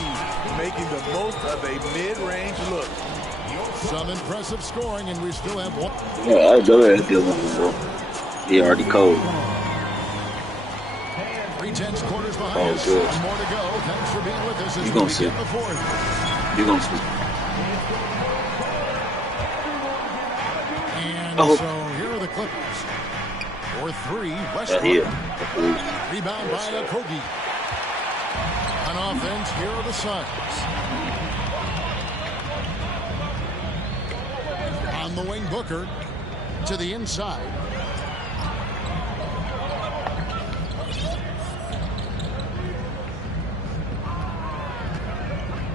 making the most of a mid-range look. Some impressive scoring, and we still have one. Yeah, I know that deal with him, bro. He already cold. 3/10 quarters behind us. Good. One more to go. Thanks for being with us as You we gonna see. begin the fourth. You gonna see. And Oh. so here are the Clippers. For 3, Right Westbrook. here. Rebound by Okogie. On offense, here are the Suns. On the wing, Booker to the inside.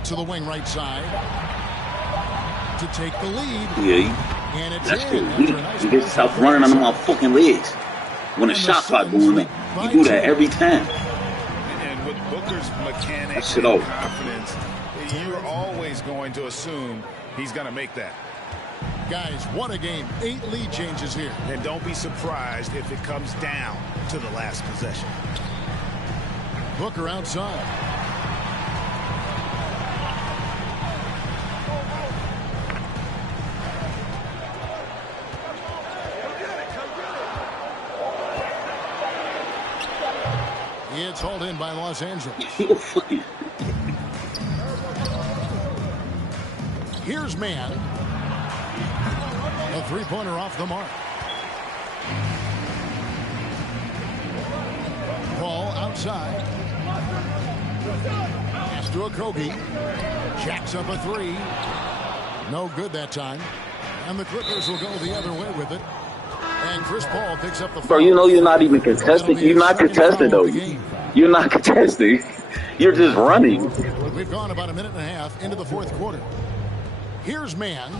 To the wing right side. To take the lead. Yeah, And it's that's in cool. after a nice You just stop running on my fucking legs. When the shot clock going up, you do that every time. And with Booker's mechanics Shit and over. confidence, you're always going to assume he's going to make that. Guys, what a game. 8 lead changes here. And don't be surprised if it comes down to the last possession. Booker outside. It's hauled in by Los Angeles. Here's Man. A 3-pointer off the mark. Ball outside. Pass to Okogie. Jacks up a 3. No good that time. And the Clippers will go the other way with it. And Chris Paul picks up the foul. Bro, you know you're not even contesting. You're not contesting, though. You're not contesting. You're just running. We've gone about a minute and a half into the fourth quarter. Here's Man.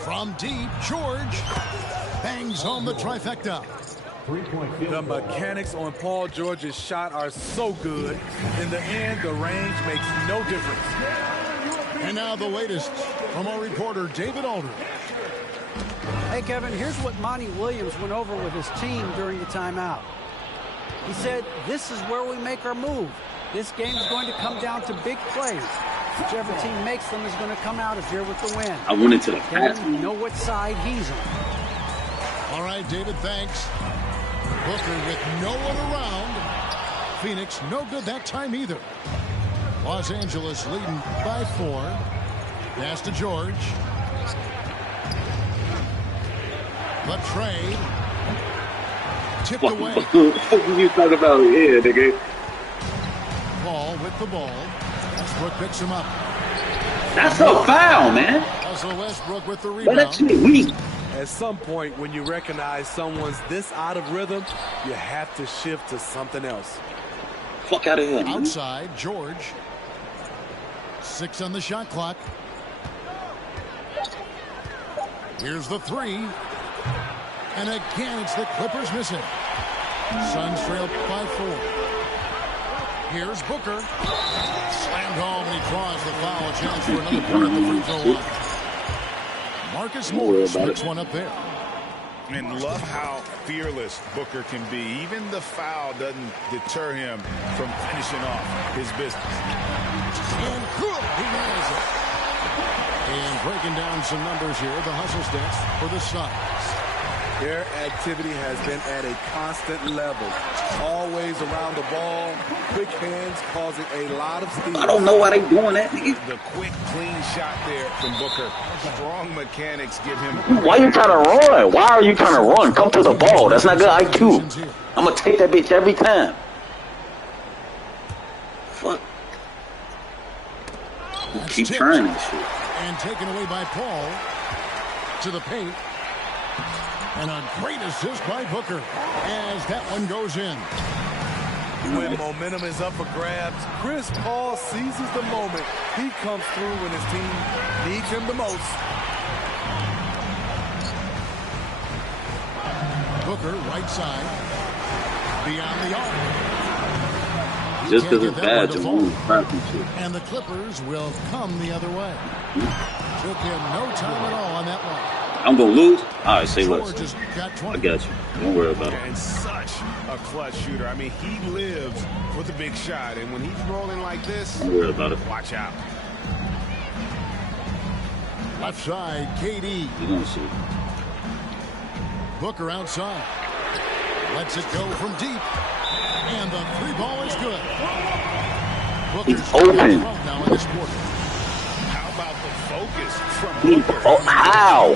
From deep, George bangs home the trifecta. The mechanics on Paul George's shot are so good. In the end, the range makes no difference. And now the latest from our reporter, David Aldridge. Hey, Kevin, here's what Monty Williams went over with his team during the timeout. He said, this is where we make our move. This game is going to come down to big plays. Whichever team makes them is going to come out of here with the win. I went into the Kevin, pass. you know what side he's on. All right, David, thanks. Booker with no one around. Phoenix, no good that time either. Los Angeles leading by 4. Pass to George. The trade. Tipped away. What are you talking about here, nigga? Paul with the ball. Westbrook picks him up. That's a foul, man. Russell Westbrook with the But rebound. that's weak. At some point, when you recognize someone's this out of rhythm, you have to shift to something else. Fuck out of here, man. Outside, George. 6 on the shot clock. Here's the 3. And again, it's the Clippers missing. Suns trail by 4. Here's Booker. Slammed home, and he draws the foul. A chance for another point at the free throw line. Marcus Morris picks one up there. And love how fearless Booker can be. Even the foul doesn't deter him from finishing off his business. And good. He nails it. And breaking down some numbers here, the hustle stats for the Suns. Their activity has been at a constant level. Always around the ball. Quick hands causing a lot of steals. I don't know why they doing that. The quick, clean shot there from Booker. Strong mechanics give him... Why you trying to run? Why are you trying to run? Come to the ball. That's not good IQ. I'm going to take that bitch every time. Fuck. Keep trying that shit. And taken away by Paul to the paint. And a great assist by Booker as that one goes in. When momentum is up for grabs, Chris Paul seizes the moment. He comes through when his team needs him the most. Booker, right side, beyond the arc. Just because it's bad to move. And the Clippers will come the other way. Took him no time at all on that one. I'm going to lose? All right, say less. I got you. Don't worry about it. And such a clutch shooter. I mean, he lives with a big shot. And when he's rolling like this, don't worry about it. Watch out. Left side, KD. You're going to see. Booker outside. Lets it go from deep. And the three ball is good. He's open. Now in this quarter. How about the focus from Booker? Oh,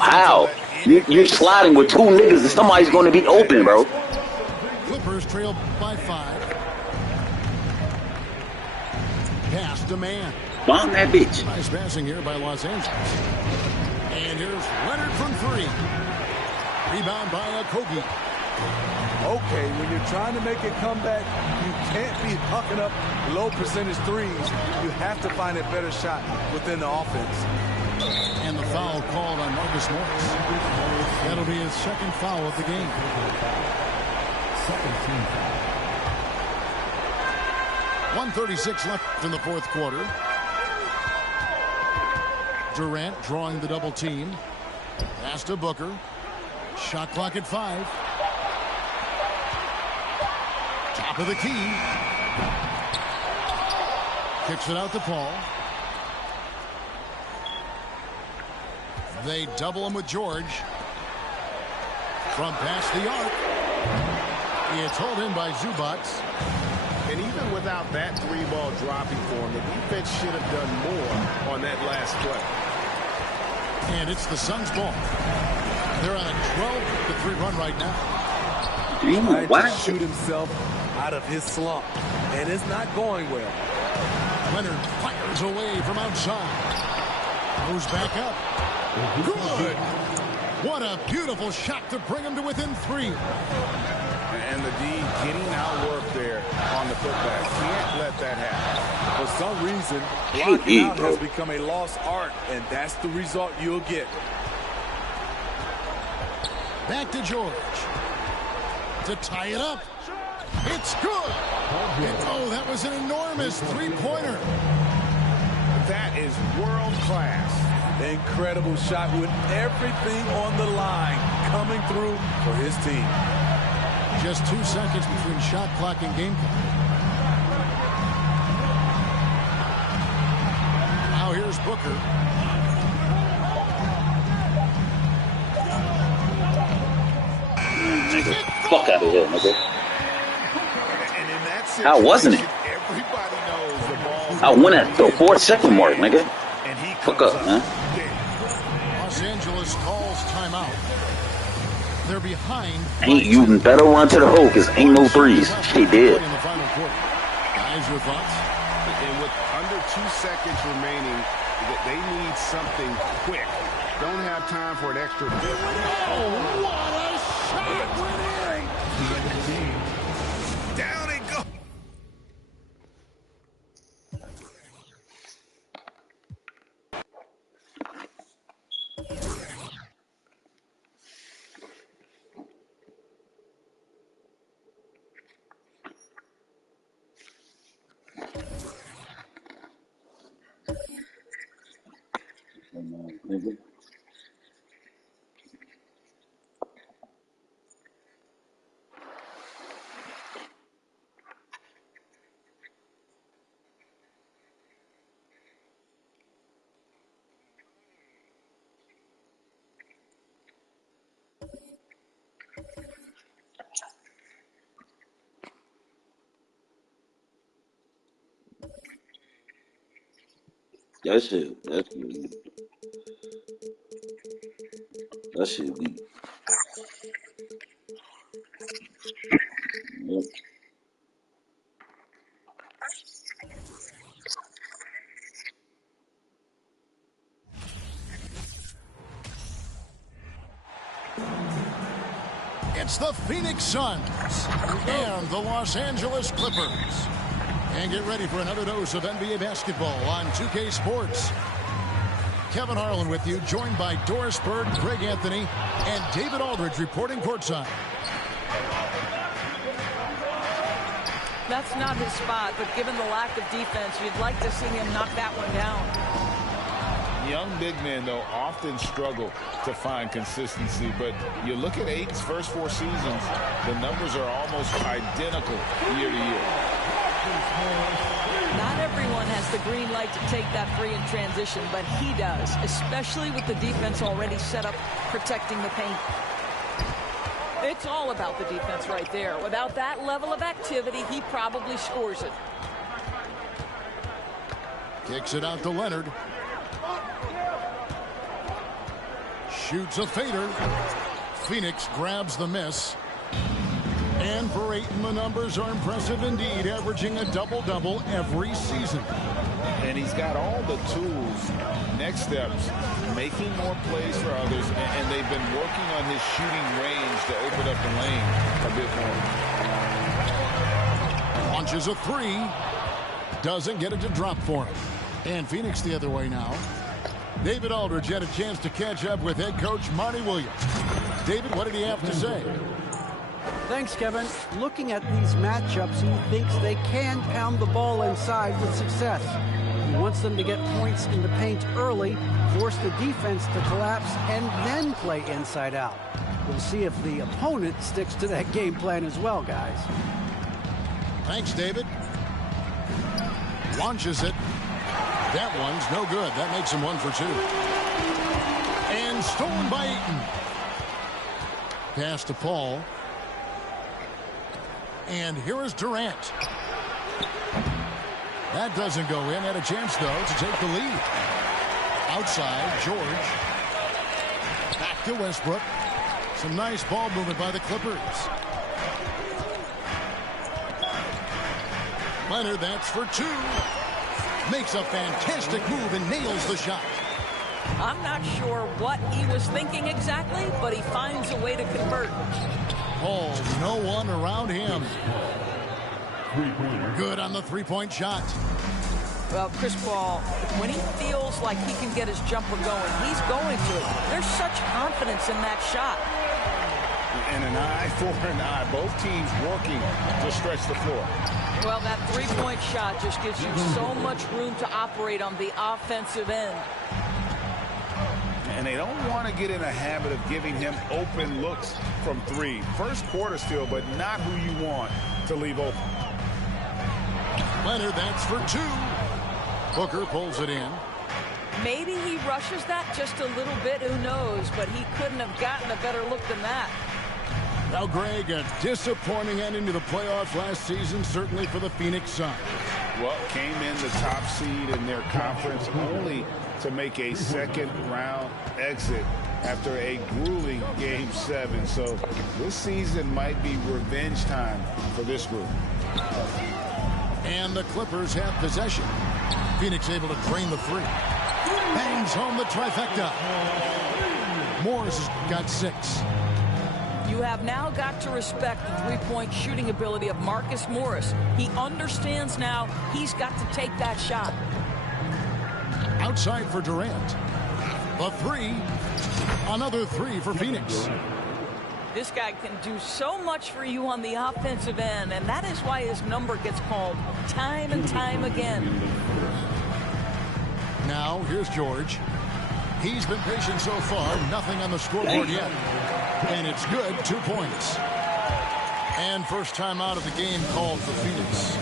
how? You're sliding with two niggas and somebody's going to be open, bro. Clippers trail by 5. Pass to man. Bomb that bitch. Nice passing here by Los Angeles. And here's Leonard from 3. Rebound by Kogi. Okay, when you're trying to make a comeback, you can't be hucking up low percentage threes. You have to find a better shot within the offense. And the foul called on Marcus Morris. That'll be his second foul of the game. Second team foul. 1:36 left in the fourth quarter. Durant drawing the double team. Pass to Booker. Shot clock at 5. Top of the key. Kicks it out to Paul. They double him with George. From past the arc. It's hauled in by Zubac. And even without that three ball dropping for him, the defense should have done more on that last play. And it's the Suns' ball. They're on a 12-3 run right now. Trying to shoot himself out of his slump. And it's not going well. Leonard fires away from outside. Goes back up. Good. What a beautiful shot to bring him to within 3. And the D getting outworked there on the putback. Can't let that happen. For some reason, blocking out has become a lost art, and that's the result you'll get. Back to George. To tie it up. It's good. Oh, that was an enormous three-pointer. That is world class. Incredible shot with everything on the line coming through for his team. Just 2 seconds between shot clock and game clock. Now here's Booker. Nigga, fuck out of here, nigga. How wasn't it? I won at the 4-second mark, nigga. Fuck up, man. Los Angeles calls timeout. They're behind. Ain't you better run to the hole because ain't no threes. She did. In the final quarter. Guys, your thoughts? And with under 2 seconds remaining, they need something quick. Don't have time for an extra. Oh, what a shot went in! Down it goes. That's good. That's good. That should be. Yep. It's the Phoenix Suns and the Los Angeles Clippers. And get ready for another dose of NBA basketball on 2K Sports. Kevin Harlan with you, joined by Doris Bird, Greg Anthony, and David Aldridge reporting courtside. That's not his spot, but given the lack of defense, you'd like to see him knock that one down. Young big men, though, often struggle to find consistency. But you look at Ayton's first 4 seasons, the numbers are almost identical year to year. Not everyone has the green light to take that free in transition, but he does, especially with the defense already set up protecting the paint. It's all about the defense right there. Without that level of activity, he probably scores it. Kicks it out to Leonard. Shoots a fader. Phoenix grabs the miss. And for Ayton, the numbers are impressive indeed, averaging a double-double every season. And he's got all the tools. Next steps, making more plays for others, and they've been working on his shooting range to open up the lane a bit more. Launches a 3. Doesn't get it to drop for him. And Phoenix the other way now. David Aldridge had a chance to catch up with head coach Monty Williams. David, what did he have to say? Thanks, Kevin. Looking at these matchups, he thinks they can pound the ball inside with success. He wants them to get points in the paint early, force the defense to collapse, and then play inside out. We'll see if the opponent sticks to that game plan as well, guys. Thanks, David. Launches it. That one's no good. That makes him 1 for 2. And stolen by Ayton. Pass to Paul. And here is Durant. That doesn't go in. Had a chance, though, to take the lead. Outside, George. Back to Westbrook. Some nice ball movement by the Clippers. Leonard, that's for 2. Makes a fantastic move and nails the shot. I'm not sure what he was thinking exactly, but he finds a way to convert. Paul, no one around him. Good on the three-point shot. Well, Chris Paul, when he feels like he can get his jumper going, he's going to it. There's such confidence in that shot. And an eye for an eye. Both teams working to stretch the floor. Well, that three-point shot just gives you so much room to operate on the offensive end. And they don't want to get in a habit of giving him open looks from 3. First quarter still, but not who you want to leave open. Leonard, that's for 2. Booker pulls it in. Maybe he rushes that just a little bit, who knows, but he couldn't have gotten a better look than that. Now, Greg, a disappointing ending to the playoffs last season, certainly for the Phoenix Suns. Well, came in the top seed in their conference only to make a second-round exit after a grueling Game 7. So this season might be revenge time for this group. And the Clippers have possession. Phoenix able to drain the 3. Bangs home the trifecta. Morris has got 6. You have now got to respect the three-point shooting ability of Marcus Morris. He understands now he's got to take that shot. Outside for Durant. The 3. Another 3 for Phoenix. This guy can do so much for you on the offensive end, and that is why his number gets called time and time again. Now, here's George. He's been patient so far. Nothing on the scoreboard yet. And it's good. 2 points. And first time out of the game called for Phoenix.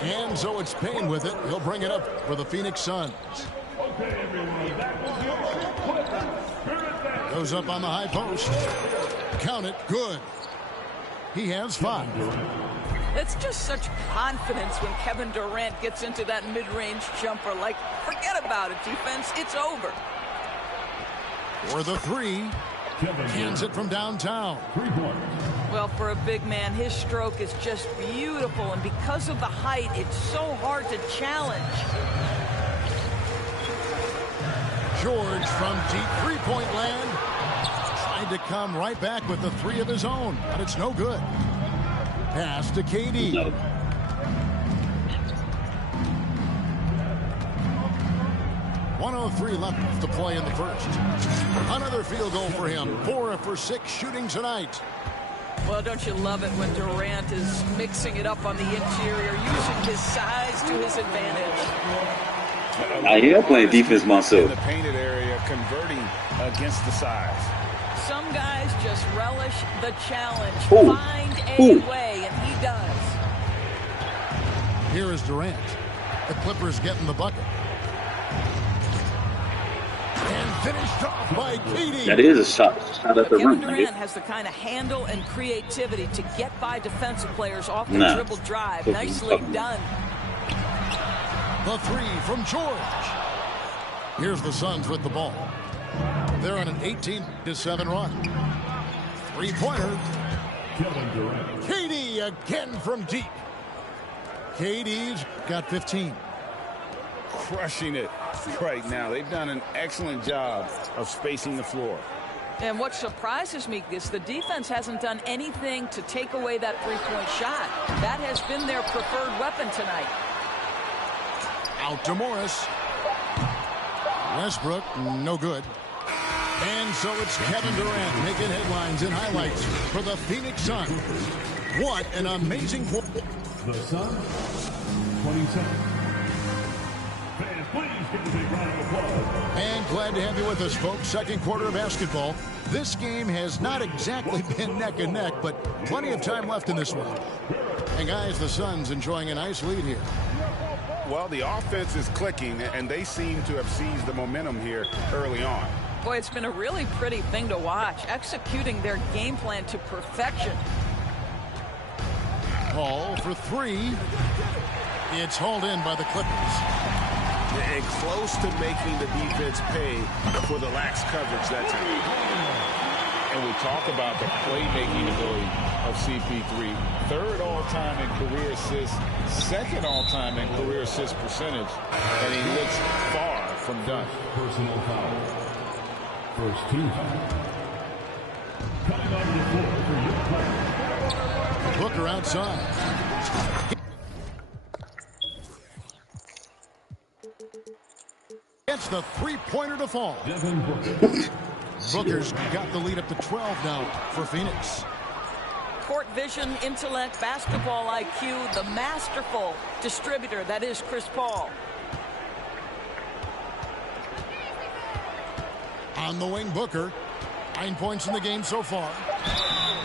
And so it's Payne with it. He'll bring it up for the Phoenix Suns. Goes up on the high post. Count it. Good. He has 5. It's just such confidence when Kevin Durant gets into that mid-range jumper. Like, forget about it, defense. It's over. For the 3. Cans it from downtown. 3 points. Well, for a big man, his stroke is just beautiful. And because of the height, it's so hard to challenge. George from deep three-point land. Tried to come right back with the 3 of his own, but it's no good. Pass to KD. No. .103 left to play in the first. Another field goal for him. 4 for 6 shooting tonight. Well, don't you love it when Durant is mixing it up on the interior, using his size to his advantage. I hear playing defense myself. In the painted area, converting against the size. Some guys just relish the challenge. Ooh. Find a way, and he does. Here is Durant. The Clippers getting the bucket. And finished off by KD. That is a shot at the Kevin rim. Durant has the kind of handle and creativity to get by defensive players off the dribble drive. That's Nicely done. The 3 from George. Here's the Suns with the ball. They're on an 18-7 run. 3-pointer. Kevin Durant. KD again from deep. KD's got 15. Crushing it right now. They've done an excellent job of spacing the floor. And what surprises me is the defense hasn't done anything to take away that three-point shot. That has been their preferred weapon tonight. Out to Morris. Westbrook, no good. And so it's Kevin Durant making headlines and highlights for the Phoenix Suns. What an amazing point. The Suns, 27. Fans, please give a big round of applause. And glad to have you with us, folks. Second quarter of basketball. This game has not exactly been neck and neck, but plenty of time left in this one. And guys, the Suns enjoying a nice lead here. Well, the offense is clicking, and they seem to have seized the momentum here early on. Boy, it's been a really pretty thing to watch, executing their game plan to perfection. Paul for 3. It's hauled in by the Clippers. And close to making the defense pay for the lax coverage that time. And we talk about the playmaking ability of CP3. 3rd all-time in career assists, 2nd all-time in career assist percentage, and he looks far from done. Personal foul. First team foul. Coming onto the floor for your player. Booker outside. Gets the 3-pointer to fall. Devin Booker. Booker's got the lead up to 12 now for Phoenix. Court vision, intellect, basketball IQ, the masterful distributor that is Chris Paul. On the wing, Booker. 9 points in the game so far.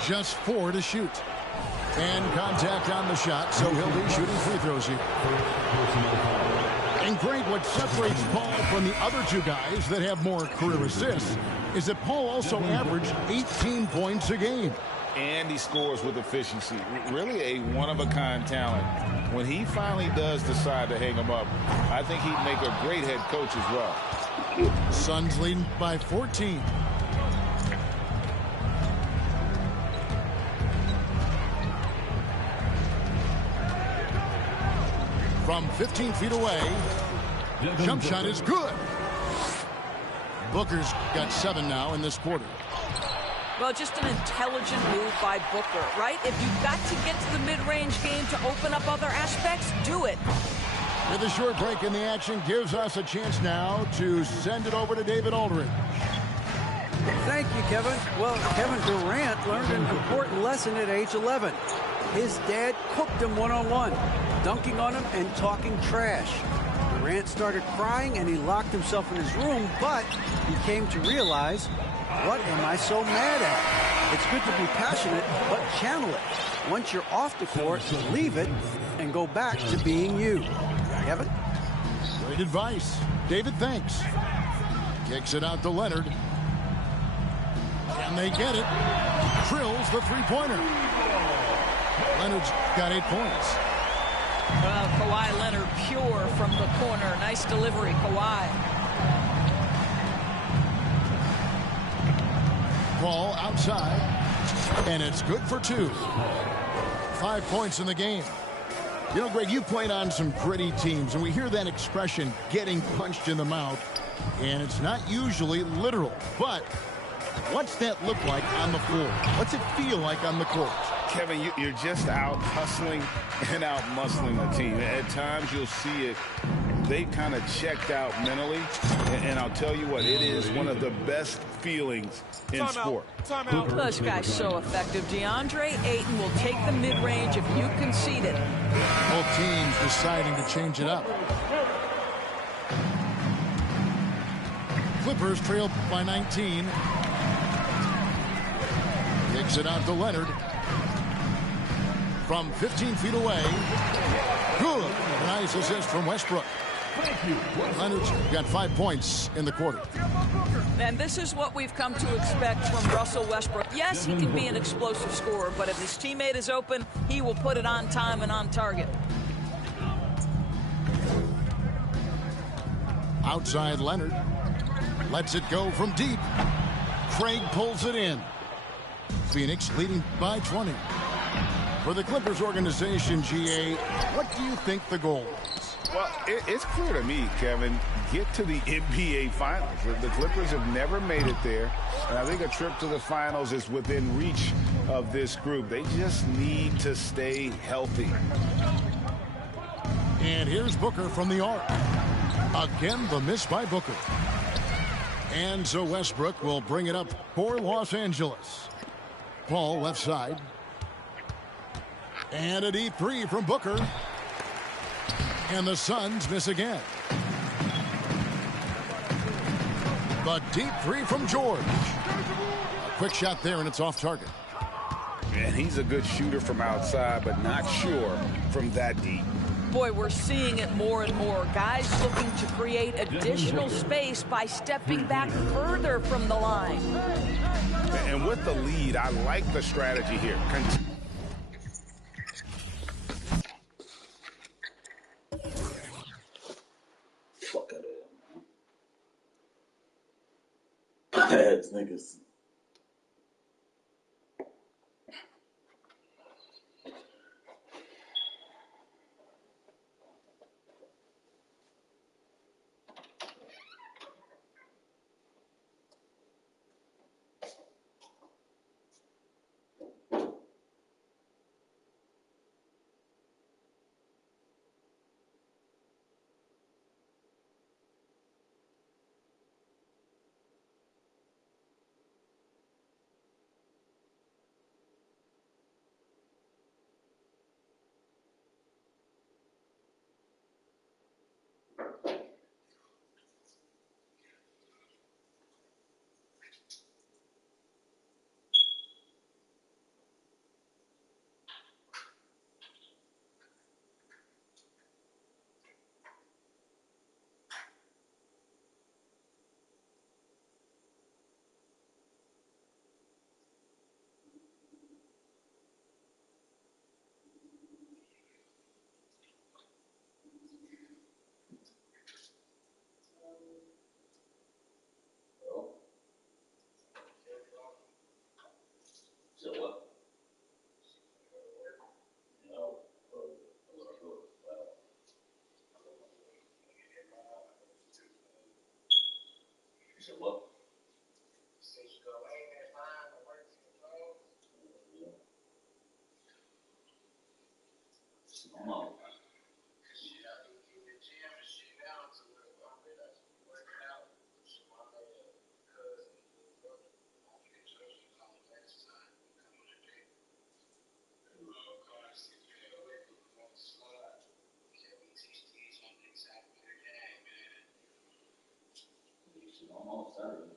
Just 4 to shoot. And contact on the shot, so he'll be shooting free throws here. And great, what separates Paul from the other 2 guys that have more career assists is that Paul also averaged 18 points a game. And he scores with efficiency. Really a one-of-a-kind talent. When he finally does decide to hang him up, I think he'd make a great head coach as well. Suns leading by 14. From 15 feet away, jump shot is good. Booker's got 7 now in this quarter. Well, just an intelligent move by Booker, right? If you've got to get to the mid-range game to open up other aspects, do it. With a short break in the action, gives us a chance now to send it over to David Aldridge. Thank you, Kevin. Well, Kevin Durant learned an important lesson at age 11. His dad cooked him one-on-one, dunking on him and talking trash. Durant started crying and he locked himself in his room, but he came to realize, what am I so mad at? It's good to be passionate, but channel it. Once you're off the court, leave it and go back to being you. Kevin? Great advice. David, thanks. Kicks it out to Leonard. And they get it. Drills the three-pointer. Leonard's got 8 points. Kawhi Leonard pure from the corner. Nice delivery, Kawhi. Ball outside. And it's good for 2. 5 points in the game. You know, Greg, you played on some gritty teams, and we hear that expression, getting punched in the mouth, and it's not usually literal. But what's that look like on the floor? What's it feel like on the court? Kevin, you're just out hustling and out muscling the team. At times you'll see it. They kind of checked out mentally, and I'll tell you what, it is one of the best feelings in sport. Those guys so effective. DeAndre Ayton will take the mid-range if you concede it. Both teams deciding to change it up. Clippers trail by 19. Kicks it out to Leonard. From 15 feet away. Good. Nice assist from Westbrook. Leonard's got 5 points in the quarter. And this is what we've come to expect from Russell Westbrook. Yes, he can be an explosive scorer, but if his teammate is open, he will put it on time and on target. Outside Leonard. Lets it go from deep. Craig pulls it in. Phoenix leading by 20. For the Clippers organization, GA, what do you think the goal is? Well, it's clear to me, Kevin, get to the NBA Finals. The Clippers have never made it there, and I think a trip to the Finals is within reach of this group. They just need to stay healthy. And here's Booker from the arc. Again, the miss by Booker. And so Westbrook will bring it up for Los Angeles. Ball left side. And a deep three from Booker. And the Suns miss again. The deep three from George. A quick shot there, and it's off target. And he's a good shooter from outside, but not sure from that deep. Boy, we're seeing it more and more. Guys looking to create additional space by stepping back further from the line. And with the lead, I like the strategy here. Fuck out of here, man. Niggas. So what? So what? No. Almost Saturday.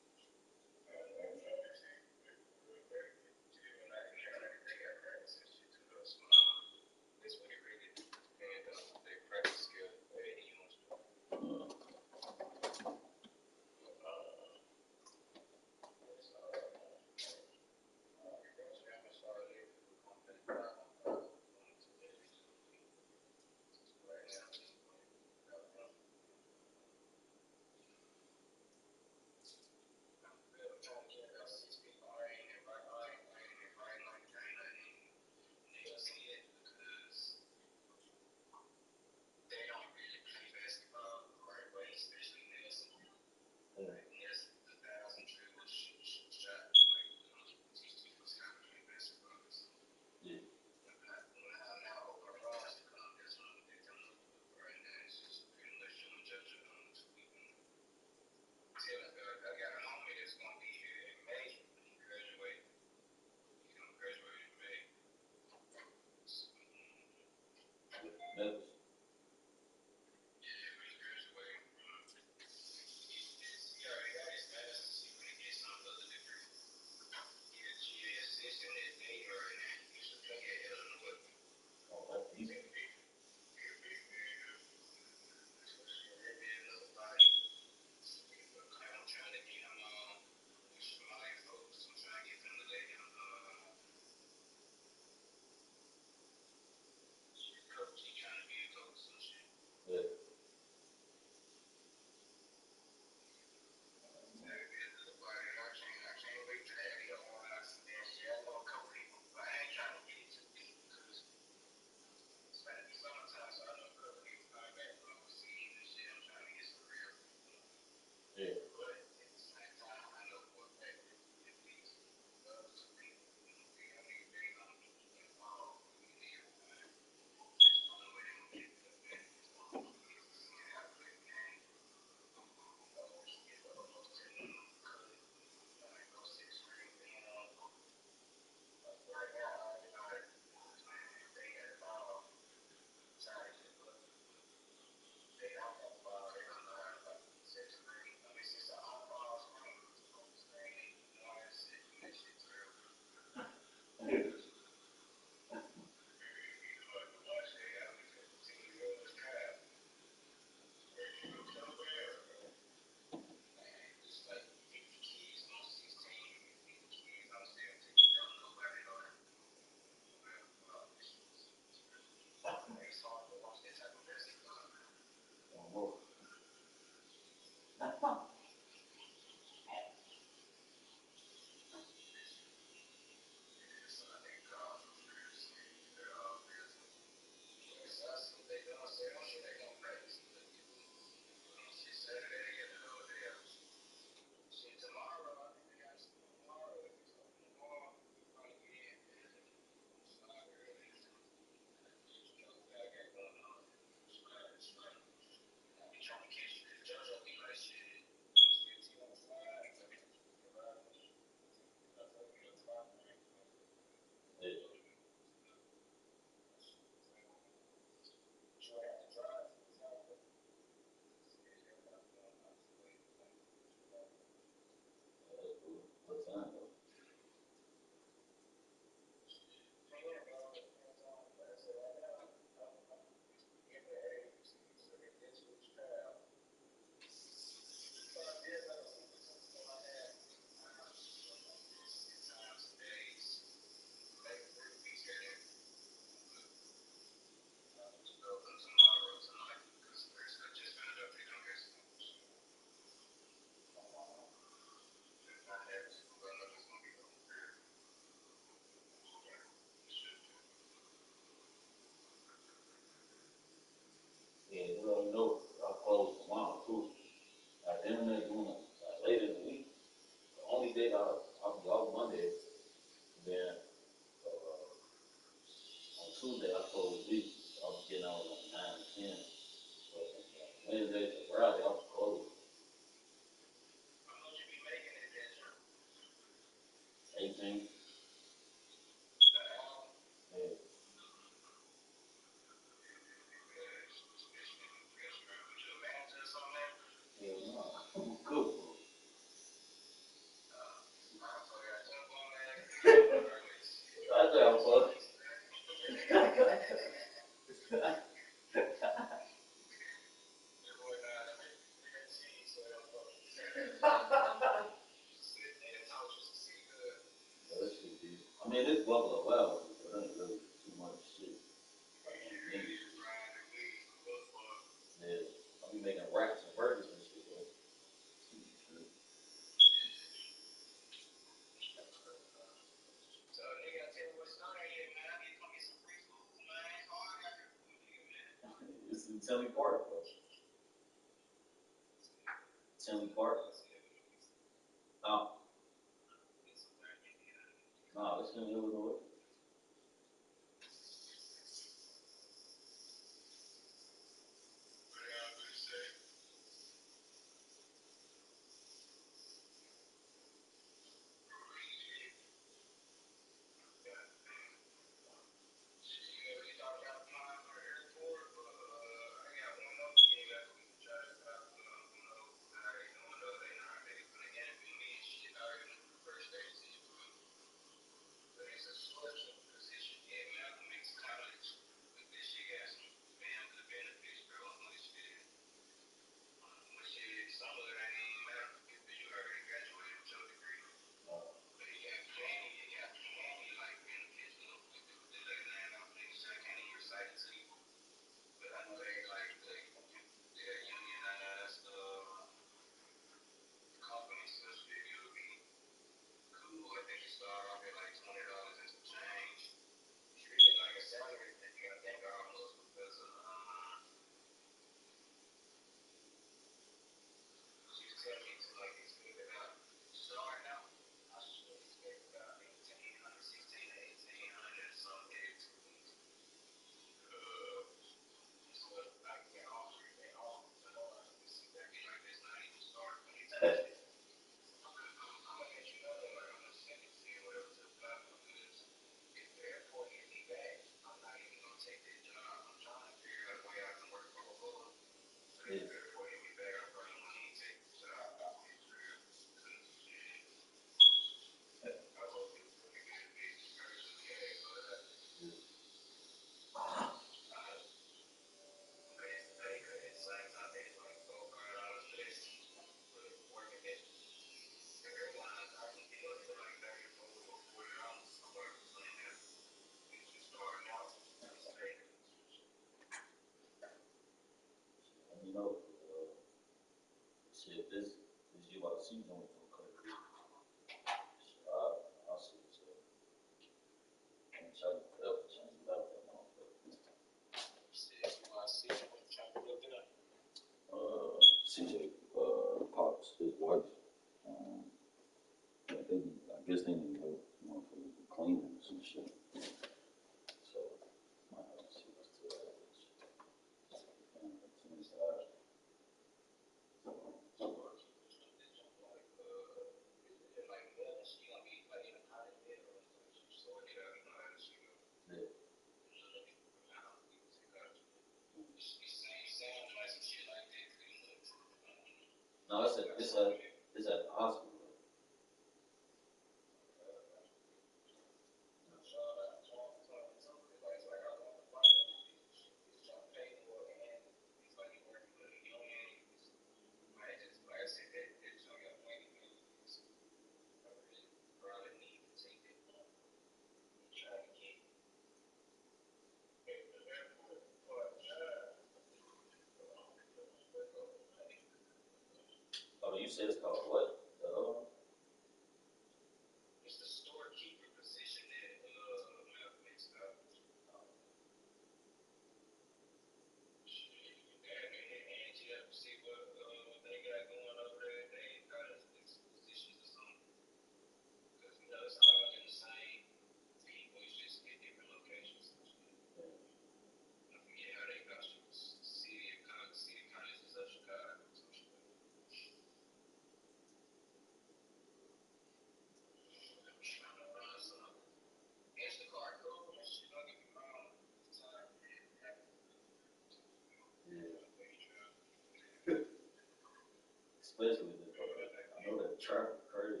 Especially the I know that trap crazy.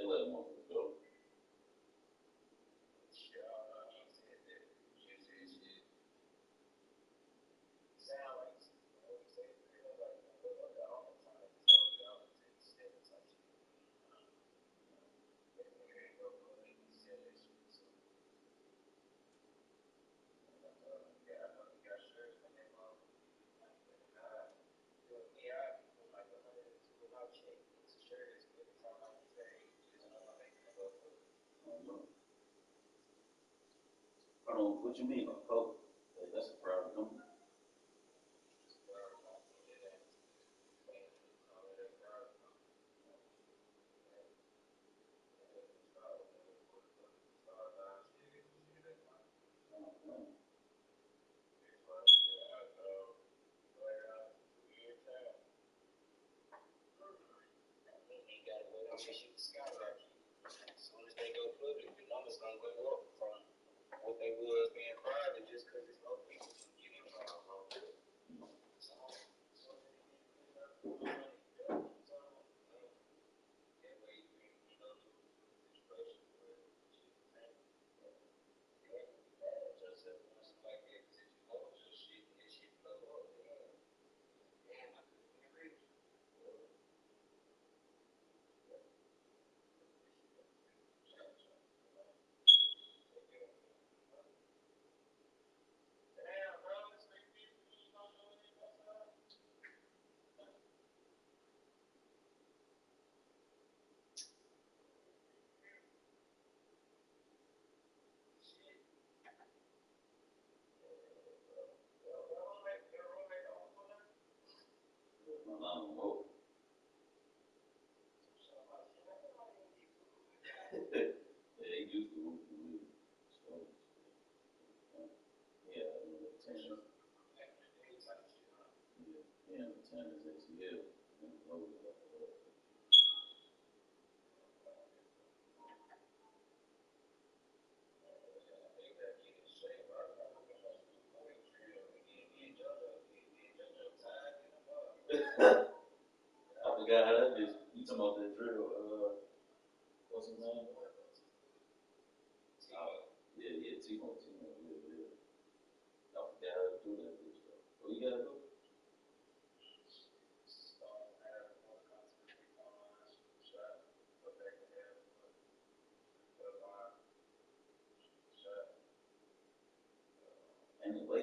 They let him go. What you mean by color? That's a private company. I forgot how that is. You talking about that drill? What's his name? Yeah, Timo. Yeah. I forgot how to do that bitch though. What you gotta do? Anyway,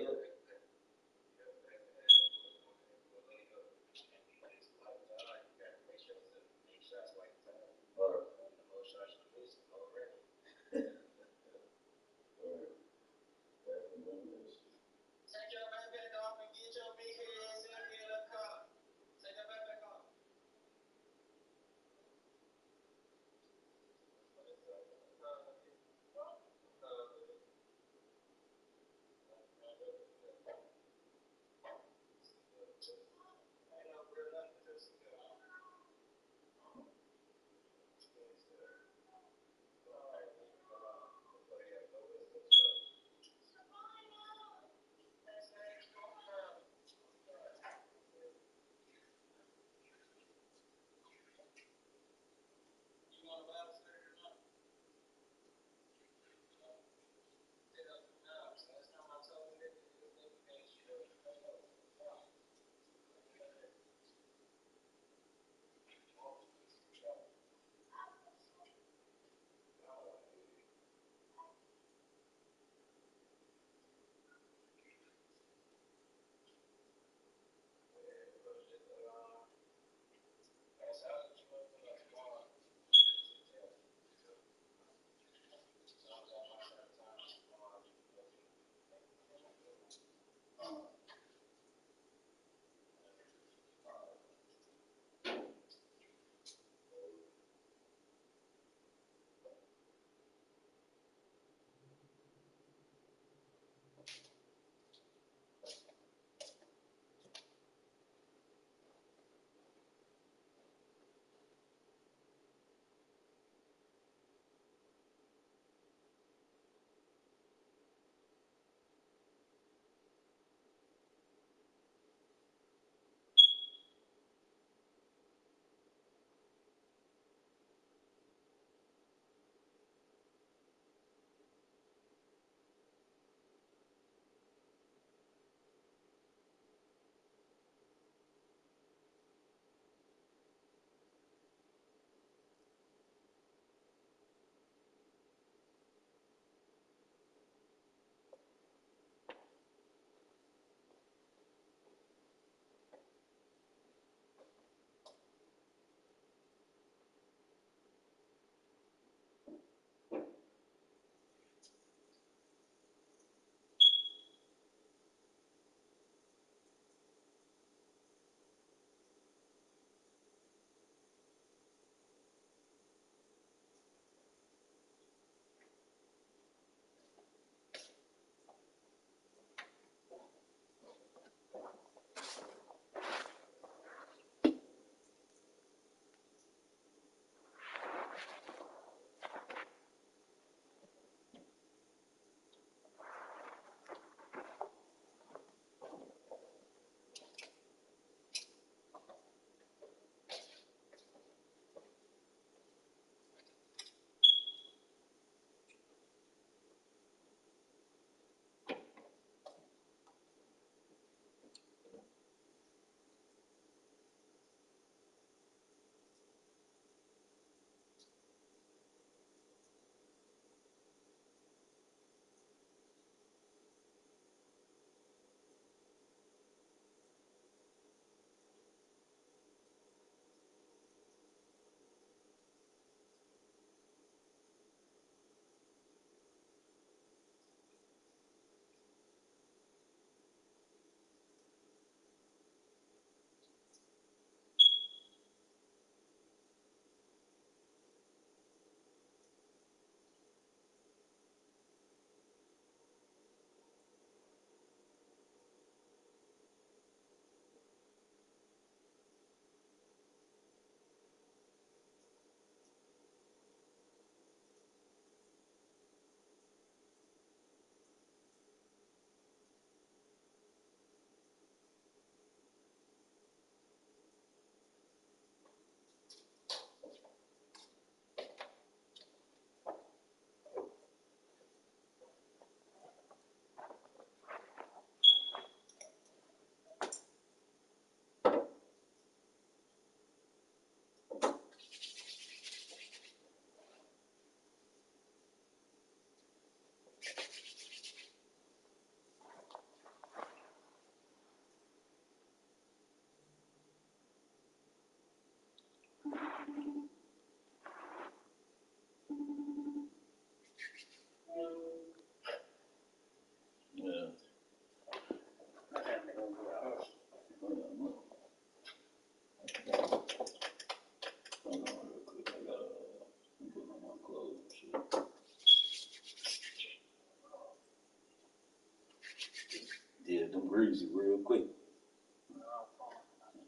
them greasy real quick.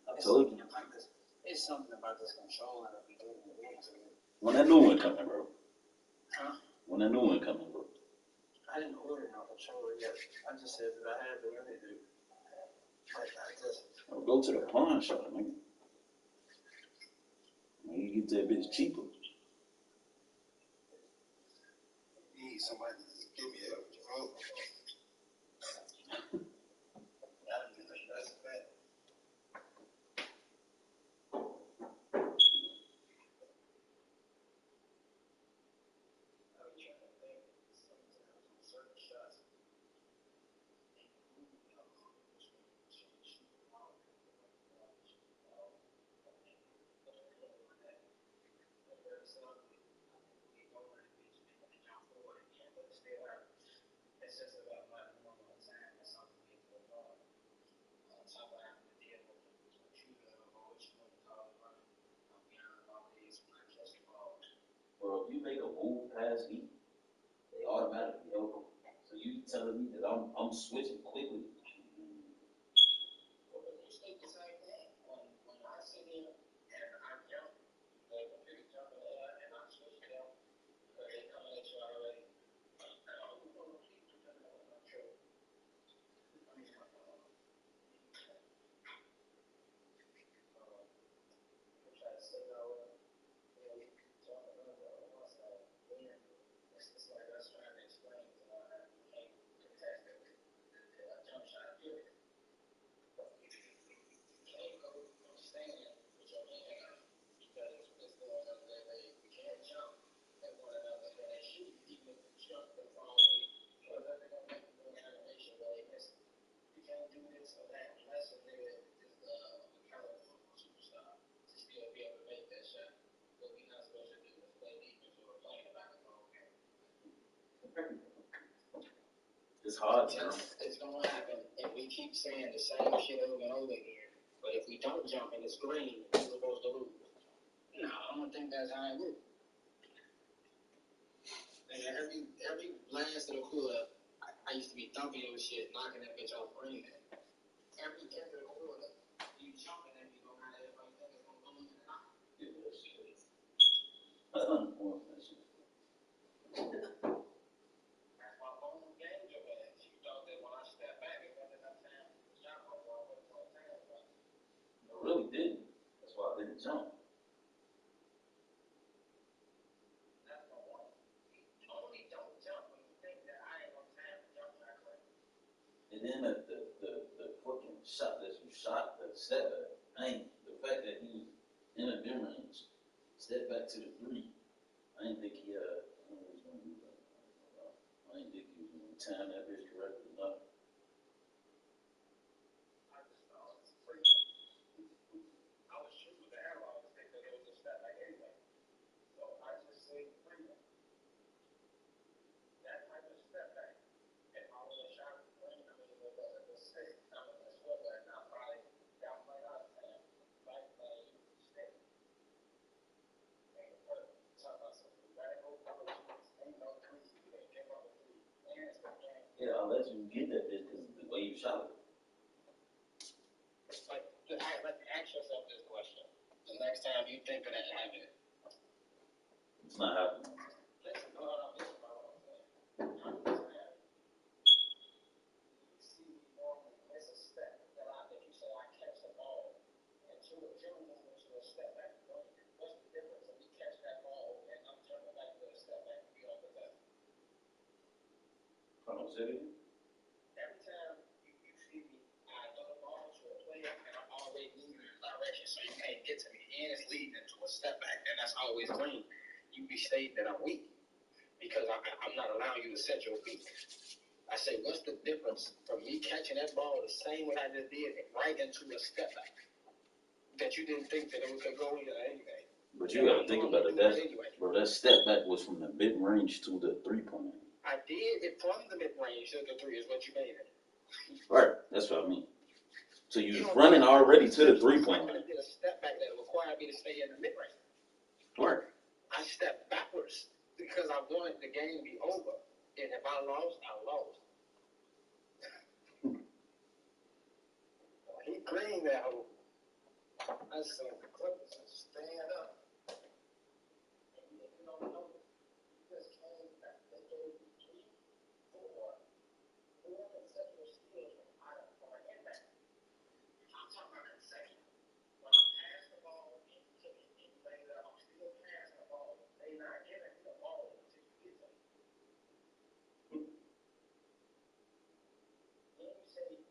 I told you. It's something about this control and the beginning of the games. When that new one coming, bro? Huh? When that new one coming, bro? I didn't order no controller yet. I just said that I had to really do. Go to the pawn shop, nigga. You get that bitch cheaper. You need somebody to give me a controller. That's bad. It's just about my normal time or something we do on top of having to deal with the computer or what you want to call it, running beyond all these when I catch the ball. Well, if you make a move past me, they automatically help them. So you telling me that I'm switching quickly? You state the same thing. When I sit here and I jump, the computer jump in the air and I switch them because they coming at you already. It's like us trying to explain to one that we can't contest it with a jump shot, period. You can't go stand with your hand up because it's going up there. We can't jump at one another when they shoot. Even if you jump the wrong way, because they're going to make you do an animation where they miss it. You can't do this or that unless a nigga is a caliber superstar to still be able to make that shot. What we're not supposed to do is play defense or complain about it all game. It's hard. It's going to happen if we keep saying the same shit over and over again. But if we don't jump and it's green, we're supposed to lose. No, I don't think that's how it works. And every blast of the quarter, I used to be thumping your shit, knocking that bitch off green. Every end of the quarter, you jumping and you know how everybody think it's going to go in and out. Yeah, that's shit. That's unfortunate. That shit. That's my phone game your ass. You thought that when I step back, it wasn't enough time to jump over all the time. I really didn't. That's why I didn't jump. That's my one. Only don't jump when you think that I ain't on time to jump that quick. And then the fucking shot that you shot, the step back, the fact that he was in a mid-range, step back to the three, I didn't think he was going to do that. I didn't think he was going to time that bitch correctly enough. I just thought it was free. I was shooting with the arrow. I was thinking it was a step back anyway. So I just say free. That type of step back. If I would have shot green, I mean, it was a mistake. I mean, that's what that. I probably got played out of time. Like, you mistake. Ain't perfect. Talk about something. Radical approaches. Ain't no three. You can't give up a three. And it's the game. Yeah, I'll let you get that bitch because the way you shot it. Like, ask yourself this question. The next time you think of that habit. It's not happening. Listen, hold on. This is what I'm saying. You see me normally miss a step that if you say I catch the ball and you're moving to a step back, what's the difference if we catch that ball and I'm jumping back to a step back and we don't possess it? From the city? Every time you see me, I throw the ball to a player and I'm already moving in a direction so you can't get to me. And it's leading into a step back, and that's always green. You be stating that I'm weak because I'm not allowing you to set your feet. I say, what's the difference from me catching that ball the same way I just did right into a step back that you didn't think that it could go in anyway? But you got to think about it. That step back was from the mid-range to the three-point. I did it from the mid-range to the three is what you made it. Right. That's what I mean. So you was running already to the three-point line. I did a step back that required me to stay in the mid-range. Right. I stepped backwards because I wanted the game to be over. And if I lost, I lost. Green that hole. I said the Clippers stand up. And you don't know. Just came back. They gave you 3, 4 consecutive steals from out of our inback. I'm talking about consecutive. When I pass the ball and you took it and you laid it up, I'm still passing the ball. They not giving me the ball until you get to me.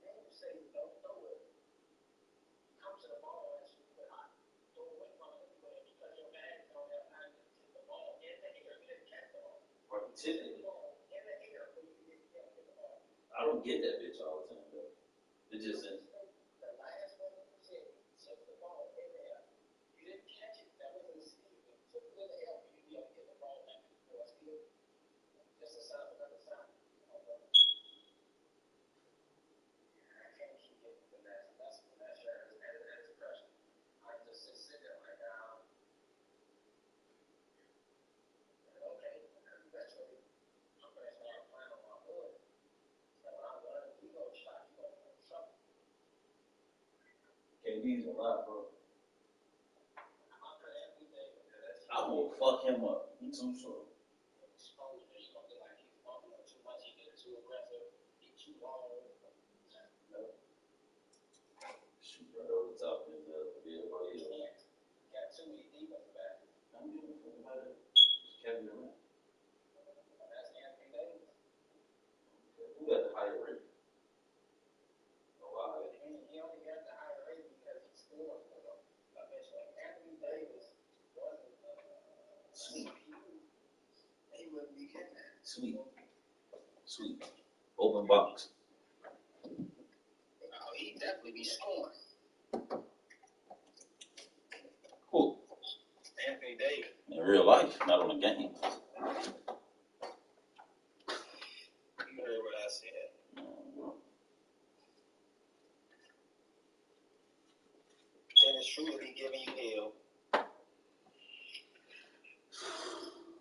Then you say don't throw it. You come to the ball and you put hot. Throw away from it anyway because your bags don't have time to take the ball in the air. You didn't catch the ball. Or tipping it. In the air when you didn't get the ball. I don't get that bitch all the time, though. It just is. The last one you said, tip the ball in the air. You didn't catch it. That wasn't a steal. You took it in the air for you to be able to get the ball back for a steal. Just a sign of another sign. I can't keep getting the finesse. That's finesse. That is pressure. I can just sit there right now. Okay, eventually, I'm going to start playing on my hood. So when I learn the ego shot, you're going to have trouble. KD's a lot, bro. I'm going to every day. I'm gonna fuck him up. He too slow. Expose me. You're going to be like, he's bumping up too much. He getting too aggressive. He too long. Shoot right over the top of his field. He can't. Got too many defense back. I don't give a fuck about it. Just Kevin Durant. That's Anthony Davis. Who got the higher rate? Oh, wow. He only got the higher rate because he scored for them. Eventually, Anthony Davis wasn't Sweet. he wouldn't be getting that. Sweet. Open box. Oh, he'd definitely be scoring. Cool. Anthony Davis. In real life, not on the game. You heard what I said. Dennis Schroeder be giving you hell.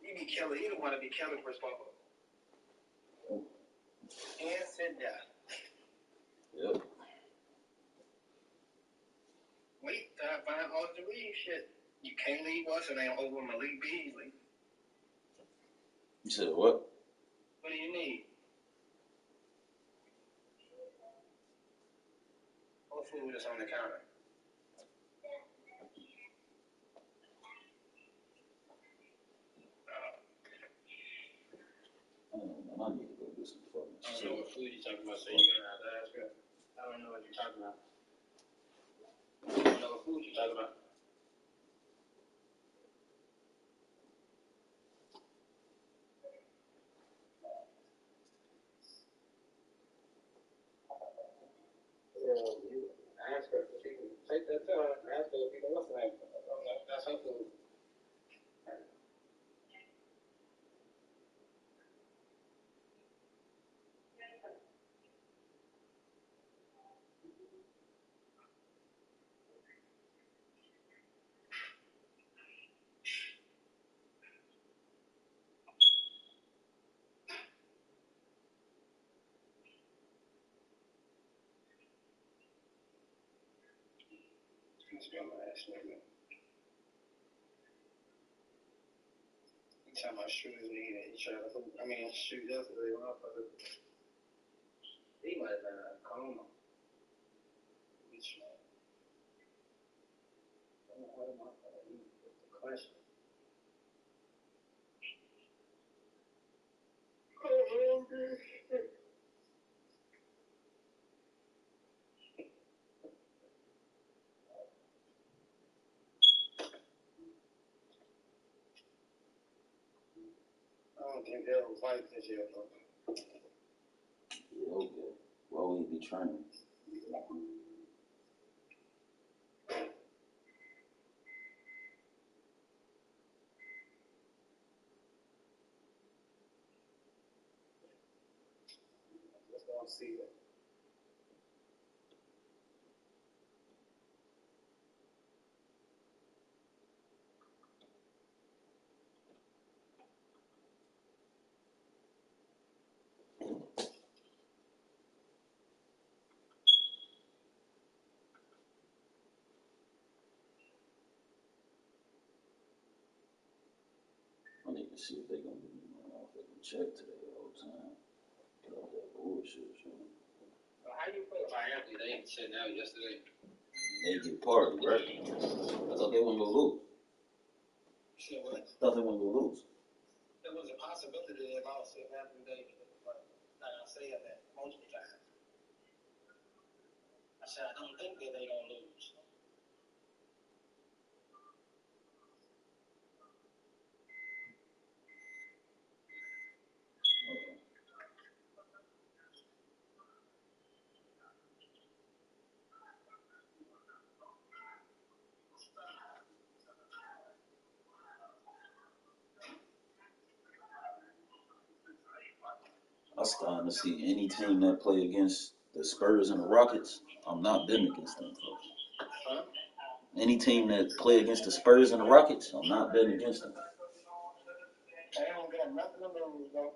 You be killing. You don't want to be killing Chris Paul. And sit down. Yep. Wait, I find all the leave shit. You can't leave what's her name over Malik Beasley. You said what? What do you need? What food is on the counter? I need to go do some fucking I don't shit. know what food you're talking about, so you're gonna have to ask her. I don't know what you're talking about. I don't know what food you're talking about. You ask her if she can take that to her. Ask her if you can listen to her. That's her food. It's been my ass nigga. You talking about shooters nigga? He tried to hoop. I mean, shoot yesterday, motherfucker. He might have been a coma. Which one? I don't know what motherfucker. What's the question? Oh, okay. I don't think they'll fight this year, though. Yeah, okay. Why would he be training? Just don't see it. to see if they're going to give me my motherfucking check today all the time. Get off that bullshit, man. How do you feel about Anthony Davis sitting out yesterday? They get party, right? I thought they weren't going to lose. You said what? I thought they weren't going to lose. There was a possibility they lost if Anthony Davis didn't play. Like I said that multiple times. I said, I don't think that they're going to lose. I'm starting to see any team that play against the Spurs and the Rockets, I'm not betting against them. Huh? Any team that play against the Spurs and the Rockets, I'm not betting against them. They don't got nothing to lose, though.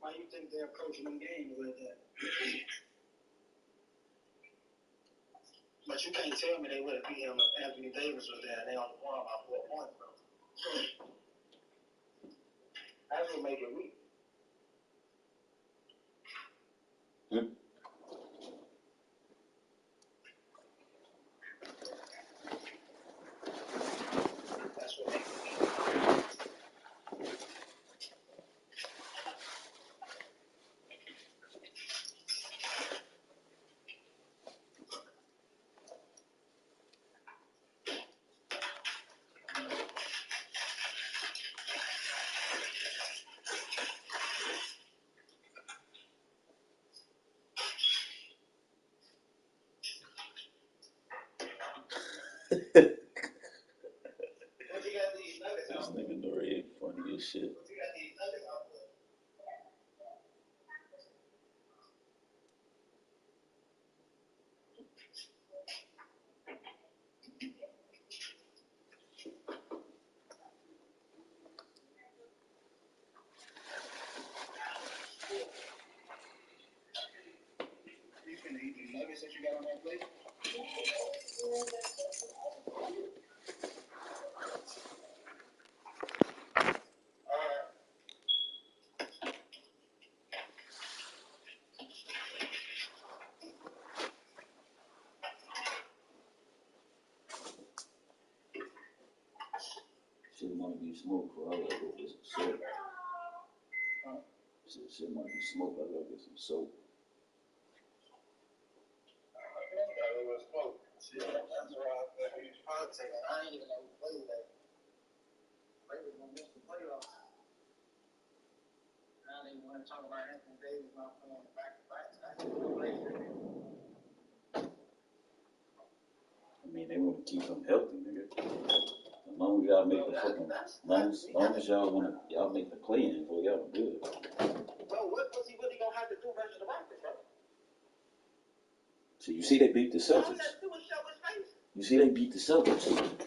Why you think they're approaching them games like that? But you can't tell me they would have beat him if Anthony Davis was there and they only won by 4 points, bro. That would make it weak. That's what makes it weak. This nigga Noriega funny as shit. You can eat the nuggets that you got on that plate? Shit might be smoke, bro. I gotta go get some soap. Shit might be smoke. I gotta get some soap. I ain't even know who played that. Lakers gonna miss the playoffs. Now they want to talk about Anthony Davis not playing back-to-back. I mean, they want to keep him healthy, nigga. As long as y'all make the fucking, long as y'all make the play-in, boy, y'all good. Well, what was he really gonna have to do versus the Rockets, bro? So you see they beat the Celtics. You see they beat the Celtics. Somebody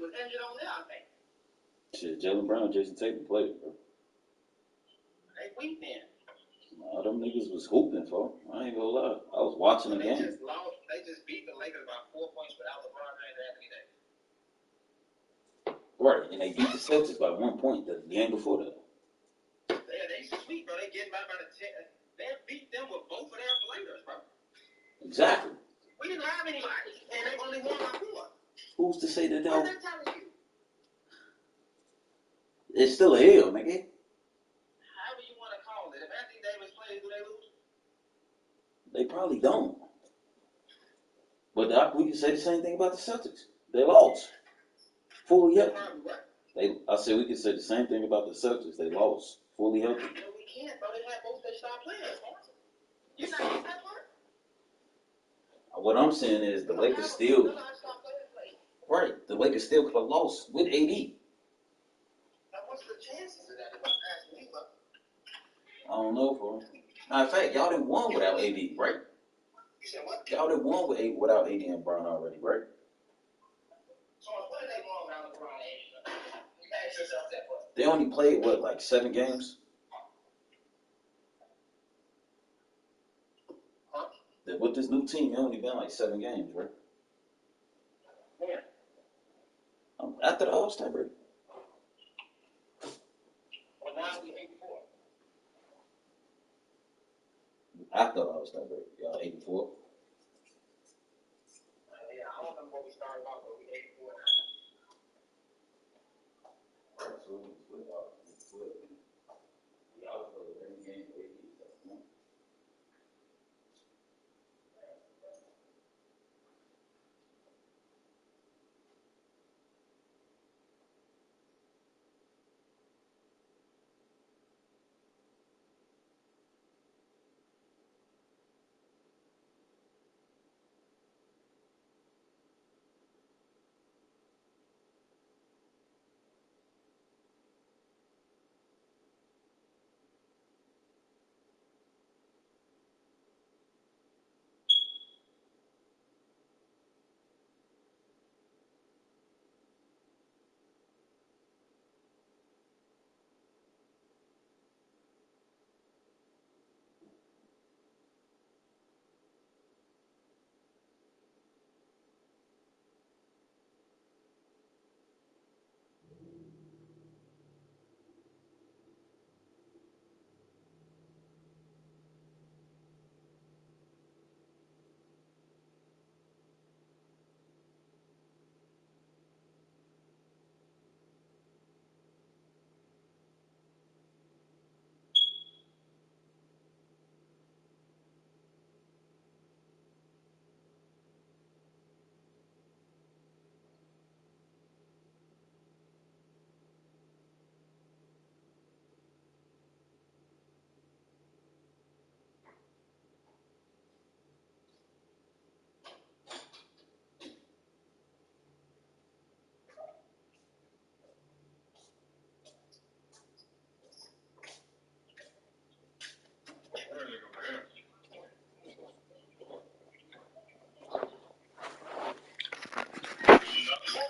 was injured on there, I think. Shit, Jaylen Brown, Jason Tatum played, bro. They weak then. Nah, them niggas was hooping, for. I ain't gonna lie. I was watching the game. They just beat the Lakers by 4 points without LeBron James and Anthony Davis. Right, and they beat the Celtics by 1 point the game before that. They sweet, bro. They getting back by the 10. They beat them with both of their players, bro. Exactly. We didn't have anybody, and they only won by 4. Who's to say that they What's don't? that telling you? It's still a L, nigga. However you want to call it. If Anthony Davis plays, do they lose? They probably don't. But we can say the same thing about the Celtics. They lost. Fully healthy. I said we can say the same thing about the Celtics. They lost. Fully healthy. No, we can't, bro. They had both their star players. You not used that part? What I'm saying is the Lakers still. Right. The Lakers still could have lost with AD. Now, what's the chances of that? If I'm asking you, I don't know, bro. Matter of fact, y'all done won without AD, right? You said what? Y'all done won without AD and Brown already, right? So what did they won without LeBron and AD? You ask yourself that question. They only played, what, like 7 games? Huh? With this new team, it only been like 7 games, right? Yeah. After the All-Star break. Well, now we 84. After the All-Star break. Y'all 84? Yeah, I don't remember what we started off, but we 84 now. So we split off. Y'all played every game 80.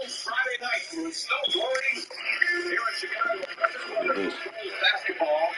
Friday night with snow blowing here in Chicago. Basketball